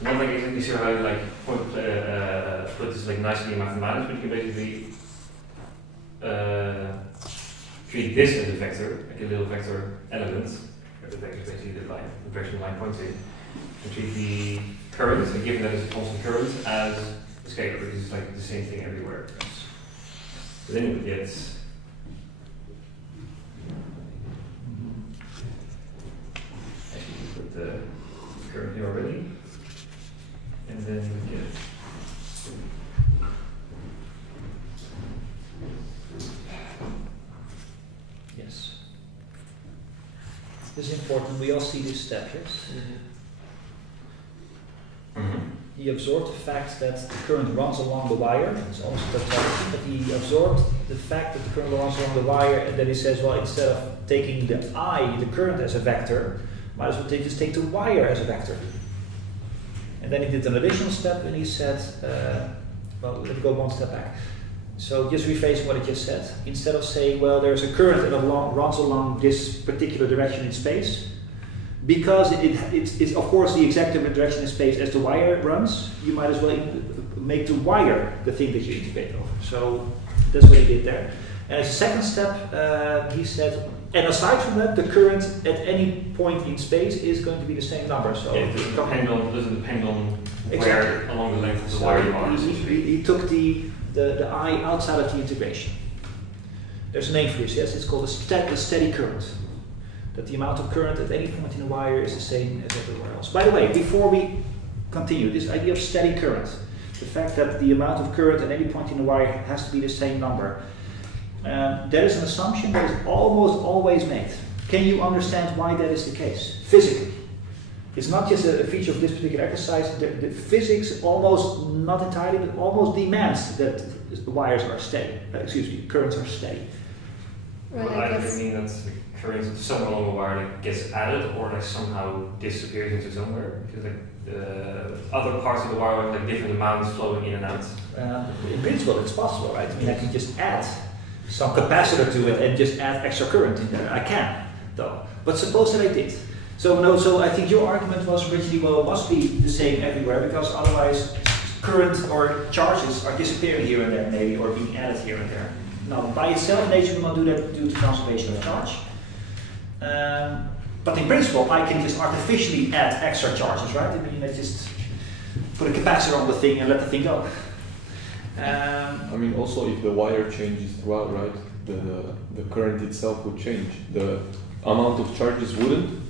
like exactly sure how to like put this like nicely in mathematics, but you can basically treat this as a vector, like a little vector element, where the vector is basically the line, the direction the line points in, and treat the current, and given that it's a constant current, as a scalar, because it's like the same thing everywhere. So then you would get actually you put the current here already, and then you would get yes. This is important. We all see this step, yes? He absorbed the fact that the current runs along the wire. It's almost tautology, but he absorbed the fact that the current runs along the wire, and then he says, well, instead of taking the current as a vector, might as well just take the wire as a vector. And then he did an additional step, and he said, well, let me go one step back. So just rephrasing what I just said, instead of saying, well, there's a current that runs along this particular direction in space, because it's of course the exact direction in space as the wire runs, you might as well make the wire the thing that you integrate over. So that's what he did there. And as a second step, he said, and aside from that, the current at any point in space is going to be the same number. So yeah, it doesn't depend on where along the length of the wire you are. He took the I outside of the integration. There's a name for this, yes? It's called a steady current. That the amount of current at any point in the wire is the same as everywhere else. By the way, before we continue, this idea of steady current, the fact that the amount of current at any point in the wire has to be the same number, that is an assumption that is almost always made. Can you understand why that is the case, physically? It's not just a feature of this particular exercise, the physics almost, not entirely, but almost demands that the wires are steady, currents are steady. Well, I guess mean that current somewhere along the wire that gets added or like somehow disappears into somewhere, because like other parts of the wire have like different amounts flowing in and out. In principle, it's possible, right? I mean, I can just add some capacitor to it and just add extra current in there. I can, though. But suppose that I did. So no. So I think your argument was originally, well, it must be the same everywhere because otherwise, current or charges are disappearing here and there, maybe, or being added here and there. No, by itself, nature will not do that due to conservation of charge. But in principle, I can just artificially add extra charges, right? I mean, I just put a capacitor on the thing and let the thing go. I mean, also if the wire changes throughout, right, the current itself would change. The amount of charges wouldn't,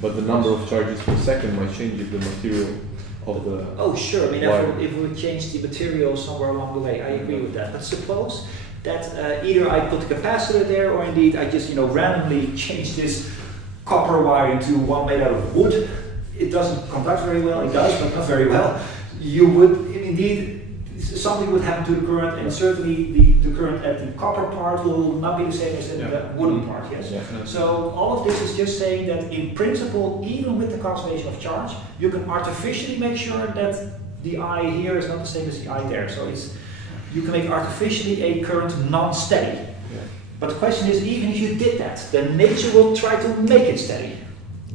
but the number of charges per second might change if the material of the oh, sure. I mean, wire. if we would change the material somewhere along the way, I agree with that. But suppose that either I put a capacitor there, or indeed I just randomly change this copper wire into one made out of wood. It doesn't conduct very well. It does, but not very well. You would indeed something would happen to the current, and certainly the current at the copper part will not be the same as in the wooden part. Yes. Definitely. So all of this is just saying that in principle, even with the conservation of charge, you can artificially make sure that the I here is not the same as the I there. So you can make artificially a current non-steady. Yeah. But the question is, even if you did that, then nature will try to make it steady.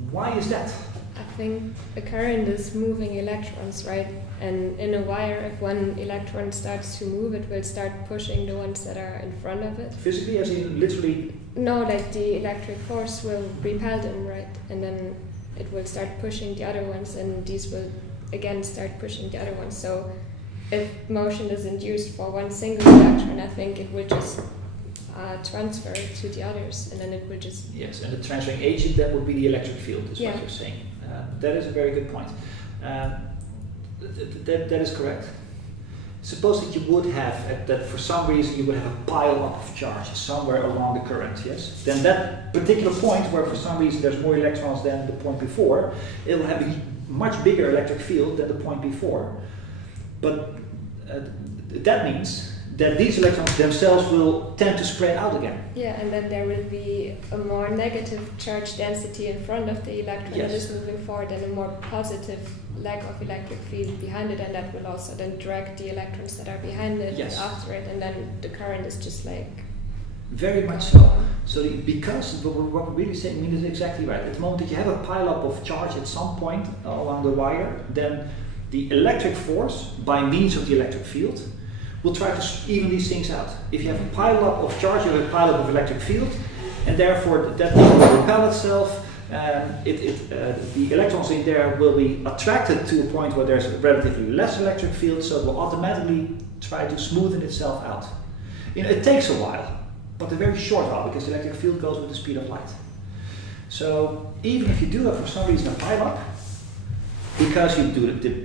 Why is that? I think a current is moving electrons, right? And in a wire, if one electron starts to move, it will start pushing the ones that are in front of it. Physically, as in literally? No, like the electric force will repel them, right? And then it will start pushing the other ones, and these will again start pushing the other ones. So if motion is induced for one single electron, I think it will just transfer to the others, and then it will just... Yes, and the transferring agent then would be the electric field, is what you're saying. That is a very good point. That is correct. suppose that you would have, that for some reason you would have a pile up of charges somewhere along the current, yes? Then that particular point where for some reason there's more electrons than the point before, it will have a much bigger electric field than the point before. But that means that these electrons themselves will tend to spread out again. Yeah, and then there will be a more negative charge density in front of the electron that is moving forward and a more positive lack of electric field behind it, and that will also then drag the electrons that are behind it after it, and then the current is just like... Very much so. So because what we're really saying is exactly right. At the moment that you have a pile-up of charge at some point along the wire, then the electric force, by means of the electric field, will try to even these things out. If you have a pile-up of charge, you have a pile-up of electric field, and therefore that will repel itself. The electrons in there will be attracted to a point where there's relatively less electric field, so it will automatically try to smoothen itself out. It takes a while, but a very short while, because the electric field goes with the speed of light. So even if you do have for some reason a pile-up, because you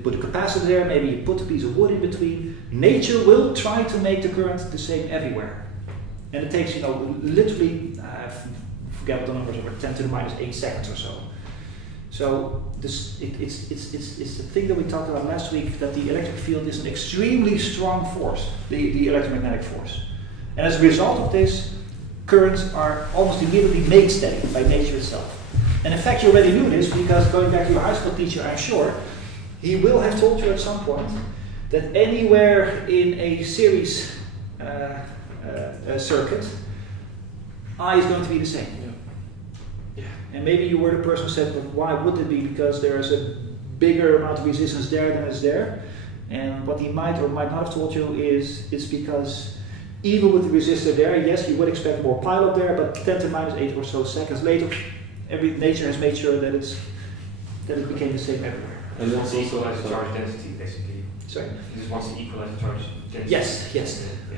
put a capacitor there, maybe you put a piece of wood in between, nature will try to make the current the same everywhere. And it takes, literally, I forget what the numbers are, 10 to the minus 8 seconds or so. So it's the thing that we talked about last week, that the electric field is an extremely strong force, the electromagnetic force. And as a result of this, currents are almost immediately made steady by nature itself. And in fact, you already knew this, because going back to your high school teacher, I'm sure, he will have told you at some point that anywhere in a series circuit, I is going to be the same. Yeah. And maybe you were the person who said, but why would it be? Because there is a bigger amount of resistance there than is there. And what he might or might not have told you is, it's because even with the resistor there, yes, you would expect more pileup there, but 10 to the minus 8 or so seconds later, nature has made sure that it became the same everywhere. And it wants to equalize the charge density, basically. Sorry? It just wants to equalize the charge density. Yes. Yeah.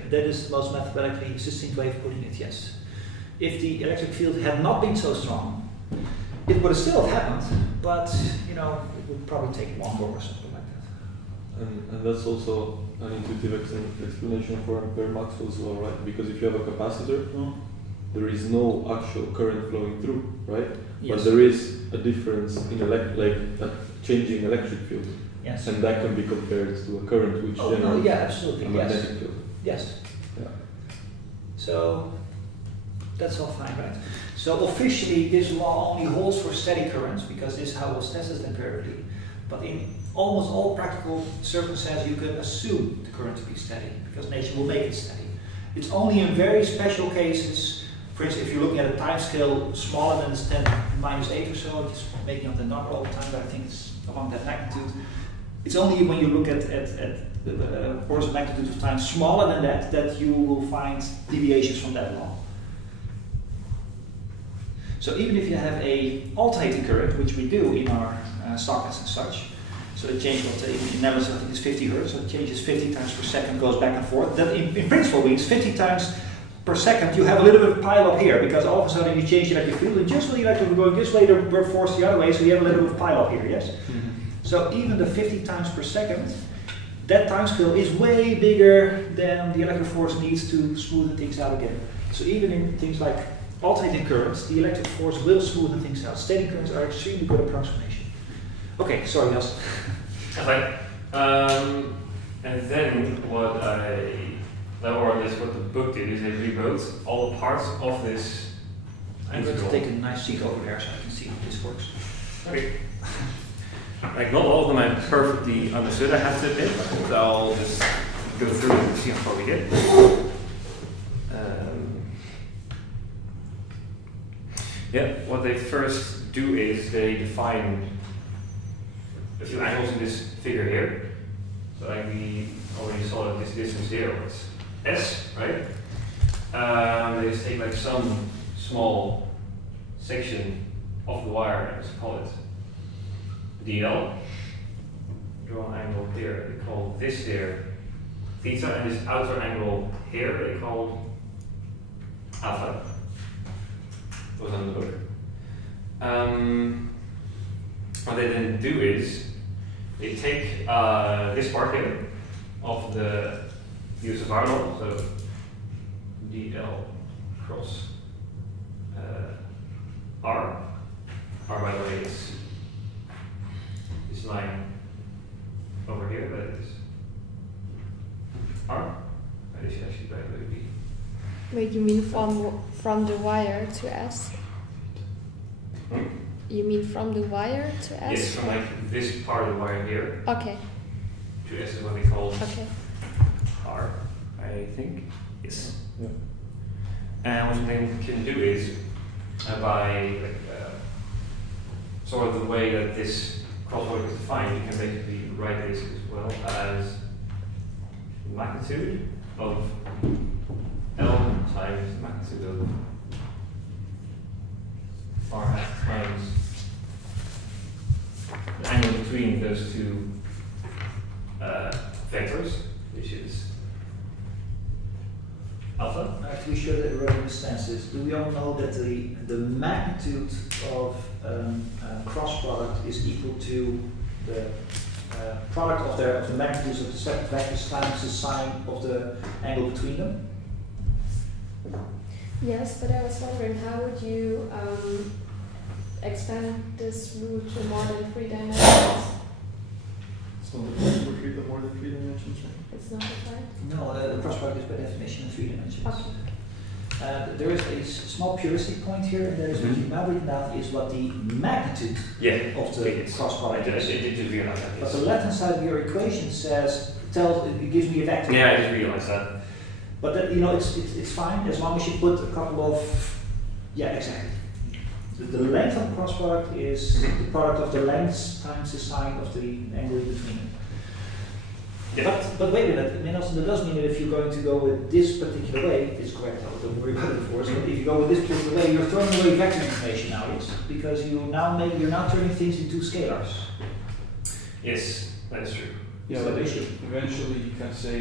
That is the most mathematically succinct way of putting it, yes. If the electric field had not been so strong, it would have still have happened, but it would probably take longer or something like that. And that's also an intuitive explanation for Ampere Maxwell's law, right? Because if you have a capacitor, there is no actual current flowing through, right? Yes. But there is a difference in a changing electric field. Yes. And that can be compared to a current which generates absolutely. a magnetic field. Yes. Yeah. So that's all fine, right? So officially this law only holds for steady currents, because this is how it was tested empirically. But in almost all practical circumstances you can assume the current to be steady, because nature will make it steady. It's only in very special cases. For instance, if you're looking at a time scale smaller than 10 to the minus 8 or so, just making up the number all the time, but I think it's along that magnitude. It's only when you look at the orders of magnitude of time smaller than that you will find deviations from that law. So even if you have a alternating current, which we do in our sockets and such, so it changes, in Netherlands I think it's 50 Hertz, so it changes 50 times per second, goes back and forth. That in principle means 50 times per second you have a little bit of pile up here, because all of a sudden you change the electric field, and just when the electron going this way, they're forced the other way, so you have a little bit of pile up here, yes? Mm-hmm. So even the 50 times per second, that time scale is way bigger than the electric force needs to smoothen things out again. So even in things like alternating currents, the electric force will smoothen things out. Steady currents are extremely good approximation. Okay, sorry, Niels. Okay. And then what the book did is they rewrote all the parts of this. I'm going to take a nice seat over there so I can see how this works. Okay. Like not all of them I perfectly understood, I have to admit, but I'll just go through it and see how far we get. What they first do is they define a few angles in this figure here. So like we already saw that this distance here was S, right? They just take like some small section of the wire, let's call it DL. Draw an angle here, they call this here theta, and this outer angle here they call alpha. Was on the book. What they then do is they take this part here of the use of R law, so dl cross R. R, by the way, is this line over here, that is R. This should actually by the way be. Wait, you mean from the wire to S? You mean from the wire to S? Yes, from like this part of the wire here. Okay. To S is what we call R, I think. Yes. Yeah. And what we can do is by sort of the way that this crossword is defined, you can basically write this as well as magnitude of L times the magnitude of RF times the angle between those two vectors, which is alpha. To be sure that everyone understands this, do we all know that the magnitude of cross product is equal to the product of the magnitudes of the separate vectors times the sine of the angle between them? Yes, but I was wondering, how would you expand this rule to more than 3 dimensions? So the repeat the more than 3 dimensions, right? It's not required? No, the cross product is by definition in 3 dimensions. Okay. There is a small puristic point here, and there is what you've now written down is what the magnitude of the cross product is. I did just realize that. But the left-hand side of your equation it gives me a vector. Yeah, I just realized that. But that, it's fine as long as you put a couple of, exactly. The length of the cross product is the product of the lengths times the sine of the angle in between them. Yeah. But wait a minute, that does mean that if you're going to go with this particular way, it's correct, don't worry about it of course, but if you go with this particular way, you're throwing away vector information nowadays, because you're now turning things into scalars. Yes, that is true. Yeah, but eventually you can say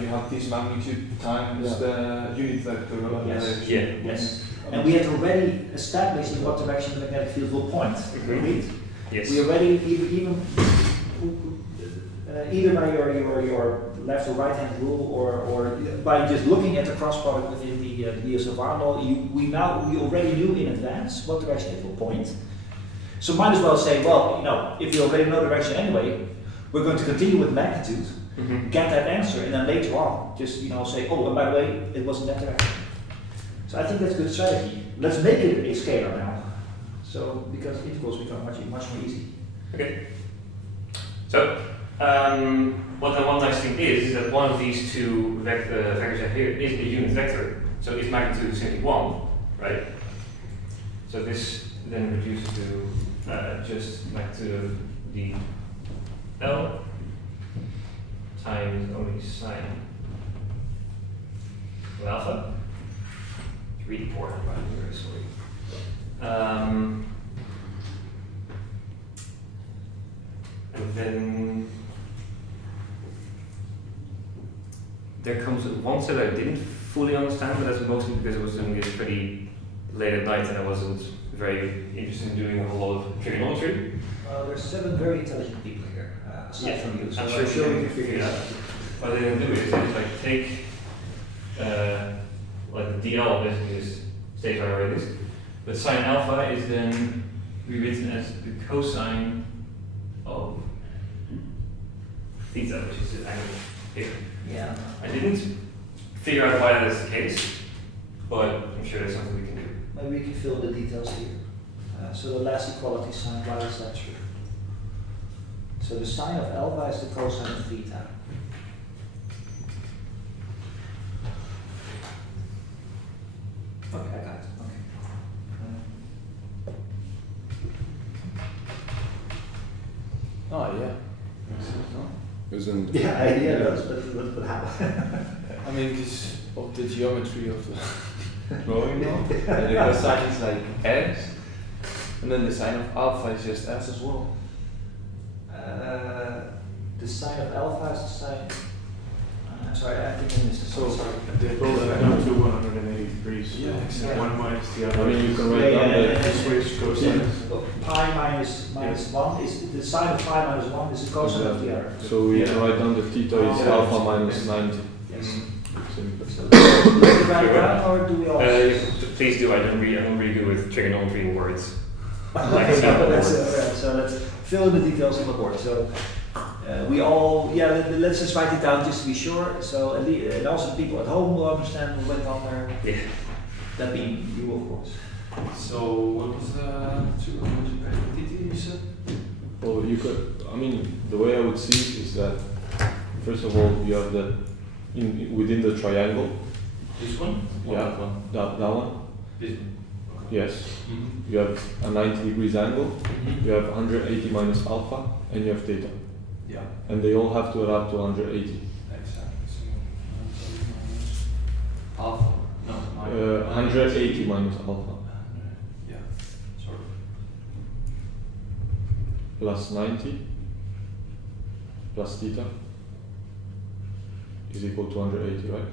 you have this magnitude times the unit vector. Yes. Yes. And we had already established in what direction the magnetic field will point. Agreed? Yes. We already either by your left or right hand rule or by just looking at the cross product within the BSFR law, we already knew in advance what direction it will point. So might as well say, well, if you already know the direction anyway, we're going to continue with magnitude, get that answer, and then later on just say, oh, and by the way, it wasn't that direction. So I think that's a good strategy. Let's make it a scalar now. So because integrals become much more easy. Okay. So one nice thing is that one of these two vectors here is a unit vector. So its magnitude is simply 1, right? So this then reduces to just magnitude of the L times only sine of alpha. It's really poor handwriting, I'm very sorry. And then there comes one step I didn't fully understand, but that's mostly because I was doing this pretty late at night and I wasn't very interested in doing a whole lot of trigonometry. There's 7 very intelligent people here, aside from you, so I'm sure we can figure it out. What I didn't do is like take like the DL basically just stays where it is, but sine alpha is then rewritten as the cosine of theta, which is the angle here. Yeah. I didn't figure out why that is the case, but I'm sure that's something we can do. Maybe we can fill in the details here. So the last equality sign, why is that true? So the sine of alpha is the cosine of theta. Okay, I got it. Okay. Oh yeah. Makes sense, no? Isn't Yeah, does, but how? I mean, because of the geometry of the drawing now. And the cosine is like S, and then the sine of alpha is just S as well. The sine of alpha is the sine. I'm sorry, I think I missed it. So sorry. they both come to 180 degrees. Yeah, exactly. One minus the other. I mean, you can write down the switch cosines. Pi sine minus 1 is the sine of phi minus 1 is the cosine of the error. So we can write down the theta is alpha minus 90. Yes. So let's write it down, or do we all? Please do. I'm really good with trigonometry words. So let's fill in the details on the board. So we all, let's just write it down just to be sure. So at least, and also people at home will understand what went on there. Yeah. That being you, of course. So what was the trigonometry you said? well, you could. I mean, the way I would see it is that first of all you have that within the triangle. This one? Or Yeah. that one? That one. This one. Okay. Yes. You have a 90 degrees angle. You have 180 minus alpha, and you have theta. Yeah. And they all have to add up to 180. Exactly. So alpha. No. 180 minus alpha Yeah. Sorry. plus 90 plus theta is equal to 180, right?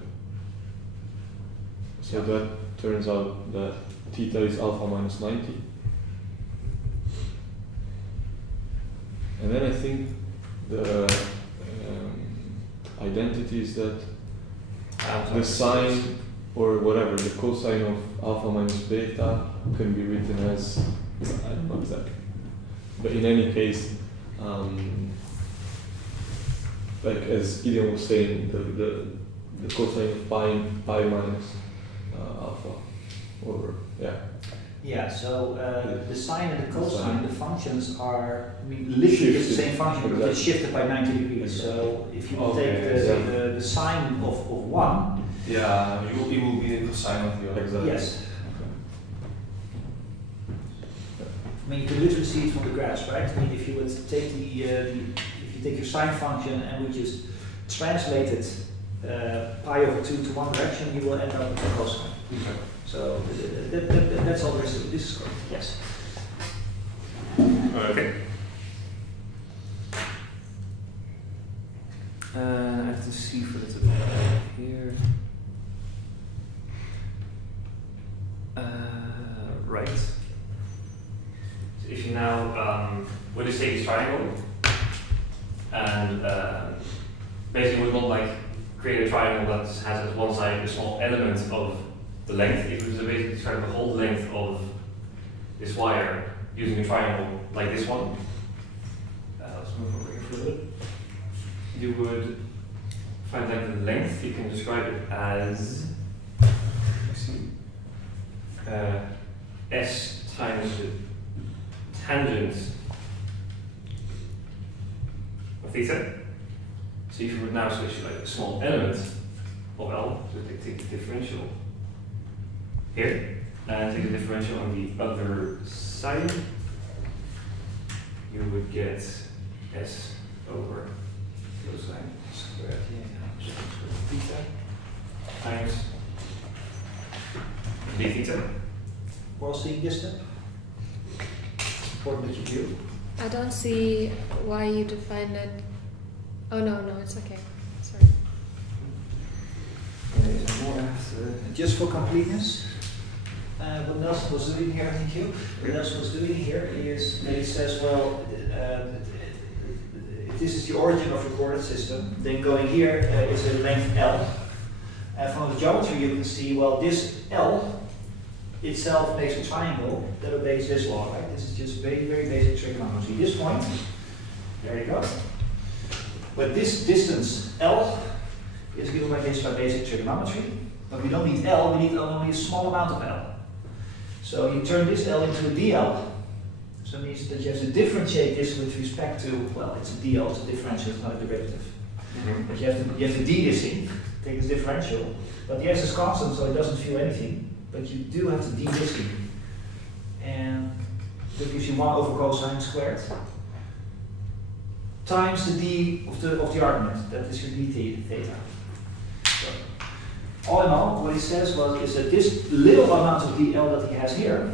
So Yeah. that turns out that theta is alpha minus 90. And then I think the identity is that the sine or whatever, the cosine of alpha minus beta can be written as, I don't know exactly. But in any case, like as Gideon was saying, the cosine of pi minus alpha, or yeah. Yeah, so the sine and the cosine, Sine. the functions are, I mean, literally it's the same function, but it's shifted by 90 degrees. Exactly. So if you Okay, take the sine of 1, Yeah, it will be the cosine of the other. Exactly. yes. I mean, you can literally see it from the graphs, right? I mean, if you would take if you take your sine function and would just translate it pi over 2 to one direction, you will end up with a cosine. Okay. So that's all there is to it. This is correct. Yes. Okay. I have to see for the here. Right. So if you now, what you say is triangle, and basically we want like create a triangle that has at one side a small element of the length. If we basically describe the whole length of this wire using a triangle like this one, let's move over here further. You would find like the length. You can describe it as S times the tangent of theta. So if you would now switch to like a small element of L, so take the differential here, and take the differential on the other side, you would get S over cosine squared theta times d theta. We're all seeing this step? Important that you do. I don't see why you define that. Oh no, it's okay. Sorry. Just for completeness, what Nelson was doing here, thank you. What Nelson was doing here is that he says, well, if this is the origin of the coordinate system, then going here is a length L. And from the geometry you can see, well, this L itself makes a triangle that obeys this law, right? This is just very, very basic trigonometry. This point, there you go. But this distance L is given by this by basic trigonometry. But we don't need L, we need only a small amount of L. So you turn this L into a DL. So it means that you have to differentiate this with respect to, well, it's a DL, it's a differential, it's not a derivative. But you have to D this in, take this differential. But the S is constant, so it doesn't feel anything. But you do have to D this in. And that gives you 1 over cosine squared times the D of the argument. That is your D theta. So, all in all, what he says is that this little amount of DL that he has here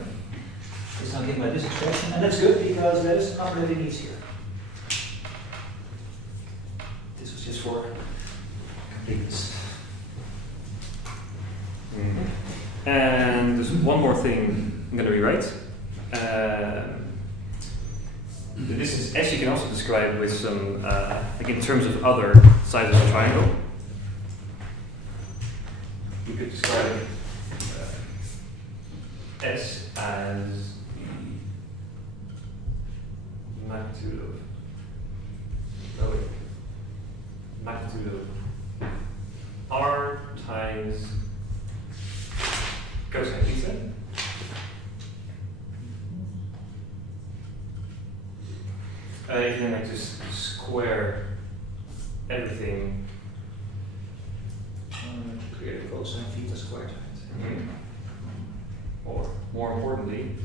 is now given by this expression, and that's good because that is the number that he needs here. This was just for completeness. And there's one more thing I'm going to rewrite. the distance S you can also describe with some, like in terms of other sides of a triangle. You could describe S as the magnitude of R times cosine theta. You can like just square everything. Create cosine theta squared. Mm-hmm. Or more importantly,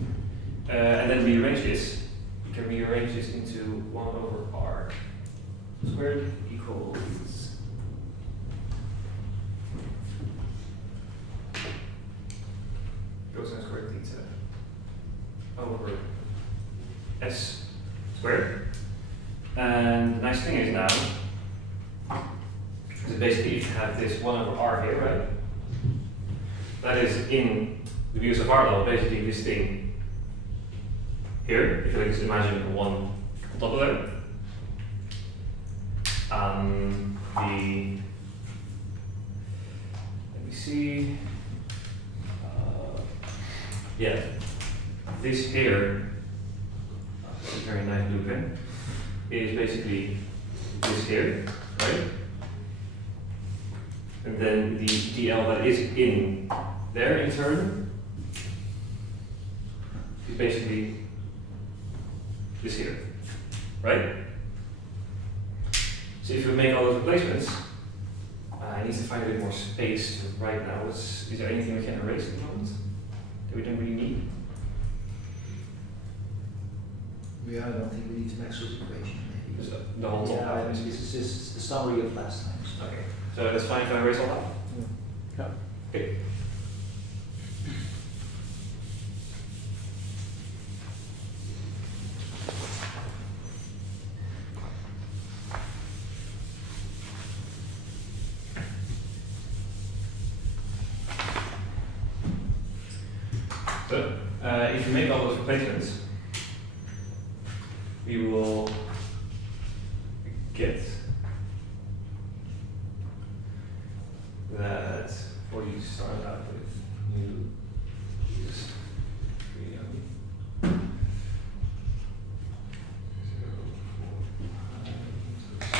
and then rearrange this. You can rearrange this into 1 over R squared equals cosine squared theta over S squared. And the nice thing is now, is basically if you have this 1 over R here, right? That is in the views of R law, basically this thing here, if you like just imagine one on top of that. Let me see. Yeah, this here, a very nice blue pen, is basically this here, right? And then the DL that is in there in turn is basically this here, right? So if we make all those replacements, I need to find a bit more space right now. Is there anything we can erase at the moment that we don't really need? I don't think we need to Maxwell's equation. Maybe. So the whole top half is This is the summary of last time. So. okay. So that's fine if I erase all that? Yeah. Okay. So, if you make all those replacements, we will get that what you start out with, you use 3 on 0, 4, 5, 6, 7.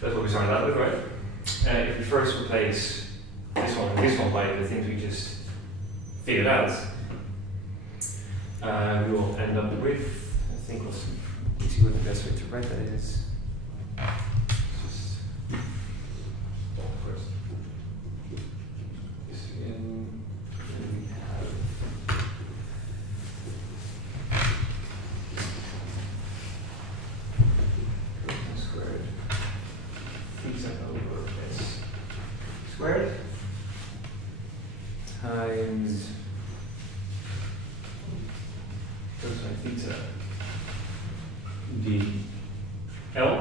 That's what we started out with, right? If we first replace this one and this one by the things we just figured out, we will end up with, I think, let's see what the best way to write that is. Just first this again, and we have cosine squared theta over S squared times cosine theta dl.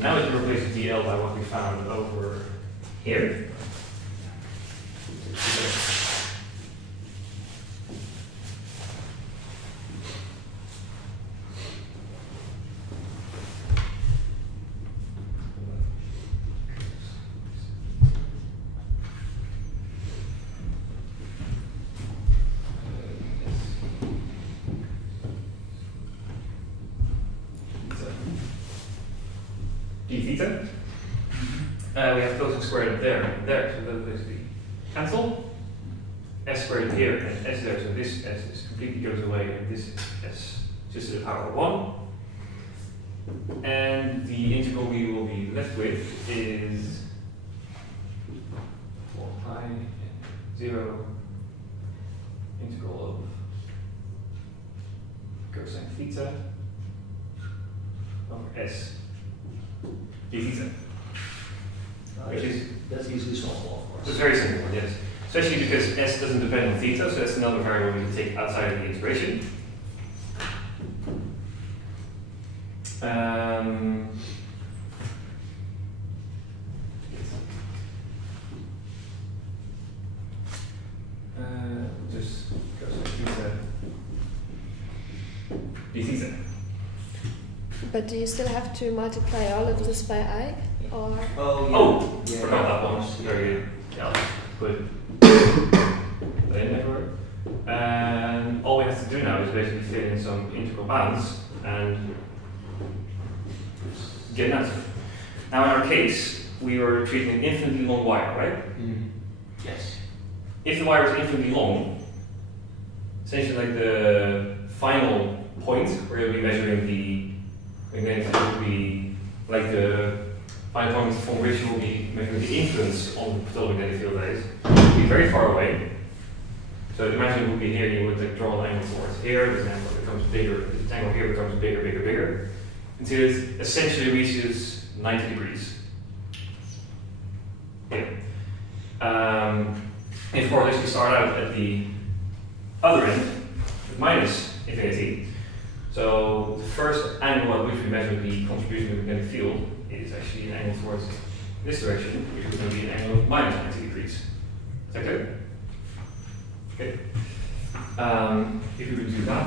Now we can replace dl by what we found over here. D theta. We have cosine squared there and there, so those basically cancel. S squared here and S there, so this S is completely goes away, and this S just to the power of 1. And the integral we will be left with is 4 pi 0 integral of cosine theta over S d theta. Which is that's easily solvable, of course. it's a very simple one, yes. Especially because S doesn't depend on theta, so that's another variable we can take outside of the integration. But do you still have to multiply all of this by I? Or? Oh, yeah. Forgot that one. Very good. Yeah, good. And all we have to do now is basically fill in some integral bounds and get an answer. Now in our case, we were treating an infinitely long wire, right? Yes. If the wire is infinitely long, essentially like the final point where you'll be measuring the magnetic field will be like the final point from which you will be measuring the influence on the total magnetic field, that is, will be very far away. So imagine it would be here, you would like draw an angle towards here, this angle becomes bigger, this angle here becomes bigger, bigger, bigger, until it essentially reaches 90 degrees. Yeah. And of course, as we start out at the other end, with minus infinity, so the first angle at which we measure the contribution of the magnetic field is actually an angle towards this direction, which is going to be an angle of minus 90 degrees. Is that good? Okay. If we would do that,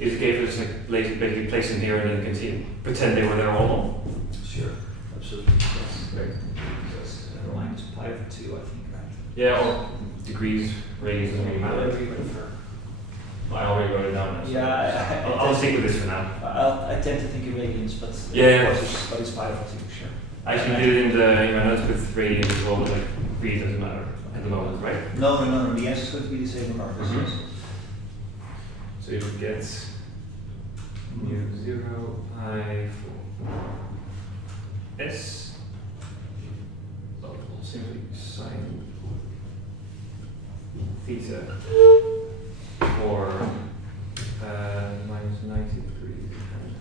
it gave us like basically place them here and then continue pretend they were there all along. Sure, absolutely. Yes. Great. Minus pi over 2, I think, right? Yeah, or degrees, radians, doesn't really matter. Whatever you prefer. Well, I already wrote it down now. So Yeah, I'll stick with this for now. I tend to think of radians, but yeah, but it's pi over 2, sure. I actually did it in my notes with radians as well, but like really doesn't matter at the moment, right? No. The answer is going to be the same regardless. Mm-hmm. Yes. So you would get mu0 pi for s. Well, simply sine theta for minus 90 degrees and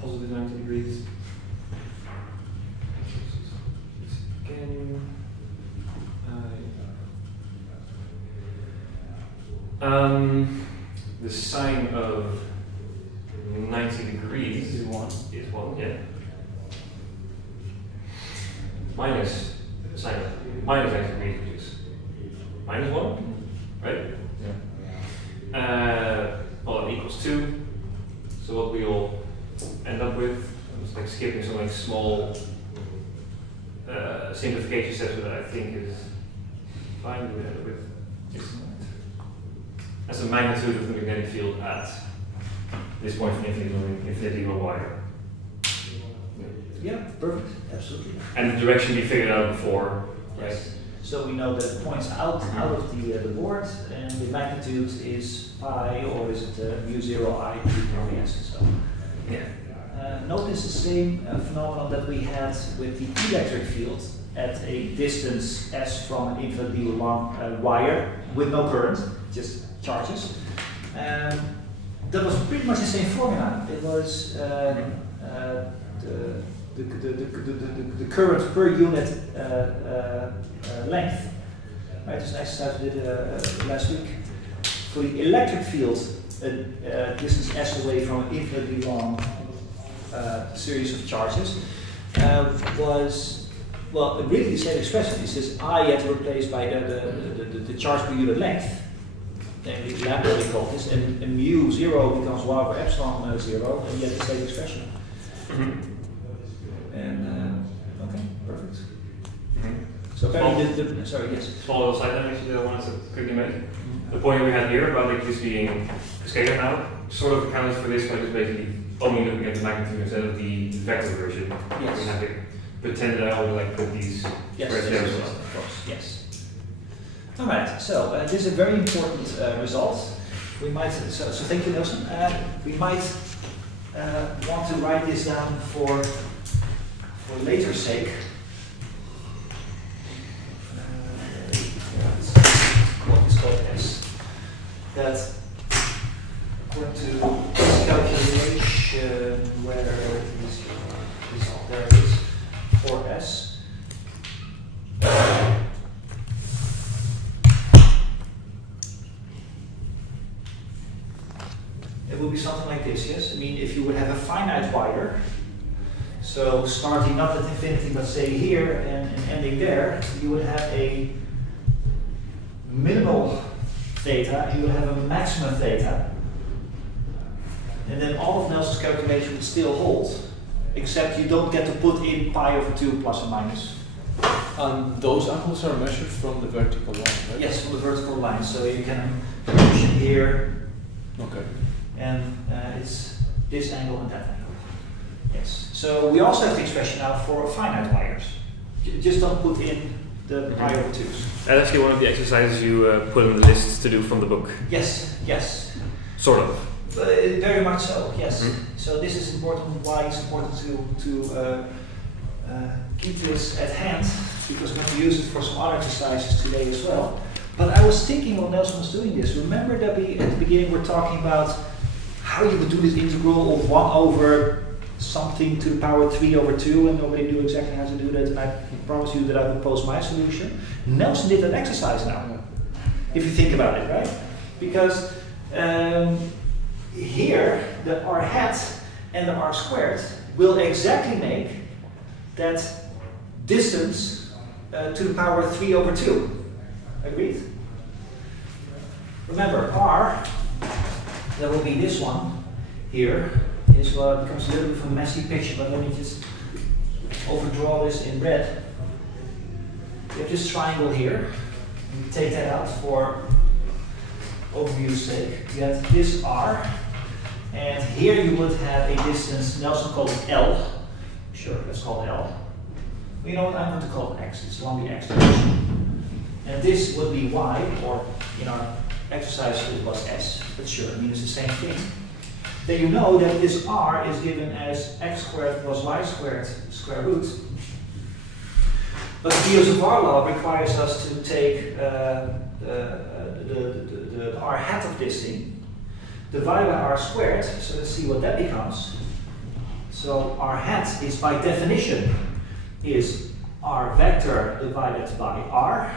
positive 90 degrees. Again, the sine of 90 degrees Is 1. Is 1, yeah. Minus the sine of minus 90 degrees, which is minus 1, right? Yeah. Well, that equals 2. So what we'll end up with, I'm just like skipping some like small simplification steps that I think is fine. We end up with as a magnitude of the magnetic field at this point from infinity to wire. Yeah, perfect, absolutely. And the direction we figured out before, right? Yes. So we know that it points out of the board, and the magnitude is pi, or is it mu0 I? So Yeah. notice the same phenomenon that we had with the electric field at a distance s from an infinitely long wire with no current, just charges. That was pretty much the same formula. It was the current per unit length. Right, this is an exercise we did last week. For the electric field, distance s away from an infinitely long series of charges was, well, really the same expression. It says I had replaced by the charge per unit length, namely lambda we call this, and mu0 becomes 1 over epsilon 0, and you have the same expression. And okay, perfect. So apparently sorry, yes. Small little side note actually that I wanted to quickly make. The point we had here about like this being scalar now sort of accounts for this by just basically only looking at the magnitude instead of the vector version. Yes. We have to pretend that I would like put these Yes, right there as well. of course, yes. All right, so this is a very important result. We might, so thank you, Nelson. We might want to write this down for later sake. What is called S. That according to this calculation, where is your result? There it is, for S. It will be something like this, yes? I mean, if you would have a finite wire, so starting not at infinity, but say here and ending there, you would have a minimal theta, and you would have a maximum theta. And then all of Nelson's calculation would still hold, except you don't get to put in pi over 2 plus or minus. And those angles are measured from the vertical line, right? Yes, from the vertical line. So you can push it here. Okay. And it's this angle and that angle. Yes. So we also have the expression now for finite wires. Just don't put in the pi over 2's. That's actually one of the exercises you put in the lists to do from the book. Yes, yes. Sort of. Very much so, yes. Mm-hmm. So this is important, why it's important to keep this at hand, because we're going to use it for some other exercises today as well. But I was thinking while Nelson was doing this, remember that we at the beginning were talking about how you would do this integral of 1 over something to the power 3 over 2, and nobody knew exactly how to do that, and I promise you that I would post my solution. Nelson did that exercise now, if you think about it, right? Because here, the r hat and the r squared will exactly make that distance to the power 3 over 2. Agreed? Remember, r, that will be this one here. This becomes a little bit of a messy picture, but let me just overdraw this in red. You have this triangle here. You take that out for overview's sake. You have this r, and here you would have a distance, Nelson called it L. Sure, let's call it L. Well, you know what, I'm going to call it x. It's along the x direction. And this would be y, or in our exercise it was s, but sure, I mean it's the same thing. Then you know that this r is given as x squared plus y squared square root. But the Biot-Savart law requires us to take the r hat of this thing, divide by r squared, so let's see what that becomes. So r hat is by definition is r vector divided by r.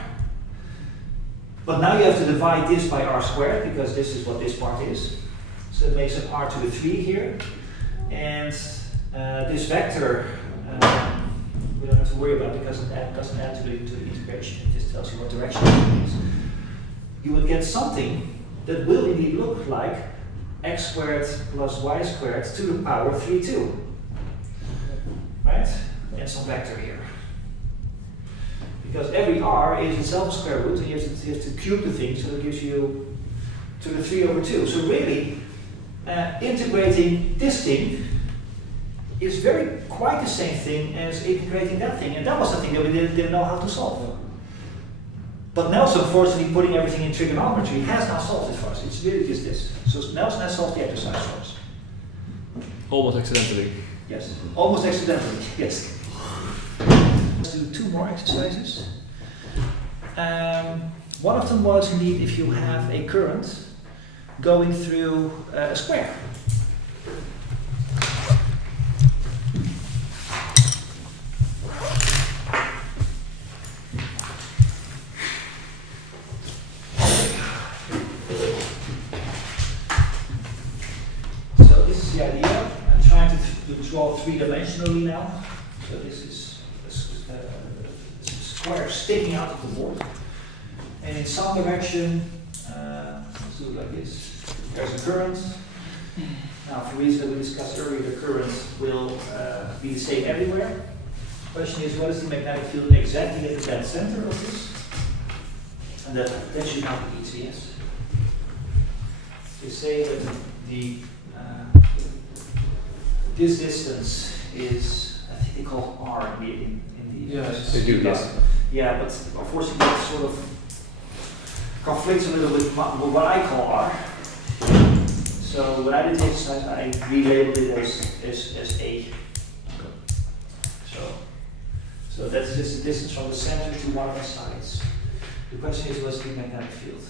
But now you have to divide this by r squared, because this is what this part is. So it makes it r to the 3 here. And this vector, we don't have to worry about because it doesn't add to the integration. It just tells you what direction it is. You would get something that will indeed look like x squared plus y squared to the power 3, 2. Right? And some vector here. Because every r is itself a square root, and you have to cube the thing, so that gives you to the 3 over 2. So really, integrating this thing is quite the same thing as integrating that thing, and that was the thing that we didn't know how to solve. But Nelson, fortunately, putting everything in trigonometry, has now solved it for us. It's really just this. So Nelson has solved the exercise for us. Almost accidentally. Yes, almost accidentally, yes. Let's do 2 more exercises. One of them was indeed if you have a current going through a square. So this is the idea. I'm trying to draw 3-dimensionally now. So this is a square sticking out of the board. And in some direction, let's do it like this. There's a current. Now, for reasons that we discussed earlier, the current will be the same everywhere. The question is, what is the magnetic field exactly at the dead center of this? And that should not be easy, yes. We say that this distance is, I think they call R in the yes, they do, yes. Yeah, but unfortunately it sort of conflicts a little with what I call R. So when I did the exercise, I relabeled it as A. So that's just the distance from the center to one of the sides. The question is, what's the magnetic field?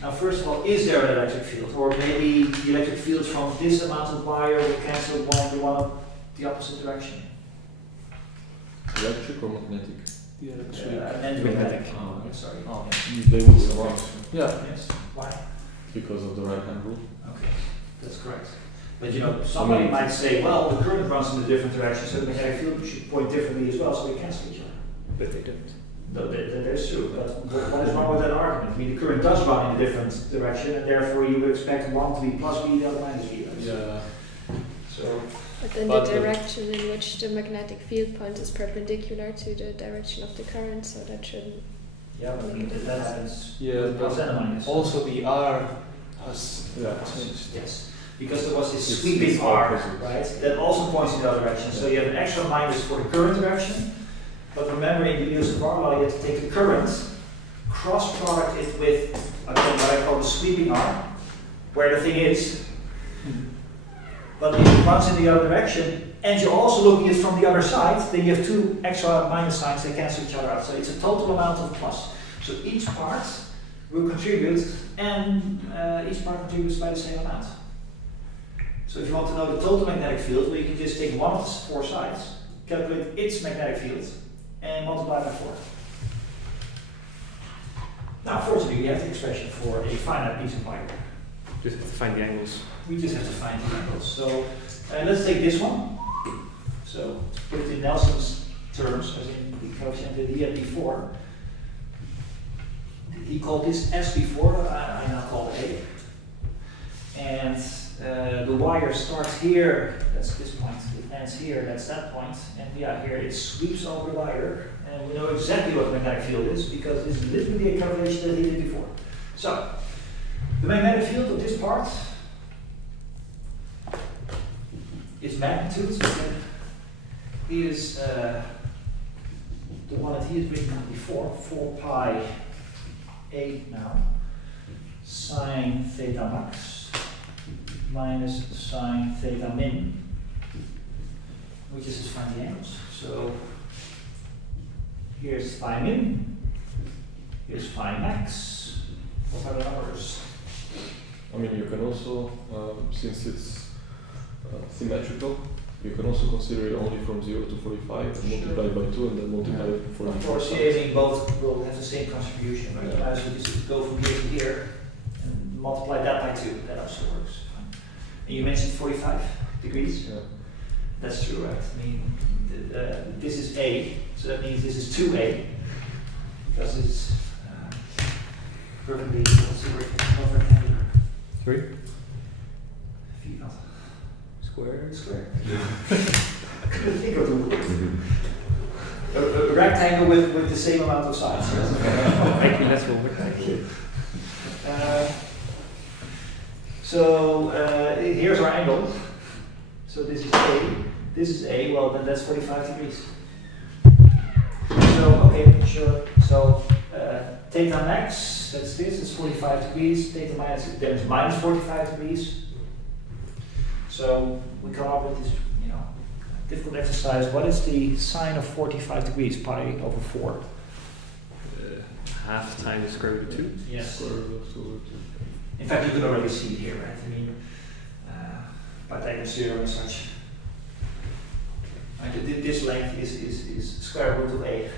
Now, first of all, is there an electric field? Or maybe the electric field from this amount of wire will cancel one of the opposite direction? Electric or magnetic? The electric. And magnetic. Oh, okay. Sorry. Oh. They will surround. Yeah. Yes. Why? Because of the right-hand rule. Okay, that's correct. But you know, somebody might say, well, the current runs in a different direction, so the magnetic field should point differently as well, so they cancel each other. But they don't. No, that is true, but what is wrong with that argument? I mean, the current does run in a different direction, and therefore you would expect one to be plus V, the other minus V. Right? Yeah. So. But then the direction in which the magnetic field points is perpendicular to the direction of the current, so that shouldn't. Yeah, but that happens. Yeah, Plus and a minus. also the R has changed. Yes, because there was this sweeping R, right? That also points in the other direction. So you have an extra minus for the current direction. But remember, in the use of R law, you have to take the current, cross product it with again what I call the sweeping R, where the thing is. But if it runs in the other direction, and you're also looking at it from the other side, then you have two extra minus signs that cancel each other out. So it's a total amount of plus. So each part will contribute, and each part contributes by the same amount. So if you want to know the total magnetic field, well, you can just take one of the four sides, calculate its magnetic field, and multiply by 4. Now, fortunately, we have the expression for a finite piece of wire. Just have to find the angles. We just have to find the angles. So let's take this one. So put it in Nelson's terms, as in the coefficient that he had before. He called this S before, I now call it A. And the wire starts here, that's this point, it ends here, that's that point, and yeah, here it sweeps over the wire, and we know exactly what the magnetic field is, because this is literally a calculation that he did before. So, the magnetic field of this part, its magnitude is the one that he has written down before, 4 pi A now, sine theta max minus sine theta min, which is just find the angles. So here's phi min, here's phi max. What are the numbers? I mean, you can also, since it's symmetrical, you can also consider it only from 0 to 45 and multiply by 2 and then multiply by 45. Of course, yeah, I mean, both will have the same contribution, right? You might as well just go from here to here and multiply that by 2. That also works. And you mentioned 45 degrees? Yeah. That's true, right? I mean, this is A, so that means this is 2A, because it's perfectly, what's the word, not rectangular. 3? Not. Square. I couldn't think of the word. A rectangle with the same amount of sides. So here's our angle. So this is A. This is A. Well, then that's 45 degrees. So okay, sure. So theta max, that's this. It's 45 degrees. Theta minus, then it's minus 45 degrees. So we come up with this, difficult exercise. What is the sine of 45 degrees? Pi over 4. Half times square root of 2. Yes. Square root of 2. In fact, you can already see it here, right? I mean, Pythagoras theorem and such. This length is square root of A.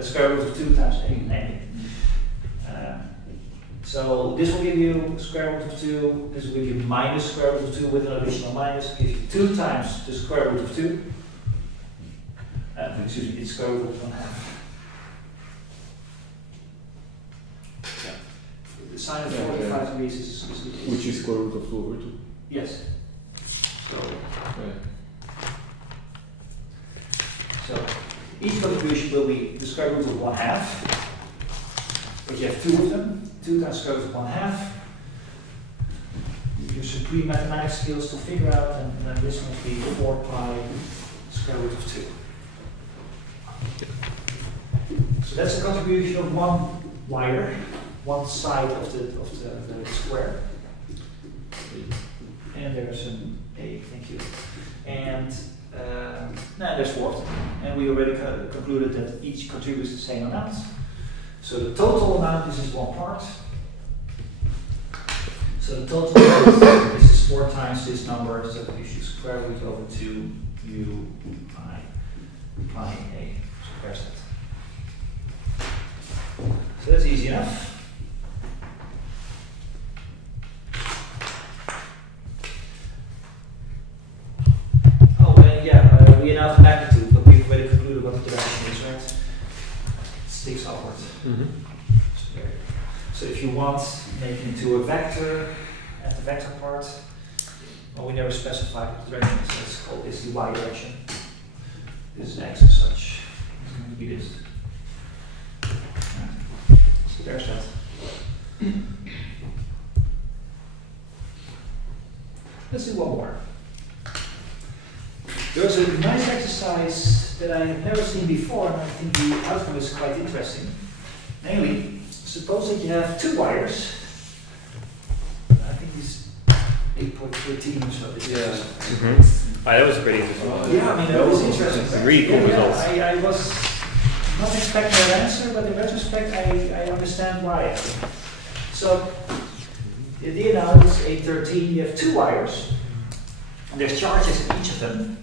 Square root of 2 times A, namely. So this will give you square root of 2, this will give you minus square root of 2 with an additional minus, give you 2 times the square root of 2. Excuse me, it's square root of 1/2. Yeah. The sine of 45 degrees is which is square root of 2 over 2. Yes. So, so each contribution will be the square root of 1/2. But you have 2 of them. 2 times square root of 1/2. Your supreme mathematics skills to figure out, and then this must be 4 pi square root of 2. So that's a contribution of one wire, one side of the square. And there's an A, thank you. And now there's 4. And we already concluded that each contributes the same amount. So the total amount, this is one part. So the total amount, this is 4 times this number, so you should square root over 2 u pi A. So there's that. So that's easy enough. Oh, and yeah, we announced the magnitude, but we've already concluded what the direction is, right? It's sticks upward. Mm-hmm. So if you want, make it into a vector, at the vector part, well, we never specified what direction, so let's call this the y direction. This is x as such. It's going to be this. So there's that. Let's do one more. There's a nice exercise that I have never seen before, and I think the outcome is quite interesting. Namely, suppose that you have two wires. I think it's 8.13 or so. That was pretty interesting. Yeah, I mean, that was interesting. Really cool results. I was not expecting that answer, but in retrospect, I understand why. So, the idea now is 8.13, you have two wires, and there's charges in each of them.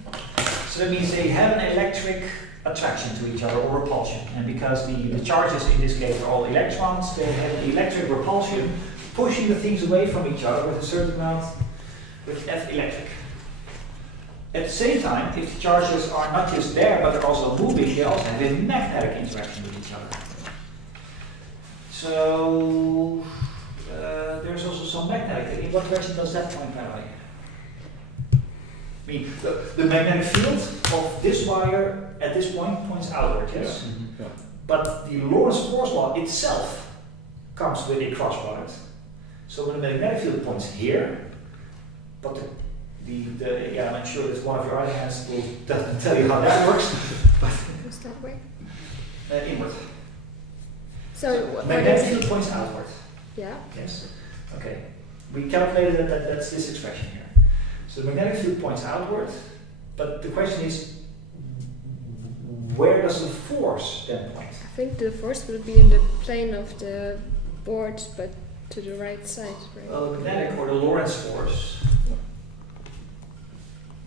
So that means they have an electric attraction to each other or repulsion. And because the charges in this case are all electrons, they have an electric repulsion pushing the things away from each other with a certain amount, with F electric. At the same time, if the charges are not just there, but they're also moving, they also have a magnetic interaction with each other. So, there's also some magnetic. In what direction does that point, by the way? I mean, the magnetic field of this wire at this point points outward, yes? Yeah. Mm-hmm. Yeah. But the Lorentz force law itself comes with a cross product. So when the magnetic field points here, but yeah, I'm not sure that one of your other hands will tell you how that works. Goes that way. Inward. So magnetic field points outward. Yeah. Yes. Okay. We calculated that's this expression here. So the magnetic field points outward, but the question is, where does the force then point? I think the force will be in the plane of the board, but to the right side, right? Well, the magnetic or the Lorentz force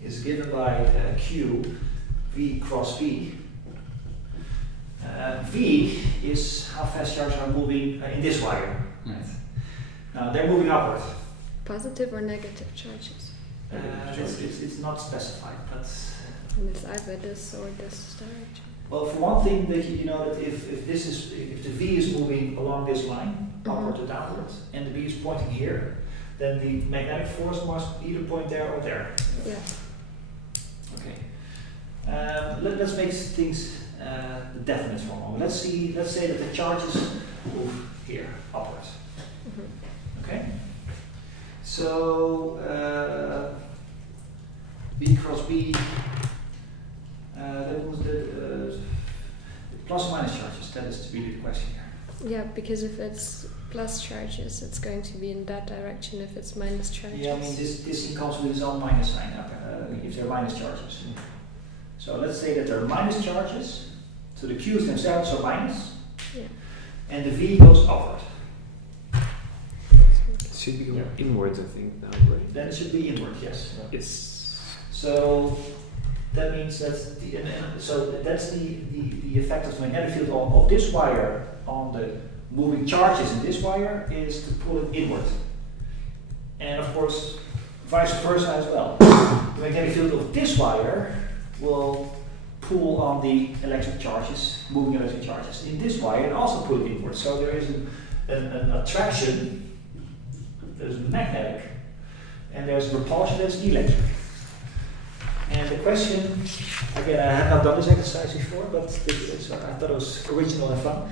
is given by Q, V cross V. V is how fast charges are moving in this wire. Right. Now they're moving upward. Positive or negative charges? It's not specified, but and it's either this or this direction. Well, for one thing, that you know that if the V is moving along this line, upward or downward, and the B is pointing here, then the magnetic force must either point there or there. Yeah. Okay. Let's make things definite for a moment. Let's say that the charges move here upwards. Okay. So B cross B. That was the plus or minus charges. That is really the question here. Yeah, because if it's plus charges, it's going to be in that direction. If it's minus charges. Yeah, I mean this thing comes with its own minus sign. If there are minus charges. So let's say that there are minus charges. So the Q's themselves are minus. Yeah. And the V goes upward. It should be inwards, I think, now, right? Then it should be inward, yes. Yes. So that means that's the effect of the magnetic field of this wire on the moving charges in this wire is to pull it inward. And of course, vice versa as well. The magnetic field of this wire will pull on the electric charges, moving electric charges in this wire, and also pull it inward. So there is an attraction, there's magnetic, and there's repulsion, that's electric. And the question, again, I have not done this exercise before, but I thought it was original and fun.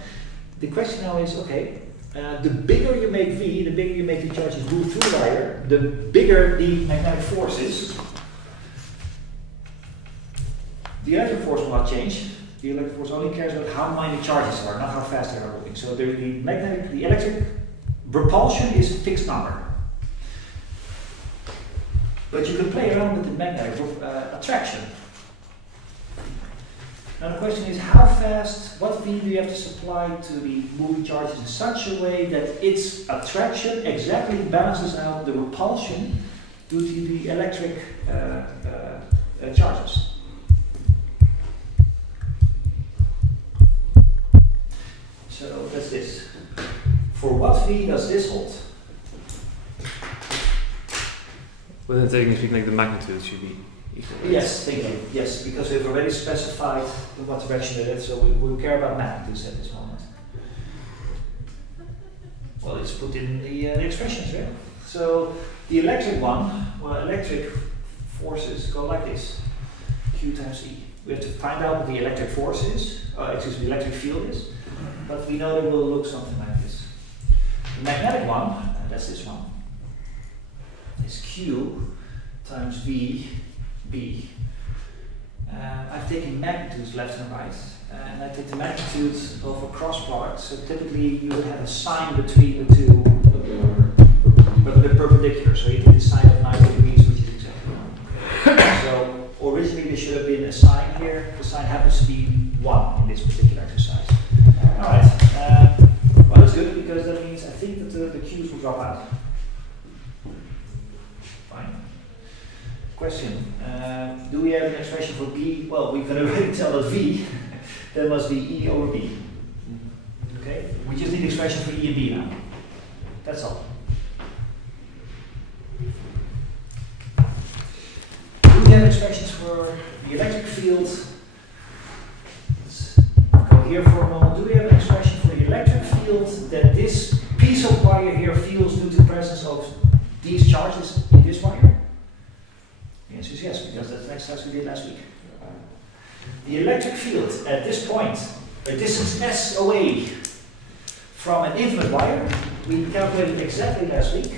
The question now is, okay, the bigger you make V, the bigger you make the charges move through the wire, the bigger the magnetic force is. The electric force will not change. The electric force only cares about how many charges are, not how fast they are moving. So the electric repulsion is a fixed number. But you can play around with the magnetic attraction. Now the question is, how fast, what V do you have to supply to the moving charges in such a way that its attraction exactly balances out the repulsion due to the electric charges? So that's this. For what V does this hold? Well, then technically speaking, like the magnitude should be equal. Yes, thank you. Yes, because we've already specified in what direction it is, so we care about magnitudes at this moment. Well, it's put in the expressions here. So the electric one, well, electric forces go like this: Q times E. We have to find out what the electric force is, the electric field is, but we know it will look something like this. The magnetic one, that's this one, is Q times V, B. I've taken magnitudes left and right, and I take the magnitudes of a cross product, so typically you would have a sign between the two, but they're perpendicular, so you take the sine of 90 degrees, which is exactly 1. So originally there should have been a sign here, the sign happens to be 1 in this particular exercise. Alright, well that's good, because that means I think that the Q's will drop out. Fine. Question, do we have an expression for B? Well, we can already tell that V, that must be E over B. Okay, we just need an expression for E and B now. That's all. Do we have expressions for the electric field? Let's go here for a moment. Do we have an expression for the electric field that this piece of wire here feels due to the presence of these charges in this wire? The answer is yes, because that's the exercise we did last week. The electric field at this point, a distance s away from an infinite wire, we calculated exactly last week.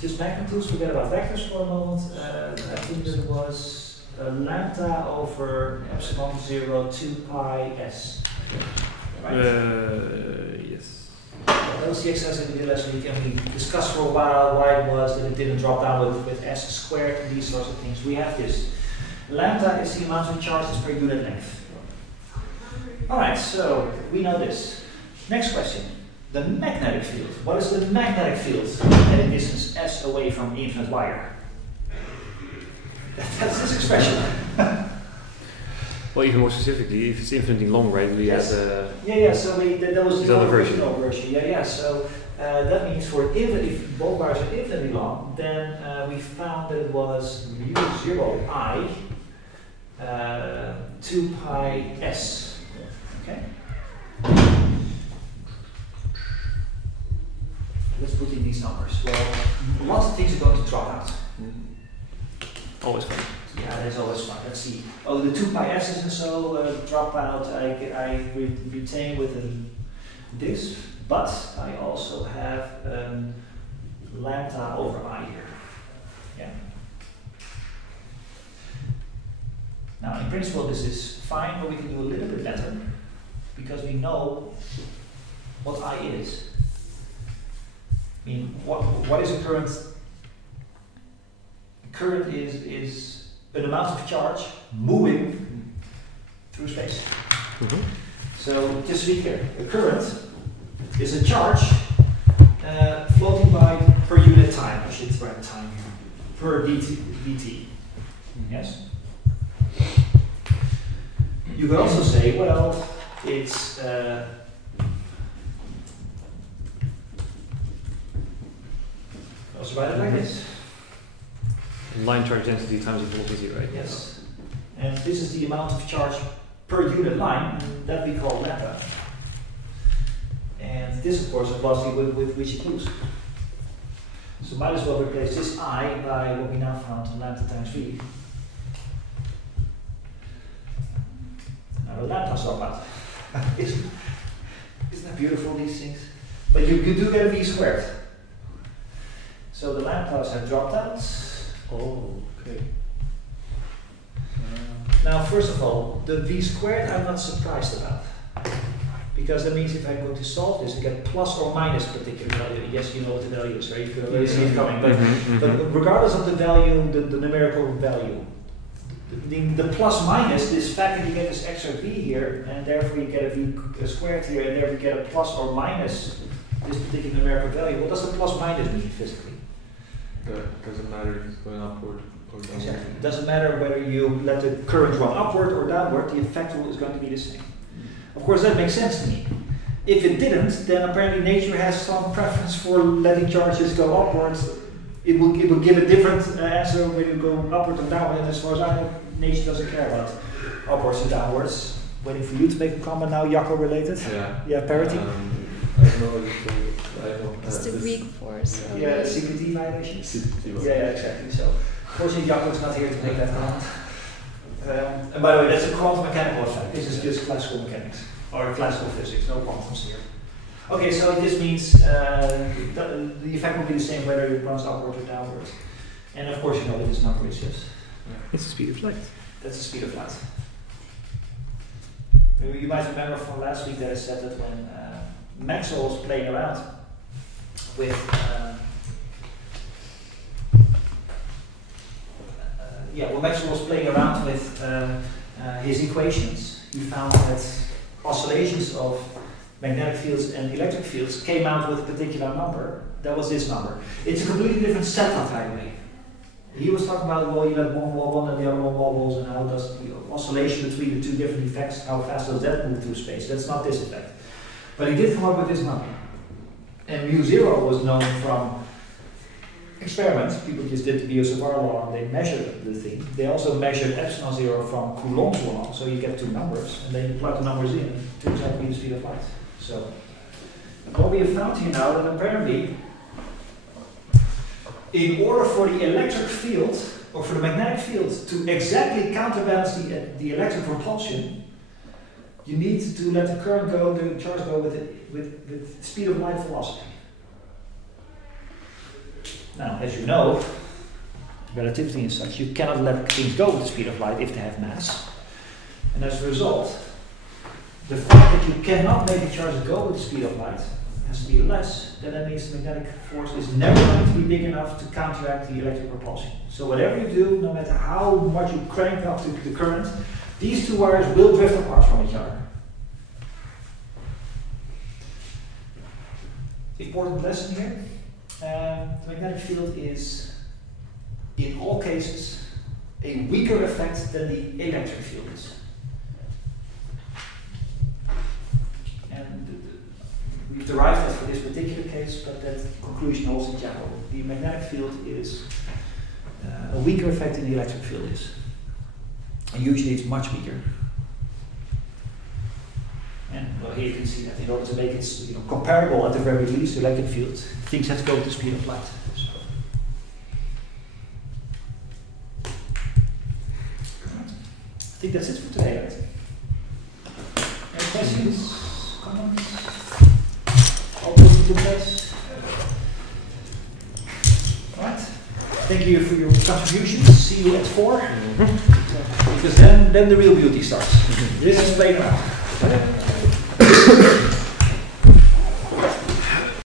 Just magnitudes, forget about vectors for a moment. I think that it was lambda over epsilon 0 2 pi s. Right? Yes. That was the exercise that we did last week, and we discussed for a while why it was that it didn't drop down with s squared and these sorts of things. We have this. Lambda is the amount of charges per unit length. Alright, so we know this. Next question. The magnetic field. What is the magnetic field at a distance s away from infinite wire? That's this expression. Well, even more specifically, if it's infinitely long, right? We have so that was the original version. So that means for if both wires are infinitely long, then we found that it was mu0I 2 pi s. Okay. Let's put in these numbers. Well, lots of things are going to drop out. Always fun. Yeah, that's always fun. Let's see. Oh, the 2 pi s's and so drop out. I retain with this, but I also have lambda over I here. Yeah. Now, in principle, this is fine, but we can do a little bit better because we know what I is. I mean, what is a current? Current is an amount of charge moving through space. Mm-hmm. So just to be clear, a current is a charge floating by per unit time. I should write time here. Per dt. Yes. You could also say, well, it's also write it like this. Line charge density times the velocity, right? Yes. And this is the amount of charge per unit line that we call lambda. And this, of course, is velocity with which it moves. So might as well replace this I by what we now found, lambda times v. Now the lambdas drop out. Isn't that beautiful, these things? But you do get a v squared. So the lambdas have dropped out. Oh, okay. Now, first of all, the v squared I'm not surprised about. Because that means if I'm going to solve this, I get plus or minus particular value. Yes, you know what the value is, right? You can already see it coming. But regardless of the value, the numerical value, the plus minus, this fact that you get this extra v here, and therefore you get a v squared here, and therefore you get a plus or minus this particular numerical value. What does the plus minus mean physically? It doesn't matter if it's going upward or downward. Exactly. It doesn't matter whether you let the current run upward or downward, the effect is going to be the same. Of course, that makes sense to me. If it didn't, then apparently nature has some preference for letting charges go upwards. It will give a different answer when you go upward or downward, and as far as I know, nature doesn't care about upwards and downwards. Waiting for you to make a comment now, Jacco related. Yeah. Yeah, parity. don't know if I know. It's the weak force. Yeah, CPT violation. CPT violation. Yeah, exactly. So, fortunately, Jacco's not here to make that comment. And by the way, that's a quantum mechanical effect. This is just classical mechanics or classical physics. No quantums here. Okay, so this means the effect will be the same whether it runs upwards or downwards. And of course, you know what this number is, yes? It's the speed of light. That's the speed of light. Maybe you might remember from last week that I said that when Maxwell was playing around with when Maxwell was playing around with his equations, he found that oscillations of magnetic fields and electric fields came out with a particular number. That was this number. It's a completely different setup, by the way. He was talking about, well, you let one wobble and the other one wobbles, and how does the oscillation between the two different effects, how fast does that move through space? That's not this effect. But he did come up with this number. And mu0 was known from experiments. People just did the Biot-Savart law and they measured the thing. They also measured epsilon 0 from Coulomb's law, so you get two numbers, and then you plug the numbers in, and it turns out to be the speed of light. So, what we have found here now, that apparently, in order for the electric field, or for the magnetic field, to exactly counterbalance the electric repulsion, you need to let the current go, the charge go with speed of light velocity. Now, as you know, relativity and such, you cannot let things go with the speed of light if they have mass. And as a result, the fact that you cannot make the charge go with the speed of light has to be less, then that means the magnetic force is never going to be big enough to counteract the electric repulsion. So whatever you do, no matter how much you crank up the current, these two wires will drift apart from each other. Important lesson here. The magnetic field is, in all cases, a weaker effect than the electric field is. And we've derived that for this particular case, but that conclusion holds in general. The magnetic field is a weaker effect than the electric field is. And usually it's much weaker. And well, here you can see that in order to make it comparable at the very least to electric field, things have to go with the speed of light. So. I think that's it for today, right? Any questions? Comments? All put into place? Alright. Thank you for your contributions. See you at 4. Because then the real beauty starts. This is playing around.